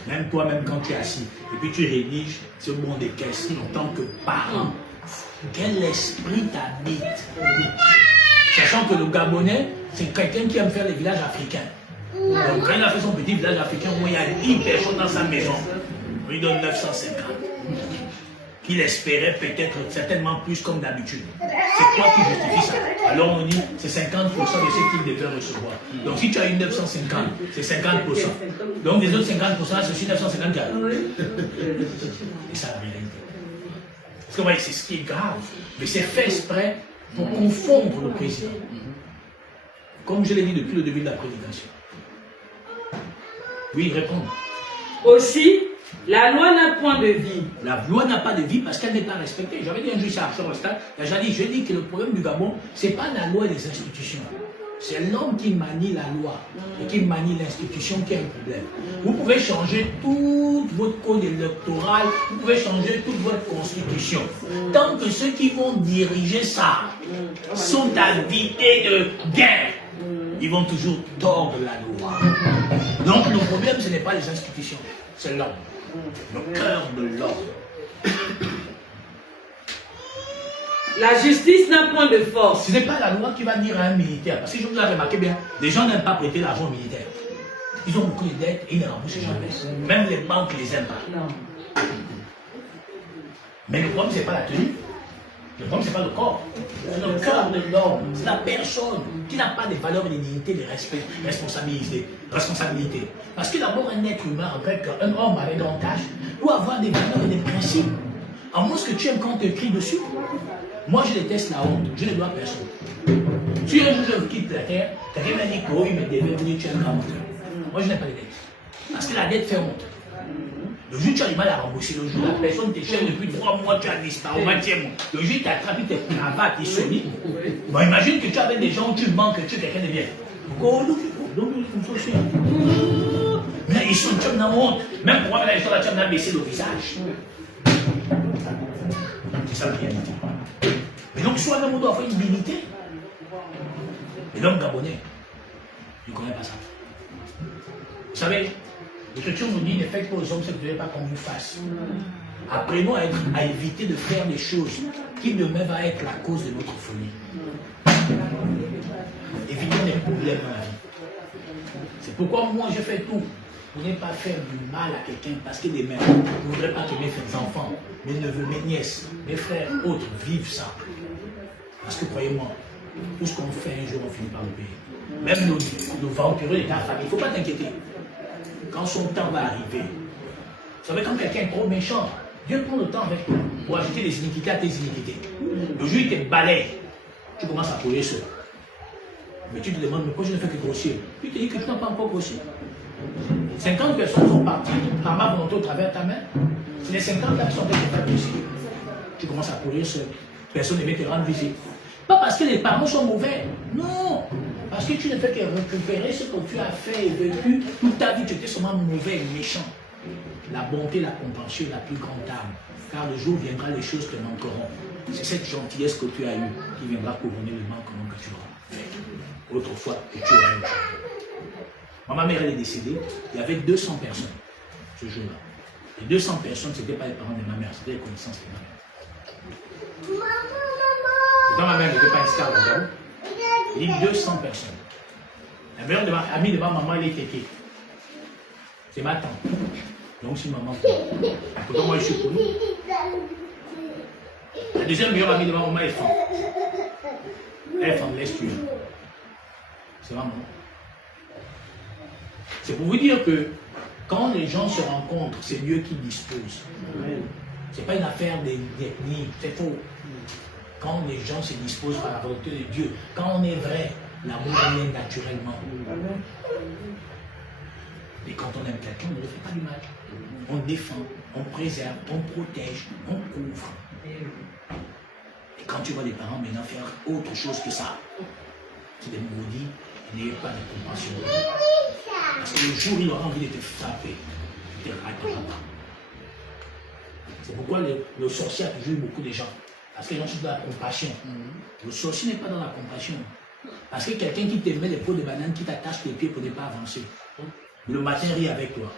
Même toi-même quand tu es assis, et puis tu rédiges ce bon des caisses en tant que parent. Quel esprit t'habite? Sachant que le Gabonais, c'est quelqu'un qui aime faire les villages africains. Donc quand il a fait son petit village africain, où il y a 10 personnes dans sa maison, on lui donne 950. Qu'il espérait peut-être certainement plus comme d'habitude. C'est quoi qui justifie ça? Alors on dit c'est 50% de ce qu'il devait recevoir. Donc si tu as eu 950, c'est 50%. Donc les autres 50%, c'est aussi 950 qui arrivent. Et ça la vérité. Parce que ouais, c'est ce qui est grave. Mais c'est fait exprès pour confondre le président. Comme je l'ai dit depuis le début de la prédication. Oui, réponds. Aussi, la loi n'a point de vie. La loi n'a pas de vie parce qu'elle n'est pas respectée. J'avais dit un jour ça sur le stade, je dis que le problème du Gabon, ce n'est pas la loi et les institutions. C'est l'homme qui manie la loi et qui manie l'institution qui a un problème. Vous pouvez changer tout votre code électoral, vous pouvez changer toute votre constitution. Tant que ceux qui vont diriger ça sont avités de gain, ils vont toujours tordre la loi. Donc le problème, ce n'est pas les institutions, c'est l'homme. Le cœur de l'homme. La justice n'a point de force. Ce n'est pas la loi qui va dire à un militaire, parce que je vous l'ai remarqué bien, les gens n'aiment pas prêter l'argent aux militaires. Ils ont beaucoup de dettes et ils ne remboursent jamais. Même les banques ne les aiment pas. Non. Mais le problème, ce n'est pas la tenue. Le problème, ce n'est pas le corps. C'est le cœur de l'homme. C'est la personne qui n'a pas de valeurs et de dignité, de respect, responsabilité. Parce que d'abord, un être humain, avec un homme avec grand âge, doit avoir des valeurs et des principes. À moins que tu aimes quand on te crie dessus. Moi, je déteste la honte. Je ne dois à personne. Si un jour je quitte la terre, quelqu'un m'a dit que oui, mais devait venir, tu es un grand menteur. Moi, je n'ai pas de dette. Parce que la dette fait honte. Le jour où tu as du mal à rembourser, le jour où la personne t'échappe depuis 3 mois, tu as disparu au 20e mois. Le jour où tu t'attrapes, tes cravates, tes solides. Bon, imagine que tu avais des gens où tu manques, tu es quelqu'un de bien. Donc, comme ça aussi. Mais ils sont tu as honte. Même pour moi, là, ils sont là, tu as baissé le visage. C'est ça la réalité. Mais donc, soi-même, on doit avoir une dignité. Et l'homme gabonais, il ne connaît pas ça. Vous savez, l'Écriture nous dit, ne faites pas aux hommes ce que vous ne devez pas qu'on vous fasse. Apprenons à éviter de faire des choses qui demain va être la cause de notre folie. Évitons les problèmes dans la vie. C'est pourquoi moi je fais tout pour ne pas faire du mal à quelqu'un, parce que demain, je ne voudrais pas que mes enfants, mes neveux, mes nièces, mes frères, autres vivent ça. Parce que croyez-moi, tout ce qu'on fait un jour, on finit par le payer. Même nos vampireux de ta famille, il ne faut pas t'inquiéter. Quand son temps va arriver, vous savez, quand quelqu'un est trop méchant, Dieu prend le temps avec toi pour ajouter des iniquités à tes iniquités. Le jour où il te balaye, tu commences à courir seul. Mais tu te demandes, mais pourquoi je ne fais que grossir? Puis tu te dis que tu n'as pas encore grossi. 50 personnes sont parties par ma volonté au travers de ta main. C'est les 50 là qui sont avec tes pas grossir. Tu commences à courir seul. Personne ne veut te rendre visite. Pas parce que les parents sont mauvais. Non. Parce que tu ne fais que récupérer ce que tu as fait et vécu. Toute ta vie, tu étais seulement mauvais et méchant. La bonté, la compassion est la plus grande arme. Car le jour viendra, les choses te manqueront. C'est cette gentillesse que tu as eue qui viendra couronner le manquement que tu auras fait. Autrefois, que tu aurais eu. Ma mère, elle est décédée. Il y avait 200 personnes ce jour-là. Les 200 personnes, ce n'étaient pas les parents de ma mère, c'était les connaissances de ma mère. Pourtant, ma mère n'était pas esclave, vous savez. Il dit 200 personnes. La meilleure amie de ma maman, elle est tétée. C'est ma tante. Donc, si maman peut. Pourtant, moi, je suis connu. La deuxième meilleure amie de ma maman est femme. Elle est femme, laisse tuer. C'est ma maman. C'est pour vous dire que quand les gens se rencontrent, c'est Dieu qui dispose. Ce n'est pas une affaire d'ethnie, c'est faux. Quand les gens se disposent par la volonté de Dieu, quand on est vrai, l'amour vient naturellement. Et quand on aime quelqu'un, on ne fait pas du mal. On défend, on préserve, on protège, on couvre. Et quand tu vois les parents maintenant faire autre chose que ça, c'est des maudits, n'ayez pas de compassion. Parce que le jour où il aura envie de te frapper, il ne te rattrapera pas. C'est pourquoi le sorcier a toujours eu beaucoup de gens. Parce que les gens sont dans la compassion. Le sorcier n'est pas dans la compassion. Parce que quelqu'un qui te met les peaux de banane, qui t'attache les pieds pour ne pas avancer. Le matin rit avec toi.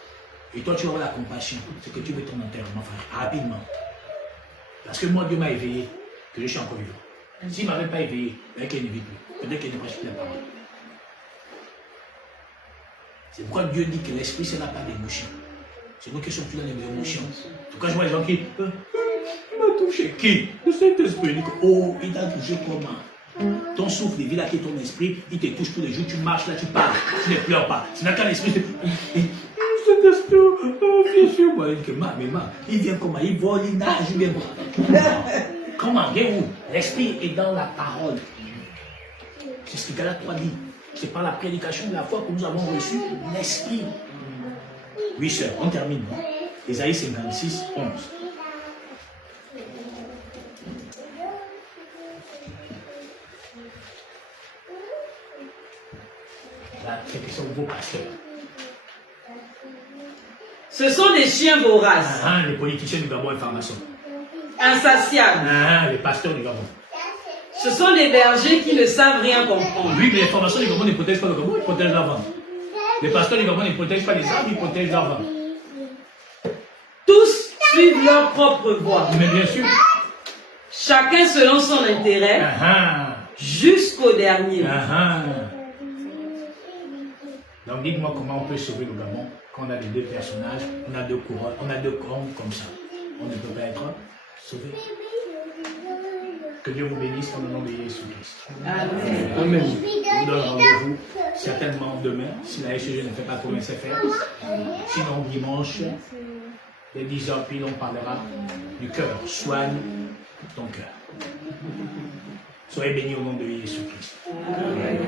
Et toi tu vas avoir la compassion. C'est que tu veux ton enterrement, frère, rapidement. Parce que moi, Dieu m'a éveillé, que je suis encore vivant. S'il ne m'avait pas éveillé, peut-être qu'il ne vit plus. Peut-être qu'il ne prêche plus la parole. C'est pourquoi Dieu dit que l'esprit, ce n'est pas d'émotion. C'est nous qui sommes plus dans les émotions. Quand je vois les gens qui... il m'a touché qui? Le Saint-Esprit. Oh, il t'a touché comment? Ton souffle de vie là qui est ton esprit, il te touche tous les jours, tu marches là, tu parles, tu ne pleures pas. Sinon quand l'esprit te... Saint-Esprit, oh, bien sûr, moi, il vient comment? Il vole, il nage, il vient comment? Comment? Regardez-vous, l'esprit est dans la parole. C'est ce que Galates 3 dit. C'est par la prédication de la foi que nous avons reçu l'esprit. Oui, sœur, on termine. Ésaïe 56, 11. C'est que sont vos pasteurs. Ce sont des chiens voraces. Les politiciens du Gabon et pharmaciens. Insatiables. Les pasteurs du Gabon. Ce sont des bergers qui ne savent rien comprendre. Oui, mais les formations du Gabon ne protègent pas le Gabon, ils protègent la vente. Les pasteurs du Gabon ne protègent pas les arbres, ils protègent la vente. Tous suivent leur propre voie. Mais bien sûr. Chacun selon son intérêt, jusqu'au dernier. Donc dites-moi comment on peut sauver le Gabon quand on a les deux personnages, on a deux couronnes, on a deux couronnes comme ça. On ne peut pas être sauvé. Que Dieu vous bénisse dans le nom de Jésus-Christ. Amen. Amen. Je vous donne rendez-vous certainement demain, si la SEG ne fait pas comme c'est fait. Sinon, dimanche, dès 10h pile, on parlera du cœur. Soigne ton cœur. Soyez bénis au nom de Jésus-Christ. Amen.